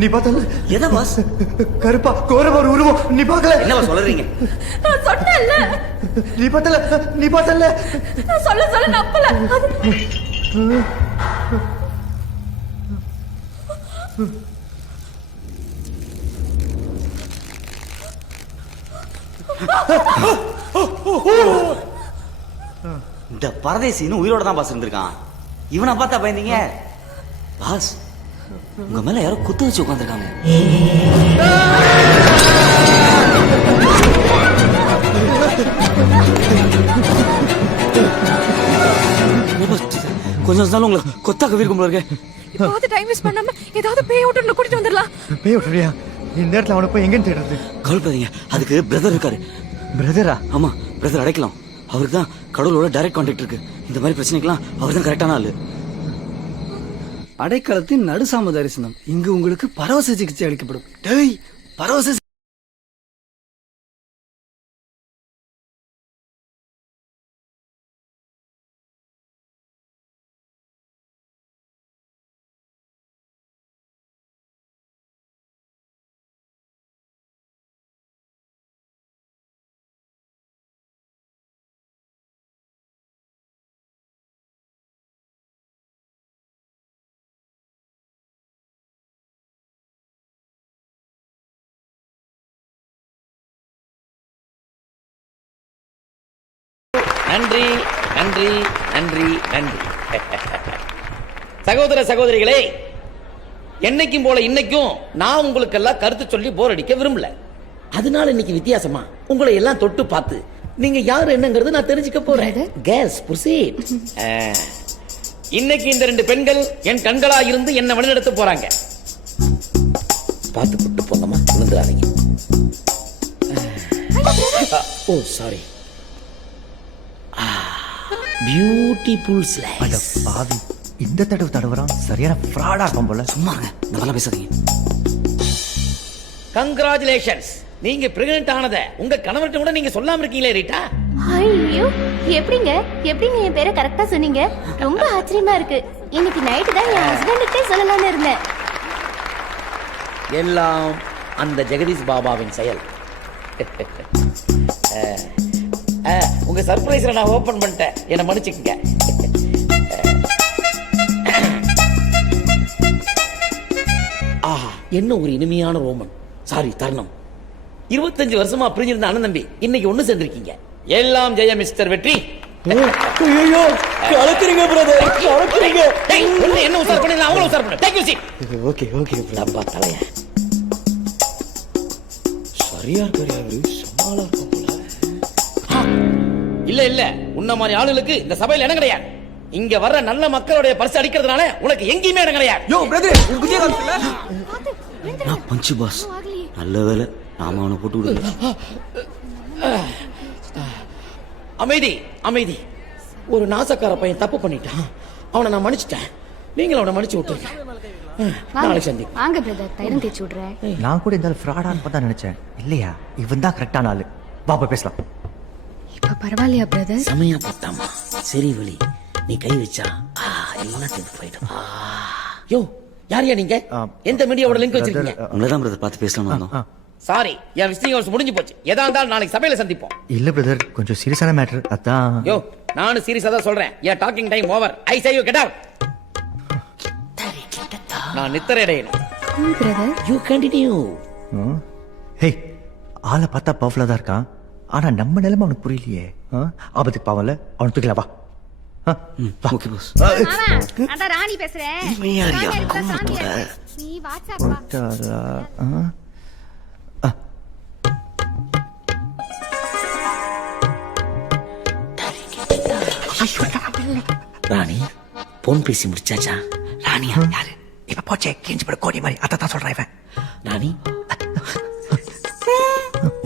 நீ பார்த்தல? எதை பாஸ்? கருப்பா கோரமா ஒரு உருவம், நீ பார்க்கல? என்னவா சொல்றீங்க? நான் சொன்னேன்ல, நீ பார்த்தல? நீ பார்த்தல? நான் சொல்ல நம்பல. இந்த பரதேசி இன்னும் உயிரோட தான் பாஸ் இருந்திருக்கான். இவனை பார்த்தா பயந்தீங்க? பாஸ், உங்க மேல யாரோ குத்து வச்சு உட்காந்துருக்காங்க. கொஞ்சம் நாள் உங்களை கொத்தாக்க வீர்க்கும் இருக்கு. இப்போ டைம் வேஸ்ட் பண்ணாம ஏதாவது பேய் ஓட்டர்ல கூட்டிட்டு வந்துடலாம். பேய் ஓட்டறியா? இந்த நேரத்துல அவனை போய் எங்கன்னு தேடுறது? கவலைப்படாதீங்க, அதுக்கு பிரதர் இருக்காரு. பிரதரா? ஆமா, பிரதர் அடைக்கலாம். அவருக்கு தான் கடவுளோட டைரக்ட் கான்டாக்ட் இருக்கு. இந்த மாதிரி பிரச்சனைக்கெல்லாம் அவர் தான் கரெக்டான ஆளு. அடைக்கலத்தின் நடுசாம தரிசனம். இங்கு உங்களுக்கு பரவச சிகிச்சை அளிக்கப்படும். டேய், பரவச நன்றி நன்றி நன்றி நன்றி. சகோதர சகோதரிகளே, என்னைக்கும் போல இன்னைக்கும் நான் உங்களுக்கு எல்லாம் கருத்து சொல்லி போர் அடிக்க விரும்பல. அதனால இன்னைக்கு வித்தியாசமா உங்களை எல்லாம் தொட்டு பார்த்து நீங்க யாரு என்னங்கிறது நான் தெரிஞ்சுக்க போறேன். Case proceed. இன்னைக்கு இந்த 2 பெண்கள் என் கண்களா இருந்து என்ன வழிநடத்த போறாங்க. பார்த்து கூட்டு போங்கம்மா, விழுந்துடாதீங்க. ஓ சாரி. Beautiful slice. பாவி, இந்த தடவை தடவறான். சரியான ஃப்ராடா இருக்கும் போல. சும்மாங்க, நல்லா பேசாதீங்க. கங்க்ராச்சுலேஷன்ஸ், நீங்க பிரெக்னன்ட் ஆனத உங்க கணவர்கிட்ட கூட நீங்க சொல்லாம இருக்கீங்களே ரீட்டா. ஐயோ, எப்படிங்க என் பேரை கரெக்டா சொன்னீங்க? ரொம்ப ஆச்சரியமா இருக்கு. இன்னைக்கு நைட்டு தான் என் ஹஸ்பண்டுக்கே சொல்லலாம்னு இருந்தேன். எல்லாம் அந்த ஜெகதீஷ் பாபாவின் செயல். உங்க சர்ப்ரைஸ்ல நான் ஓபன் பண்ணிட்டேன், என்ன மன்னிச்சுக்கங்க. ஆஹா, என்ன ஒரு இனிமையான ரோமன். சாரி, தருணம். 25 வருஷமா பிரிஞ்சிருந்த அண்ணன் தம்பி இன்னைக்கு ஒண்ணு சேர்ந்திருக்கீங்க. எல்லாம் ஜெய மிஸ்டர் வெற்றி. ஐயோ, கலக்குறீங்க பிரதர், கலக்குறீங்க. என்ன உசார் பண்ணி அவங்கள உசார் பண்ண. Take you seat. Okay okay. டப்பா தலைய சரியா இருக்காரு, அவரு சமாளா இருக்கும் போல. இல்ல இல்ல, உன்ன மாதிரி ஆளுகளுக்கு இந்த சபையில இடம் கிடையாது. இங்க வர்ற நல்ல மக்களுடைய பரிசு அடிக்கிறதுனால உனக்கு எங்கேயுமே இடம் கிடையாது. யோ பிரதர், உங்களுக்கு கேட்கல? நான் பஞ்சு பாஸ். நல்ல வேலை நாம அவனை போட்டு விடுங்க. அமைதி அமைதி. ஒரு நாசக்கார பையன் தப்பு பண்ணிட்டான், அவனை நான் மன்னிச்சிட்டேன். நீங்களும் அவனை மன்னிச்சு விட்டுருங்க. நாளைக்கு சந்தி. வாங்க பிரதர், தைரம் தேய்ச்சி விடுறேன். நான் கூட இந்த ஃப்ராடான்னு பார்த்தா நினைச்சேன். இல்லையா, இவன் தான் கரெக்டான ஆளு. பாப்பா பேசலாம். இப்ப பரவாயில்லையா பிரதர்? சமயா பார்த்தாமா, சரி வழி. நீ கை வச்சா எல்லாம் தெரிஞ்சு போயிடும். யோ, யாரையா நீங்க? எந்த மீடியாவோட லிங்க் வச்சிருக்கீங்க? உங்களதான் பிரதர் பார்த்து பேசலாம்னு வந்தோம். சாரி, என் விசிட்டிங் ஹவர்ஸ் முடிஞ்சு போச்சு. எதா இருந்தாலும் நாளைக்கு சபையில சந்திப்போம். இல்ல பிரதர், கொஞ்சம் சீரியஸான மேட்டர். அதான். யோ, நானும் சீரியஸா தான் சொல்றேன். என் talking time over. I say you get out. நான் நித்திரை அடையணும். Brother, you continue. ஹே, ஆளை பார்த்தா பவர்ஃபுல்லா தான் இருக்கான். ஆனா நம்ம நிலைமை அவனுக்கு புரியலையே. ஆபத்துக்கு பாவம்ல, அவன் தூக்கல. வா. Okay boss. நான் ராணி பேசுறேன். நீ வாட்ஸ்அப் ராணி, போன் பேசி முடிச்சாச்சா? ராணியா யாரு? இப்ப போச்சே, கேஞ்சி பட கோடி மாதிரி. அதான் சொல்றேன் இவன். ராணி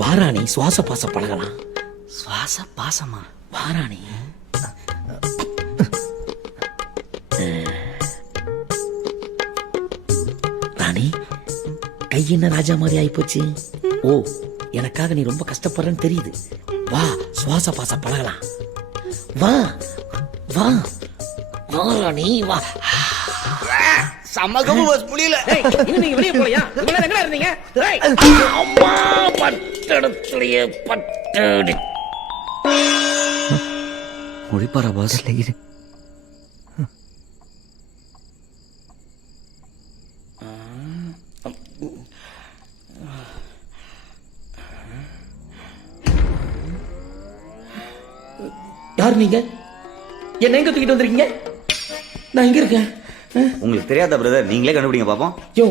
வாராணி, சுவாச பாச பழகலாம். சுவாச பாசமா? வாராணி. கை என்ன ராஜா மாதிரி ஆயிப்போச்சு. ஓ, எனக்காக நீ ரொம்ப கஷ்டப்படுறன்னு தெரியுது. வா, சுவாச பாச பழகலாம். வா வா வாரா நீ வா. சமகமு பஸ் புரியல. இன்னும் நீங்க வெளியே போலையா? இவ்வளவு எங்க இருந்தீங்க? அம்மா பட்டடத்துலயே பட்டடி. முடிப்பாரா பாஸ்? இரு. யார் நீங்க? என்ன எங்க தூக்கிட்டு வந்திருக்கீங்க? நான் இங்க இருக்கேன். உங்களுக்கு தெரியாத பிரதர், நீங்களே கண்டுபிடிங்க பாப்போம். யோ,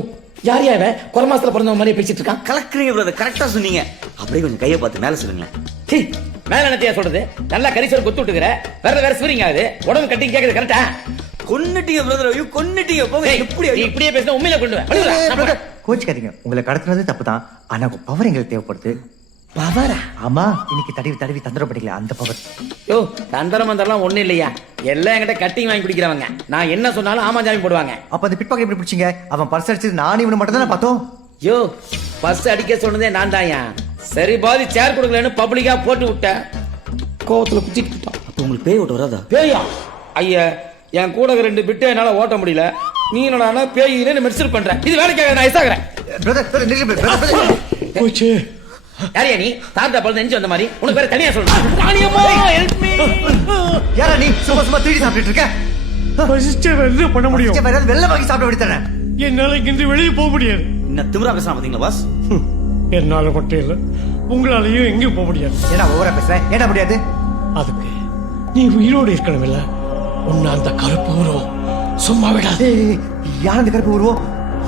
யார் யாவ குறை மாசத்துல பிறந்தவங்க மாதிரி பேசிட்டு இருக்கான்? கலக்குறீங்க பிரதர், கரெக்டா சொன்னீங்க. அப்படியே கொஞ்சம் கையை பார்த்து மேல சொல்லுங்களேன். சீ, மேல என்னத்தையா சொல்றது? நல்லா கரிசோர் கொத்து விட்டுக்கிற, வேற ஸ்வீரிங் ஆகுது, உடம்பு கட்டி கேக்குது கரெக்டா? கொன்னுட்டீங்க பிரதர், ஐயோ கொன்னுட்டீங்க. போங்க. எப்படி நீ இப்படியே பேசினா உண்மையில கொண்டு வா. கோச்சுக்காதீங்க, உங்களை கடத்துனது தப்பு தான். ஆனா உங்க பவர் எங்களுக்கு தேவைப்படுது. பவரா? ஆமா, இன்னைக்கு தடவி தடவி தந்திரம் படிக்கல அந்த பவர். யோ, தந்திரம் மந்திரம்லாம் ஒண்ணு இல்லையா, எல்லாம் என்கிட்ட கட்டிங் வாங்கி குடிக்கிறவங்க. நான் என்ன சொன்னாலும் ஆமா ஜாமி போடுவாங்க. அப்ப அந்த பிட்பாக்கெட் எப்படி பிடிச்சீங்க? அவன் பர்ஸ் அடிச்சது நானும் இவனு மட்டும் தானே பார்த்தோம். யோ, பஸ் அடிக்க சொன்னதே நான் தாயா. சரி, பாதி சேர் கொடுக்கலன்னு பப்ளிக்கா போட்டு விட்டேன். கோவத்துல குத்திட்டு. அப்ப உங்களுக்கு பேய் ஓட்ட வராதா? பேயா? ஐயா, என் கூட 2 பிட்டு என்னால ஓட்ட முடியல. நீ என்னடா பேயின்னு மெர்சல் பண்ற? இது வேலைக்காக நான் ஐசாகிறேன். போச்சு. யாரியா நீ? தாத்தா பழுது நெஞ்சு வந்த மாதிரி உனக்கு வேற தனியா சொல்றேன். யாரா நீ? சும்மா சும்மா தீடி சாப்பிட்டு இருக்க? என்ன பண்ண முடியும்? வெள்ள வாங்கி சாப்பிட விடுத்தானே. என்னால இங்கிருந்து வெளியே போக முடியாது. இன்னும் திமிரா பேசுறான் பாத்தீங்களா பாஸ்? என்னால மட்டும் இல்ல, உங்களாலையும் எங்கேயும் போக முடியாது. ஏன்னா ஓவரா பேசுறேன். ஏன்னா முடியாது? அதுக்கு நீ உயிரோடு இருக்கணும் இல்ல? உன்னை அந்த கருப்பு உருவம் சும்மா விடாது. யார் அந்த கருப்பு உருவம்?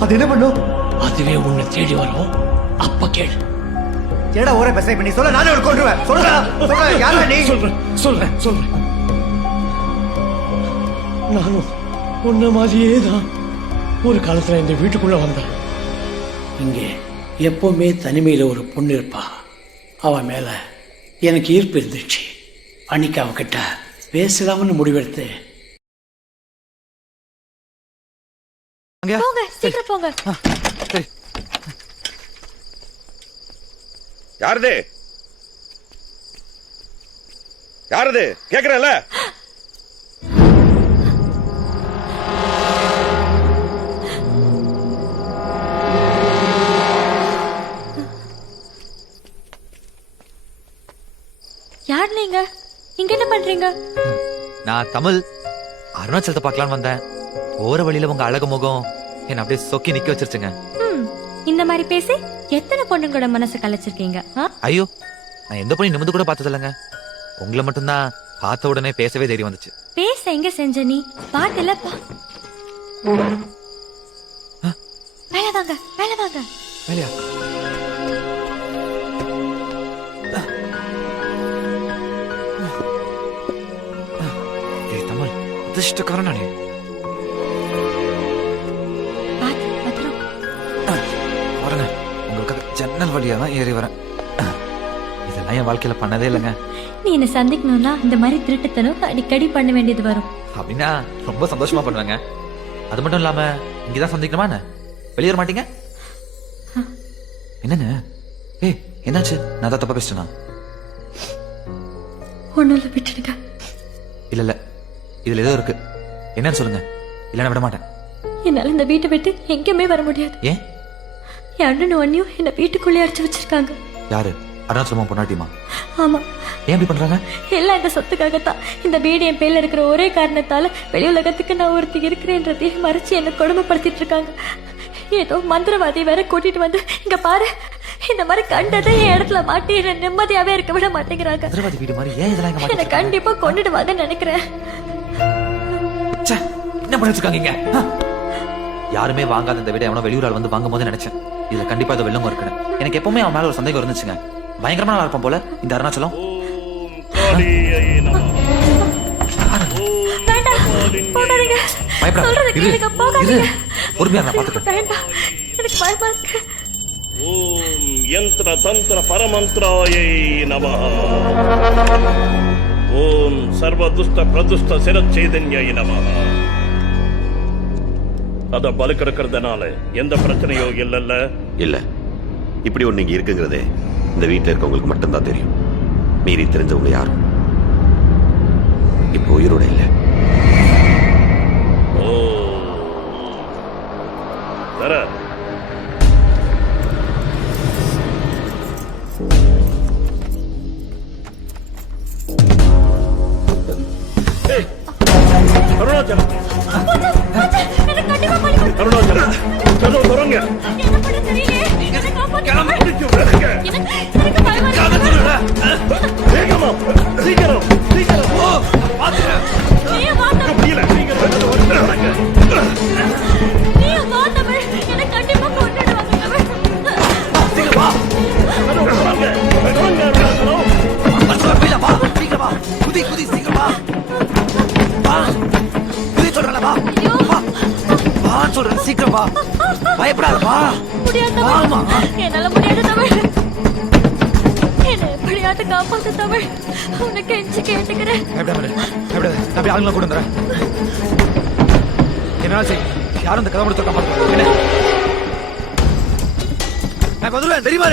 அது என்ன பண்ணும்? அதுவே உன்னை தேடி வரும். அப்ப கேளு. ஏடா ஓவரா பேசுறேன். இப்ப நீ சொல்ல, நானே ஒரு கொன்றுவேன். சொல்றா யாரா நீ? சொல்றேன். நானும் உன்ன மாதிரியே தான் ஒரு காலத்துல இந்த வீட்டுக்குள்ள வந்தேன். இங்கே எப்பவுமே தனிமையில ஒரு பொண்ணு இருப்பா. அவ மேல எனக்கு ஈர்ப்பு இருந்துச்சு. அன்னைக்கு அவகிட்ட பேசலாம்னு முடிவெடுத்து. போங்க, சீக்கிரம் போங்க. யாருது கேக்குறல? யார் நீங்க? இங்க என்ன பண்றீங்க? நான் தமிழ், அருணாச்சலத்தை பார்க்கலான்னு வந்தேன். போற வழியில உங்க அழகு முகம் என்ன அப்படியே சொக்கி நிக்க வச்சிருச்சுங்க. இந்த மாதிரி பேசி எத்தனை பொண்ணுங்களோட மனசை கலைச்சிருக்கீங்க? ஐயோ, நான் எந்த பொண்ணு நிமிந்து கூட பார்த்தது இல்லைங்க. உங்களை மட்டும்தான் பார்த்த உடனே பேசவே தைரியம் வந்துச்சு. பேச எங்க செஞ்ச நீ? பாட்டுல வேலை வாங்க. வேலையா? தமிழ் அதிர்ஷ்டக்காரன் நானே. வரங்க, உங்களுக்காக ஜன்னல் வழியா தான் ஏறி வரேன். இதெல்லாம் என் வாழ்க்கையில பண்ணதே இல்லைங்க. நீ என்ன சந்திக்கணும்னா இந்த மாதிரி திருட்டுத்தனம் அடிக்கடி பண்ண வேண்டியது வரும். அப்படின்னா ரொம்ப சந்தோஷமா பண்ணுவாங்க. அது மட்டும் இல்லாம இங்கதான் சந்திக்கணுமா என்ன? வெளியே வர மாட்டீங்க? என்னங்க? என்னாச்சு? நான் தான் தப்பா பேசிட்டேனா? ஒண்ணுல விட்டுடுங்க. இல்ல இதுல ஏதோ இருக்கு. என்னன்னு சொல்லுங்க, இல்லைன்னா விட மாட்டேன். என்னால இந்த வீட்டை விட்டு எங்கேயுமே வர முடியாது. ஏன்? என் அண்ணனும் அண்ணியும் என்ன வீட்டுக்குள்ளே அடைச்சு வச்சிருக்காங்க. யாரு? அருணாச்சலமா பொண்ணாட்டியுமா? ஆமா. ஏன் இப்படி பண்றாங்க? எல்லாம் இந்த சொத்துக்காகத்தான். இந்த வீடு என் பேர்ல இருக்கிற ஒரே காரணத்தால வெளி உலகத்துக்கு நான் ஒருத்தி இருக்கிறேன்றதையும் மறைச்சு என்ன கொடுமைப்படுத்திட்டு இருக்காங்க. ஏதோ மந்திரவாதி வேற கூட்டிட்டு வந்து இங்க பாரு, இந்த மாதிரி கண்டதை என் இடத்துல மாட்டி என்ன நிம்மதியாவே இருக்க விட மாட்டேங்கிறாங்க. மந்திரவாதி வீடு மாதிரி ஏன் இதெல்லாம் என்ன கண்டிப்பா கொண்டுடுவாங்கன்னு நினைக்கிறேன். என்ன பண்ணிட்டு இருக்காங்க? யாருமே வாங்காத இந்த வீட எவனோ வெளியூரால் வந்து வாங்கும் போது நினைச்சேன் இதுல கண்டிப்பா ஏதோ வெள்ளம் இருக்குன்னு. எனக்கு எப்பவுமே அவன் மேல ஒரு சந்தேகம் இருந்துச்சுங்க. பயங்கரமா நல்லா இருப்பான் போல இந்த அருணாச்சலம். ஓம் யந்திர தந்திர பரமந்திராயை நமஹ. ஓம் சர்வதுஷ்ட பிரதுஷ்ட சிரச்சைதன்யை நமஹ. அத பலுக்கெடுக்கிறதுனால எந்த பிரச்சனையோ இல்லல்ல? இல்ல, இப்படி ஒண்ணு இங்க இருக்குங்கிறதே இந்த வீட்டுல இருக்கவங்களுக்கு மட்டும்தான் தெரியும். மீறி தெரிஞ்சவங்க யாரும் இப்போ உயிரோட இல்ல. ஓ, வேற அருணாச்சலம், அருணாச்சலம், கதவு திறங்க. வேகமா, சீக்கிரம், சீக்கிரம். முடியல, சீக்கிரம் கதவு திறங்க. சீக்கிரம் வா, பயப்படாதப்பா. என்னால முடியாது தமிழ். என்னை எப்படியாவது காப்பாத்து தமிழ். உனக்கு எஞ்சி கேட்டுக்கிறேன். அப்படி ஆளுங்களை கூட வந்துடுறேன். என்னால சரி, யாரும் இந்த கதை முடிச்சு காப்பாற்ற என்ன? நான் வந்துடுவேன், தெரியுமா?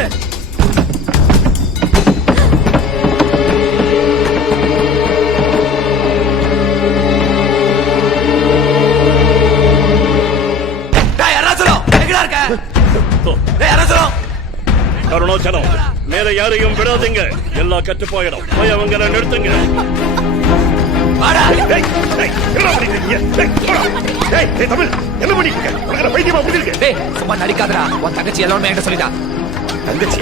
அருணாச்சலம், மேல யாரையும் விடாதீங்க. எல்லாம் கட்டு போயிடும். போய் அவங்களை நிறுத்துங்க. சும்மா நடிக்காதடா. உன் தங்கச்சி எல்லாமே என்கிட்ட சொல்லிட்டா. தங்கச்சி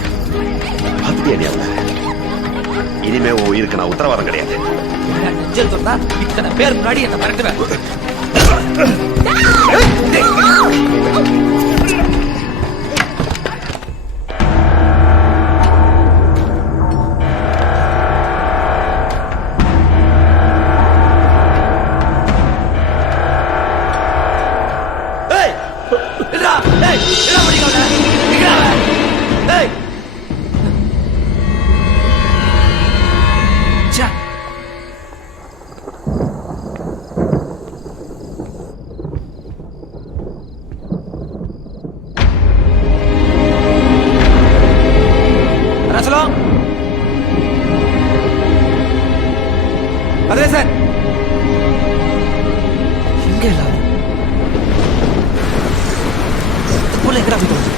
இனிமே உன் உயிருக்கு நான் உத்தரவாதம் கிடையாது. நெஞ்சல் சொன்னா இத்தனை பேர் முன்னாடி என்ன மிரட்டுவேன். அதே சார், இங்க எல்லாரும் எங்கடா போயிட்டு வந்து?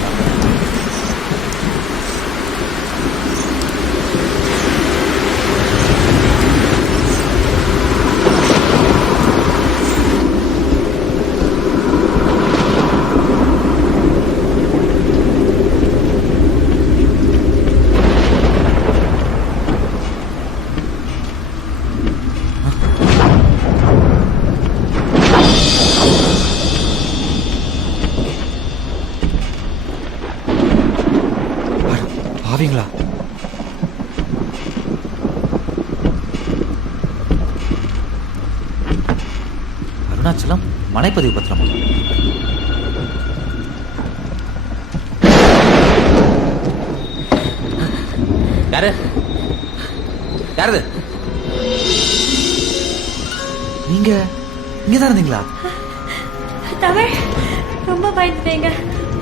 பாவீங்களா? அருணாச்சலம் மனைப்பதிவு பத்திரமா? யாரு யாரு? நீங்க இங்கதான் இருந்தீங்களா? தமிழ், ரொம்ப பயந்துட்டேங்க.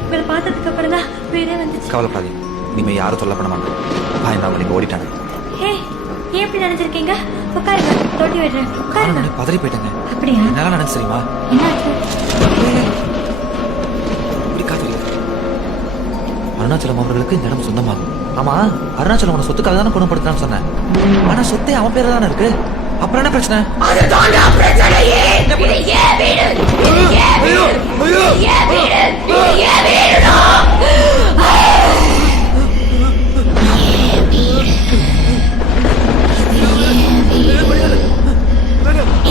உங்களை பார்த்ததுக்கு அப்புறம் தான் வீடே வந்துச்சு. கவலைப்படாதீங்க, இனிமே யாரும் தொல்லை பண்ண மாட்டேன். பயந்தாங்க, நீங்க ஓடிட்டாங்க. ஏய், ஏன் இப்படி நினைச்சிருக்கீங்க? உட்காருங்க, தொட்டி விடுறேன். உட்காருங்க. பதறி போயிட்டேங்க. அப்படியா? என்னால நினைச்சு தெரியுமா? அருணாச்சலம் அவர்களுக்கு இந்த இடம் சொந்தமாகும். ஆமா, அருணாச்சலம் உன சொத்துக்காக தானே குணப்படுத்தான்னு சொன்னேன். ஆனா சொத்தே அவன் பேர் தானே இருக்கு. அப்புறம் என்ன பிரச்சனை?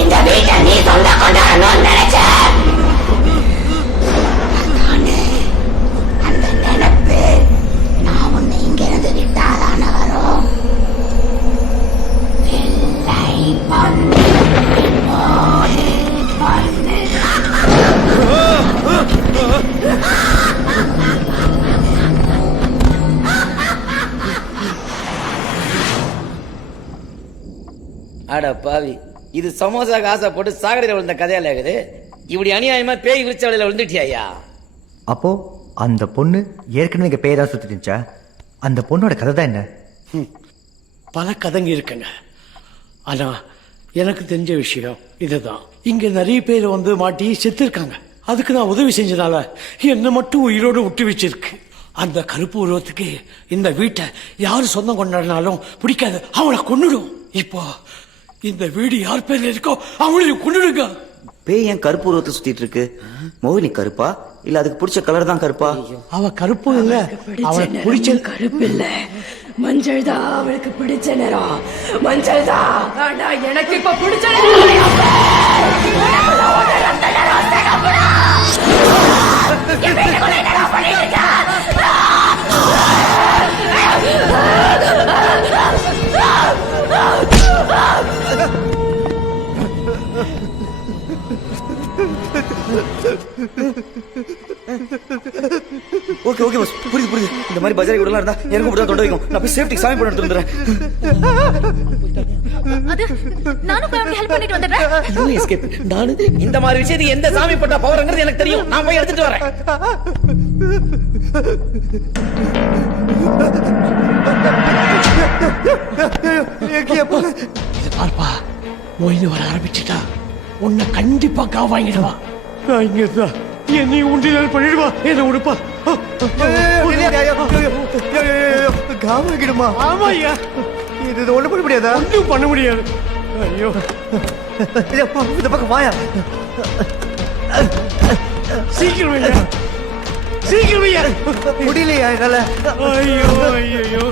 இந்த வீட்டை நீ சொந்த கொண்டாடணும்னு நினைச்ச. அந்த நினைப்பு நான் உன்னை இங்க இருந்து விட்டாதான வரும். அட பாவி, இது சமோசா காசை போட்டு சாகடையில் விழுந்த கதையால இருக்குது. இப்படி அநியாயமா பேய் விரிச்சவளையில விழுந்துட்டியா? அப்போ அந்த பொண்ணு ஏற்கனவே இங்க பேய் தான் சுத்திட்டு இருந்துச்சா? அந்த பொண்ணோட கதை தான் என்ன? பல கதைங்க இருக்குங்க. ஆனா எனக்கு தெரிஞ்ச விஷயம் இதுதான். இங்க நிறைய பேர் வந்து மாட்டி செத்து இருக்காங்க. அதுக்கு நான் உதவி செஞ்சதால என்ன மட்டும் உயிரோடு விட்டு வச்சிருக்கு. அந்த கருப்பு உருவத்துக்கு இந்த வீட்டை யாரு சொந்தம் கொண்டாடினாலும் பிடிக்காது, அவளை கொன்னுடும். இப்போ இந்த வீடு யார் பேர்ல இருக்கோ அவளையும் கொன்னுடுங்க. பேய் ஏன் கருப்பு உருவத்தை சுத்திட்டு இருக்கு? மோகினி கருப்பா இல்ல அதுக்கு பிடிச்ச கலர் தான் கருப்பா? அவ கருப்பு இல்ல, அவளுக்கு பிடிச்ச கருப்பு இல்ல, மஞ்சள் தான் அவளுக்கு பிடிச்ச நிறம். மஞ்சள் தான். ஆனா எனக்கு இப்ப பிடிச்ச ஓகே ஓகே பாஸ், புரியுது புரியுது. இந்த மாதிரி பஜாரி கூட இருந்தா எனக்கு கூட தொண்டை வைக்கும். நான் போய் சேஃப்டிக்கு சாமி போட்டு வந்துடுறேன். நானும் போய் ஹெல்ப் பண்ணிட்டு வந்துடுறேன். எஸ்கேப். நான் இந்த மாதிரி விஷயத்துக்கு எந்த சாமி போட்டா பவர்ங்கிறது எனக்கு தெரியும். நான் போய் எடுத்துட்டு வரேன். பார்ப்பா, மொய்து வர ஆரம்பிச்சுட்டா உன்னை கண்டிப்பா காவு வாங்கிடுவா. நான் இங்க இருந்தா என்னை உண்டினால் பண்ணிடுவா. என்ன உடுப்பா. காவாகிடுமா? ஆமா ஐயா, இது ஒண்ணு பண்ண முடியாதா? ஒன்றும் பண்ண முடியாது. ஐயோ, இந்த பக்கம் வாயா. சீக்கிரம் ஐயா, சீக்கிரம் ஐயா. முடியலையா என்னால? ஐயோ ஐயோ,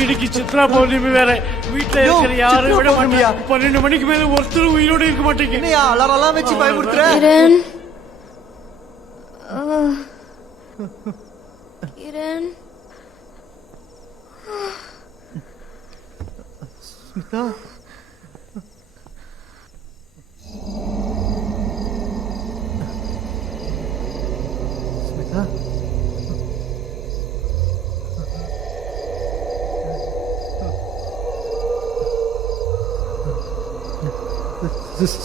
இன்னைக்கு சித்ரா பௌர்ணமி வேற. வீட்டுல இருக்கிற யாரும் விட மாட்டியா? 12 மணிக்கு மேல ஒருத்தரும் உயிரோடு இருக்க மாட்டீங்க. என்னையா அலாரம் வச்சு பயமுறுத்துற? கிரண், கிரண். ஸ்மிதா,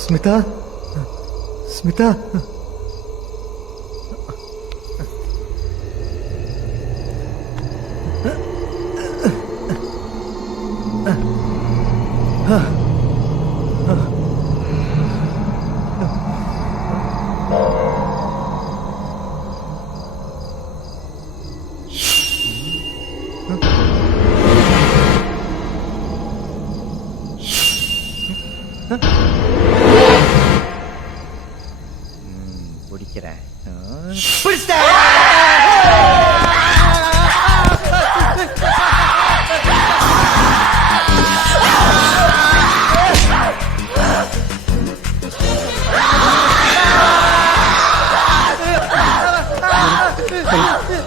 ஸ்மிதா, ஸ்மிதா, ஸ்மிதா. பிடிக்கிறேன்.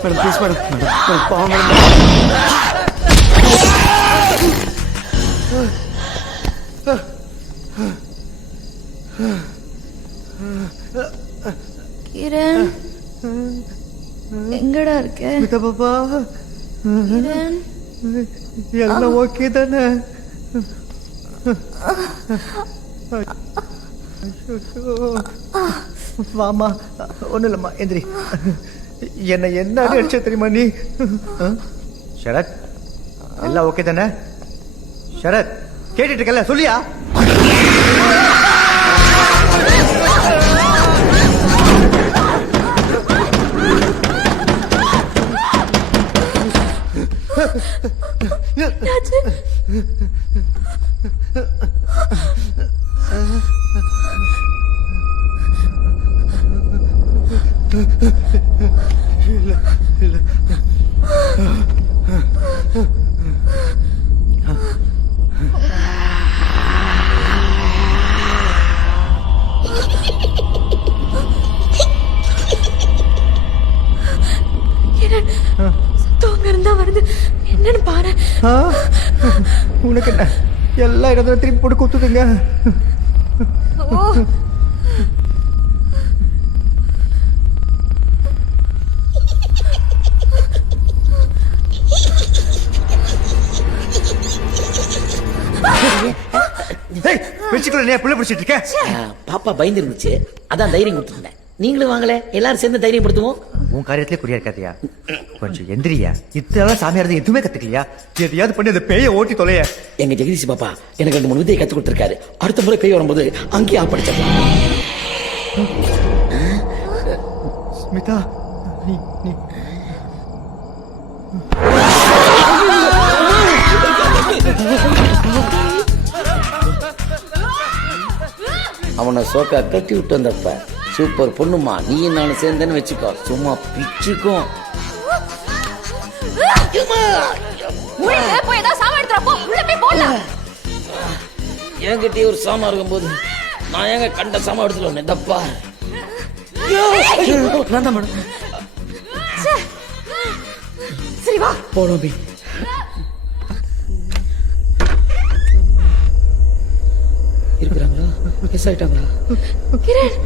மேடம் ப்ளீஸ் மேடம், மேடம் பாவம் மேடம். கிரண், எங்கடா இருக்க? ஸ்மிதா பாப்பா, கிரண், எல்லாம் ஓகே தானே? வாமா, ஒன்றும் இல்லைம்மா, எந்திரி. என்ன என்ன அடிச்ச தெரியுமா நீ? சரத், எல்லாம் ஓகே தானே? சரத், கேட்டுட்டு இருக்கல, சொல்லியா? சத்தம் இருந்தா வருது, என்னன்னு பாரு. உனக்கு என்ன எல்லா இடத்துல திருப்பி போட்டு குத்துதுங்க. பாப்பா பயந்து இருந்துச்சு, அதான் தைரியம் கொடுத்துருந்தேன். நீங்களும் வாங்கல, எல்லாரும் சேர்ந்து தைரியப்படுத்துவோம். உன் காரியத்திலே குறியா இருக்காதியா, கொஞ்சம் எந்திரியா. இத்தனை சாமியார் எதுவுமே கத்துக்கலையா? எதையாவது பண்ணி அந்த பேயை ஓட்டி தொலைய. எங்க ஜெகதீஷ் பாப்பா எனக்கு 2 3 வித்தையை கத்து கொடுத்துருக்காரு. அடுத்த முறை பேய் வரும்போது அங்கேயே ஆப்படிச்சிடலாம். ஸ்மிதா, நீ அவனை சோக்கா கட்டி விட்டு வந்தப்ப சூப்பர் பொண்ணுமா, நீயும் நானும் சேர்ந்தேன்னு வச்சுக்கோ, சும்மா பிச்சுக்கும். என்கிட்டயே ஒரு சாமா இருக்கும் போது நான் எங்க கண்ட சாமா எடுத்துல ஒண்ணு தப்பா சரி வா போனோம். இருக்கிறாங்களா? மிஸ் ஆயிட்டாங்களா? கிரண்,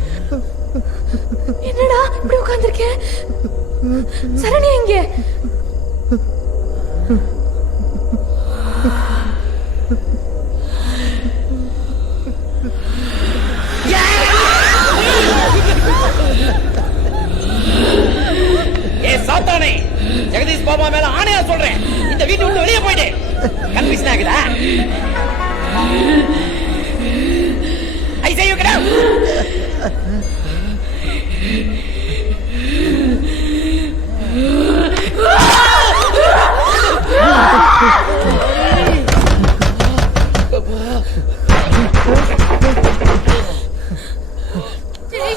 என்னடா இப்படி உட்கார்ந்திருக்க? சரண்யா எங்கே? ஏ சாத்தானே, ஜெகதீஷ் பாபா மேல ஆணையா சொல்றேன், இந்த வீட்டை விட்டு வெளியே போயிடு. கன்ஃபியூஷன் ஆகுதா? I say you get out.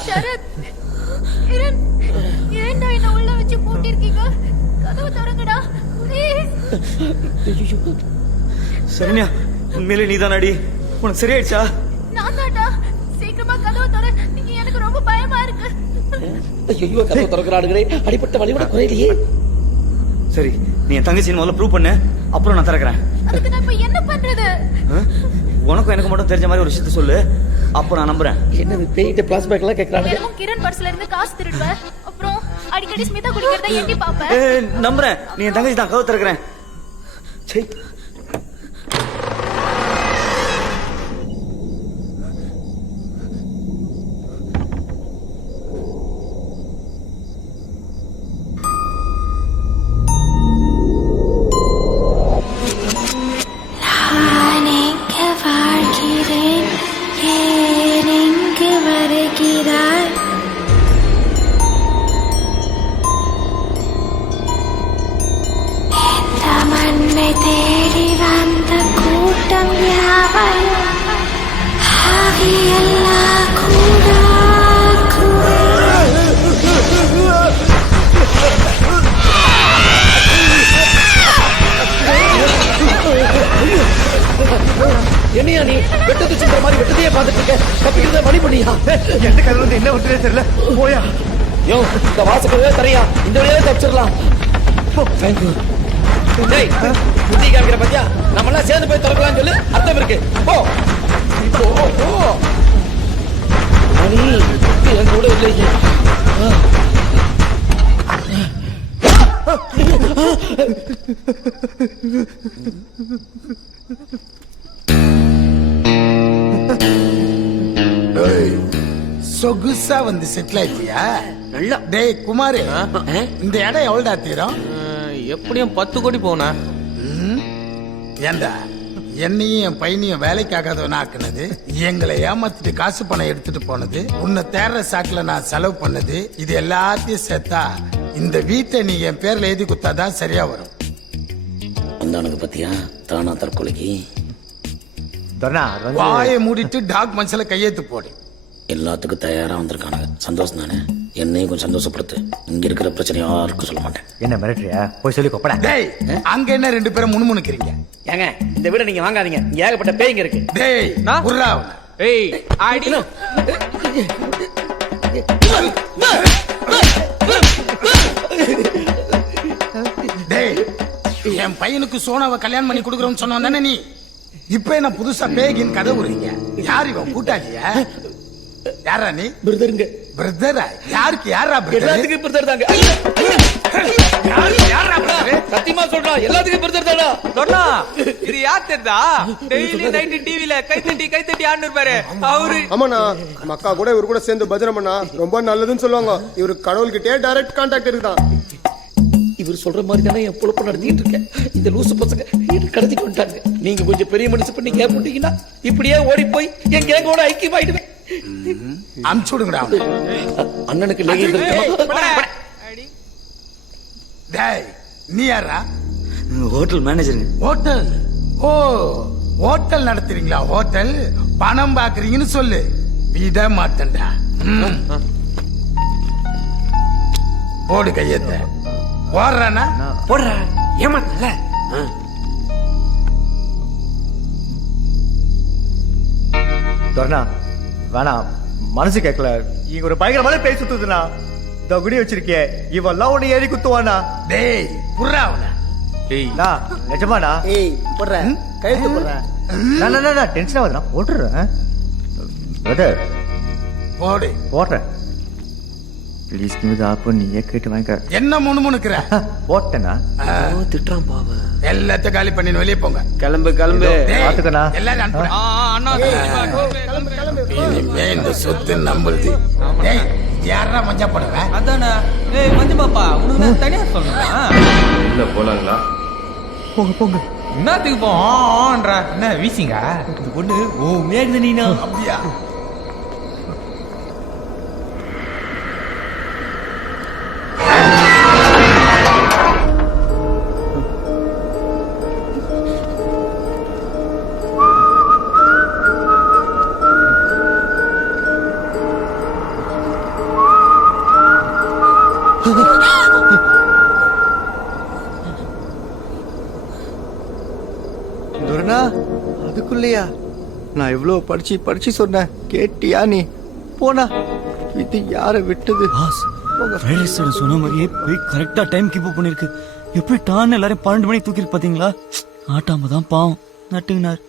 Sarath, Kiran, ஏன்டா என்ன உள்ள வச்சு பூட்டிருக்கீங்க? கதவு திறங்கடா ப்ளீஸ். சரண்யா, உண்மையிலே நீதானாடி? உனக்கு சரியாயிடுச்சா? நான் தான்டா. சீக்கிரமா கதவு திற, எனக்கு ரொம்ப பயமா இருக்கு. ஐயோ, கதவு திறக்கிறாடுகளே, அடிப்பட்ட வலியோட குறையிலையே. சரி, நீ என் தங்கச்சி முதல்ல ப்ரூவ் பண்ணு, அப்புறம் நான் திறக்கிறேன். அதுக்கு நான் இப்ப என்ன பண்றது? உனக்கும் எனக்கு மட்டும் தெரிஞ்ச மாதிரி ஒரு விஷயத்த சொல்லு, அப்போ நான் நம்புறேன். என்னது பேய்கிட்ட பிளாஸ்பேக் எல்லாம் கேட்கறாங்க? தினமும் கிரண் பர்ஸ்ல இருந்து காசு திருடுவேன், அப்புறம் அடிக்கடி ஸ்மிதா குடிக்கிறத எட்டி பாப்பேன். நம்புறேன், நீ என் தங்கச்சி தான், கதவு திறக்கிறேன். சரி. தேடி வந்த கூட்டம் யாவையும் ஆவியெல்லாம் கூட என்னையா நீ வெட்டத்து சிந்த மாதிரி வெட்டத்தையே பார்த்துட்டு இருக்க? தப்பிக்கிறத வழி பண்ணியா? எந்த கதவு வந்து என்ன ஒருத்தரே தெரியல. போயா யோ, இந்த வாசகவே தரையா, இந்த வழியாவே தப்பிச்சிடலாம். தேங்க்யூ. டேய், புத்தி காமிக்கிற பத்தியா, நம்ம எல்லாம் சேர்ந்து போய் திறக்கலாம்னு சொல்லி அர்த்தம் இருக்கு. போ போ போ. மணி என் கூட இல்லையே. சொகுசா வந்து செட்டில் ஆயிட்டியா? நல்லா. டேய் குமாரு, இந்த இடம் எவ்வளோடா தீரும்? எப்படியும் 10 கோடி போனா. ஏண்டா, என்னையும் என் பையனையும் வேலைக்காகாதவனா ஆக்குனது, எங்களை ஏமாத்திட்டு காசு பணம் எடுத்துட்டு போனது, உன்னை தேர்ற சாக்குல நான் செலவு பண்ணது, இது எல்லாத்தையும் சேர்த்தா இந்த வீட்டை நீ என் பேர்ல எழுதி குத்தாதான் சரியா வரும். வந்தானுக்கு பத்தியா தானா தற்கொலைக்கு? வாயை மூடிட்டு டாக் மனசுல கையெழுத்து போடு. எல்லாத்துக்கும் தயாரா வந்திருக்கானுங்க. சந்தோஷம் தானே? என்னையும் கொஞ்சம் சந்தோஷப்படுத்து. இங்க இருக்கிற பிரச்சனை யாருக்கும் சொல்ல மாட்டேன். என்ன மிரட்டுறியா? போய் சொல்லி கொப்படா. டேய், அங்க என்ன 2 பேரும் முணுமுணுக்கிறீங்க? ஏங்க, இந்த வீட நீங்க வாங்காதீங்க, இங்க ஏகப்பட்ட பேய்ங்க இருக்கு. டேய், புர்ரா. ஏய், ஆடி. டேய், என் பையனுக்கு சோனாவை கல்யாணம் பண்ணி கொடுக்குறோம்னு சொன்ன தானே நீ? இப்ப என்ன புதுசா பேகின் கதை விடுறீங்க? யார் இவன்? கூட்டாளியா? யாரா நீ? பிரதருங்க. பிரதரா? யாருக்கு? யாரா பிரதர்? எல்லாத்துக்கும் பிரதர் தாங்க. சத்தியமா சொல்றா எல்லாத்துக்கும் பிரதர் தானா சொன்னா இது யார் தெரியுதா டெய்லி நைட் டிவில கைத்தட்டி ஆண்டு இருப்பாரு அவரு. ஆமாண்ணா நம்ம அக்கா கூட இவரு கூட சேர்ந்து பஜனை பண்ணா ரொம்ப நல்லதுன்னு சொல்லுவாங்க. இவரு கடவுள்கிட்டே டைரக்ட் கான்டாக்ட் இருக்குதான். இவர் சொல்ற மாதிரி தானே என் பொழப்பு நடத்திட்டு இருக்கேன். இந்த லூசு பசங்க கடத்திட்டு வந்துட்டாங்க. நீங்க கொஞ்சம் பெரிய மனசு பண்ணி கேட்டீங்கன்னா இப்படியே ஓடி போய் என் கேங்கோட ஐக்கியமாயிடுவேன். அனுப்பிச்சு விடுங்கடா அவனை. அண்ணனுக்கு லேகியம் டேய் நீ யாரா? ஹோட்டல் மேனேஜருங்க. ஹோட்டல்? ஓ ஹோட்டல் நடத்துறீங்களா? ஹோட்டல் பணம் பாக்குறீங்கன்னு சொல்லு, விட மாட்டேன்டா. போடு கையத்த. போடுறானா? போடுற ஏமாத்தல. தோரணா வேணாம், மனசு கேட்கல. இங்க ஒரு பயங்கரமான பேய் சுத்துதுண்ணா. இந்த குடி வச்சிருக்கே இவெல்லாம் ஒண்ணு ஏறி குத்துவானா? டேய் புர்ரா அவன. நிஜமாண்ணா? ஏய் போடுற கையெழுத்து போடுறேன். நான் டென்ஷன் ஆகுதுண்ணா. போட்டுறேன் போடு. போடுறேன். ப்ளீஸ் அப்போ நீயே கேட்டு வாங்க. என்ன முணுமுணுக்கிற? போட்டேண்ணா. திட்டுறான் பாவ. எல்லாத்தையும் காலி பண்ணி வெளியே போங்க. கிளம்பு கிளம்பு. பாத்துக்கண்ணா. எல்லாரும் அனுப்புறேன். இனிமே இந்த சொத்து நம்புது. டேய் யாரா மஞ்சா போடுவ? அதானே. ஏய் மஞ்சு பாப்பா உனக்கு நான் தனியா சொல்லணும். இல்ல போலாங்களா? போங்க போங்க. என்னத்துக்கு போன்ற என்ன வீசிங்க இந்த பொண்ணு ஓ மேடு நீனா அப்படியா? துர்னா அதுக்குள்ளயா? நான் எவ்வளவு படிச்சு சொன்னேன், கேட்டியா நீ? போனா இது யார விட்டது? சொன்ன மாதிரியே போய் கரெக்டா டைம் கீப் பண்ணிருக்கு. எப்படி டான்னு எல்லாரும் 12 மணிக்கு தூக்கிருக்கு பாத்தீங்களா? ஆட்டாம தான் பாவம் நட்டுங்கினார்.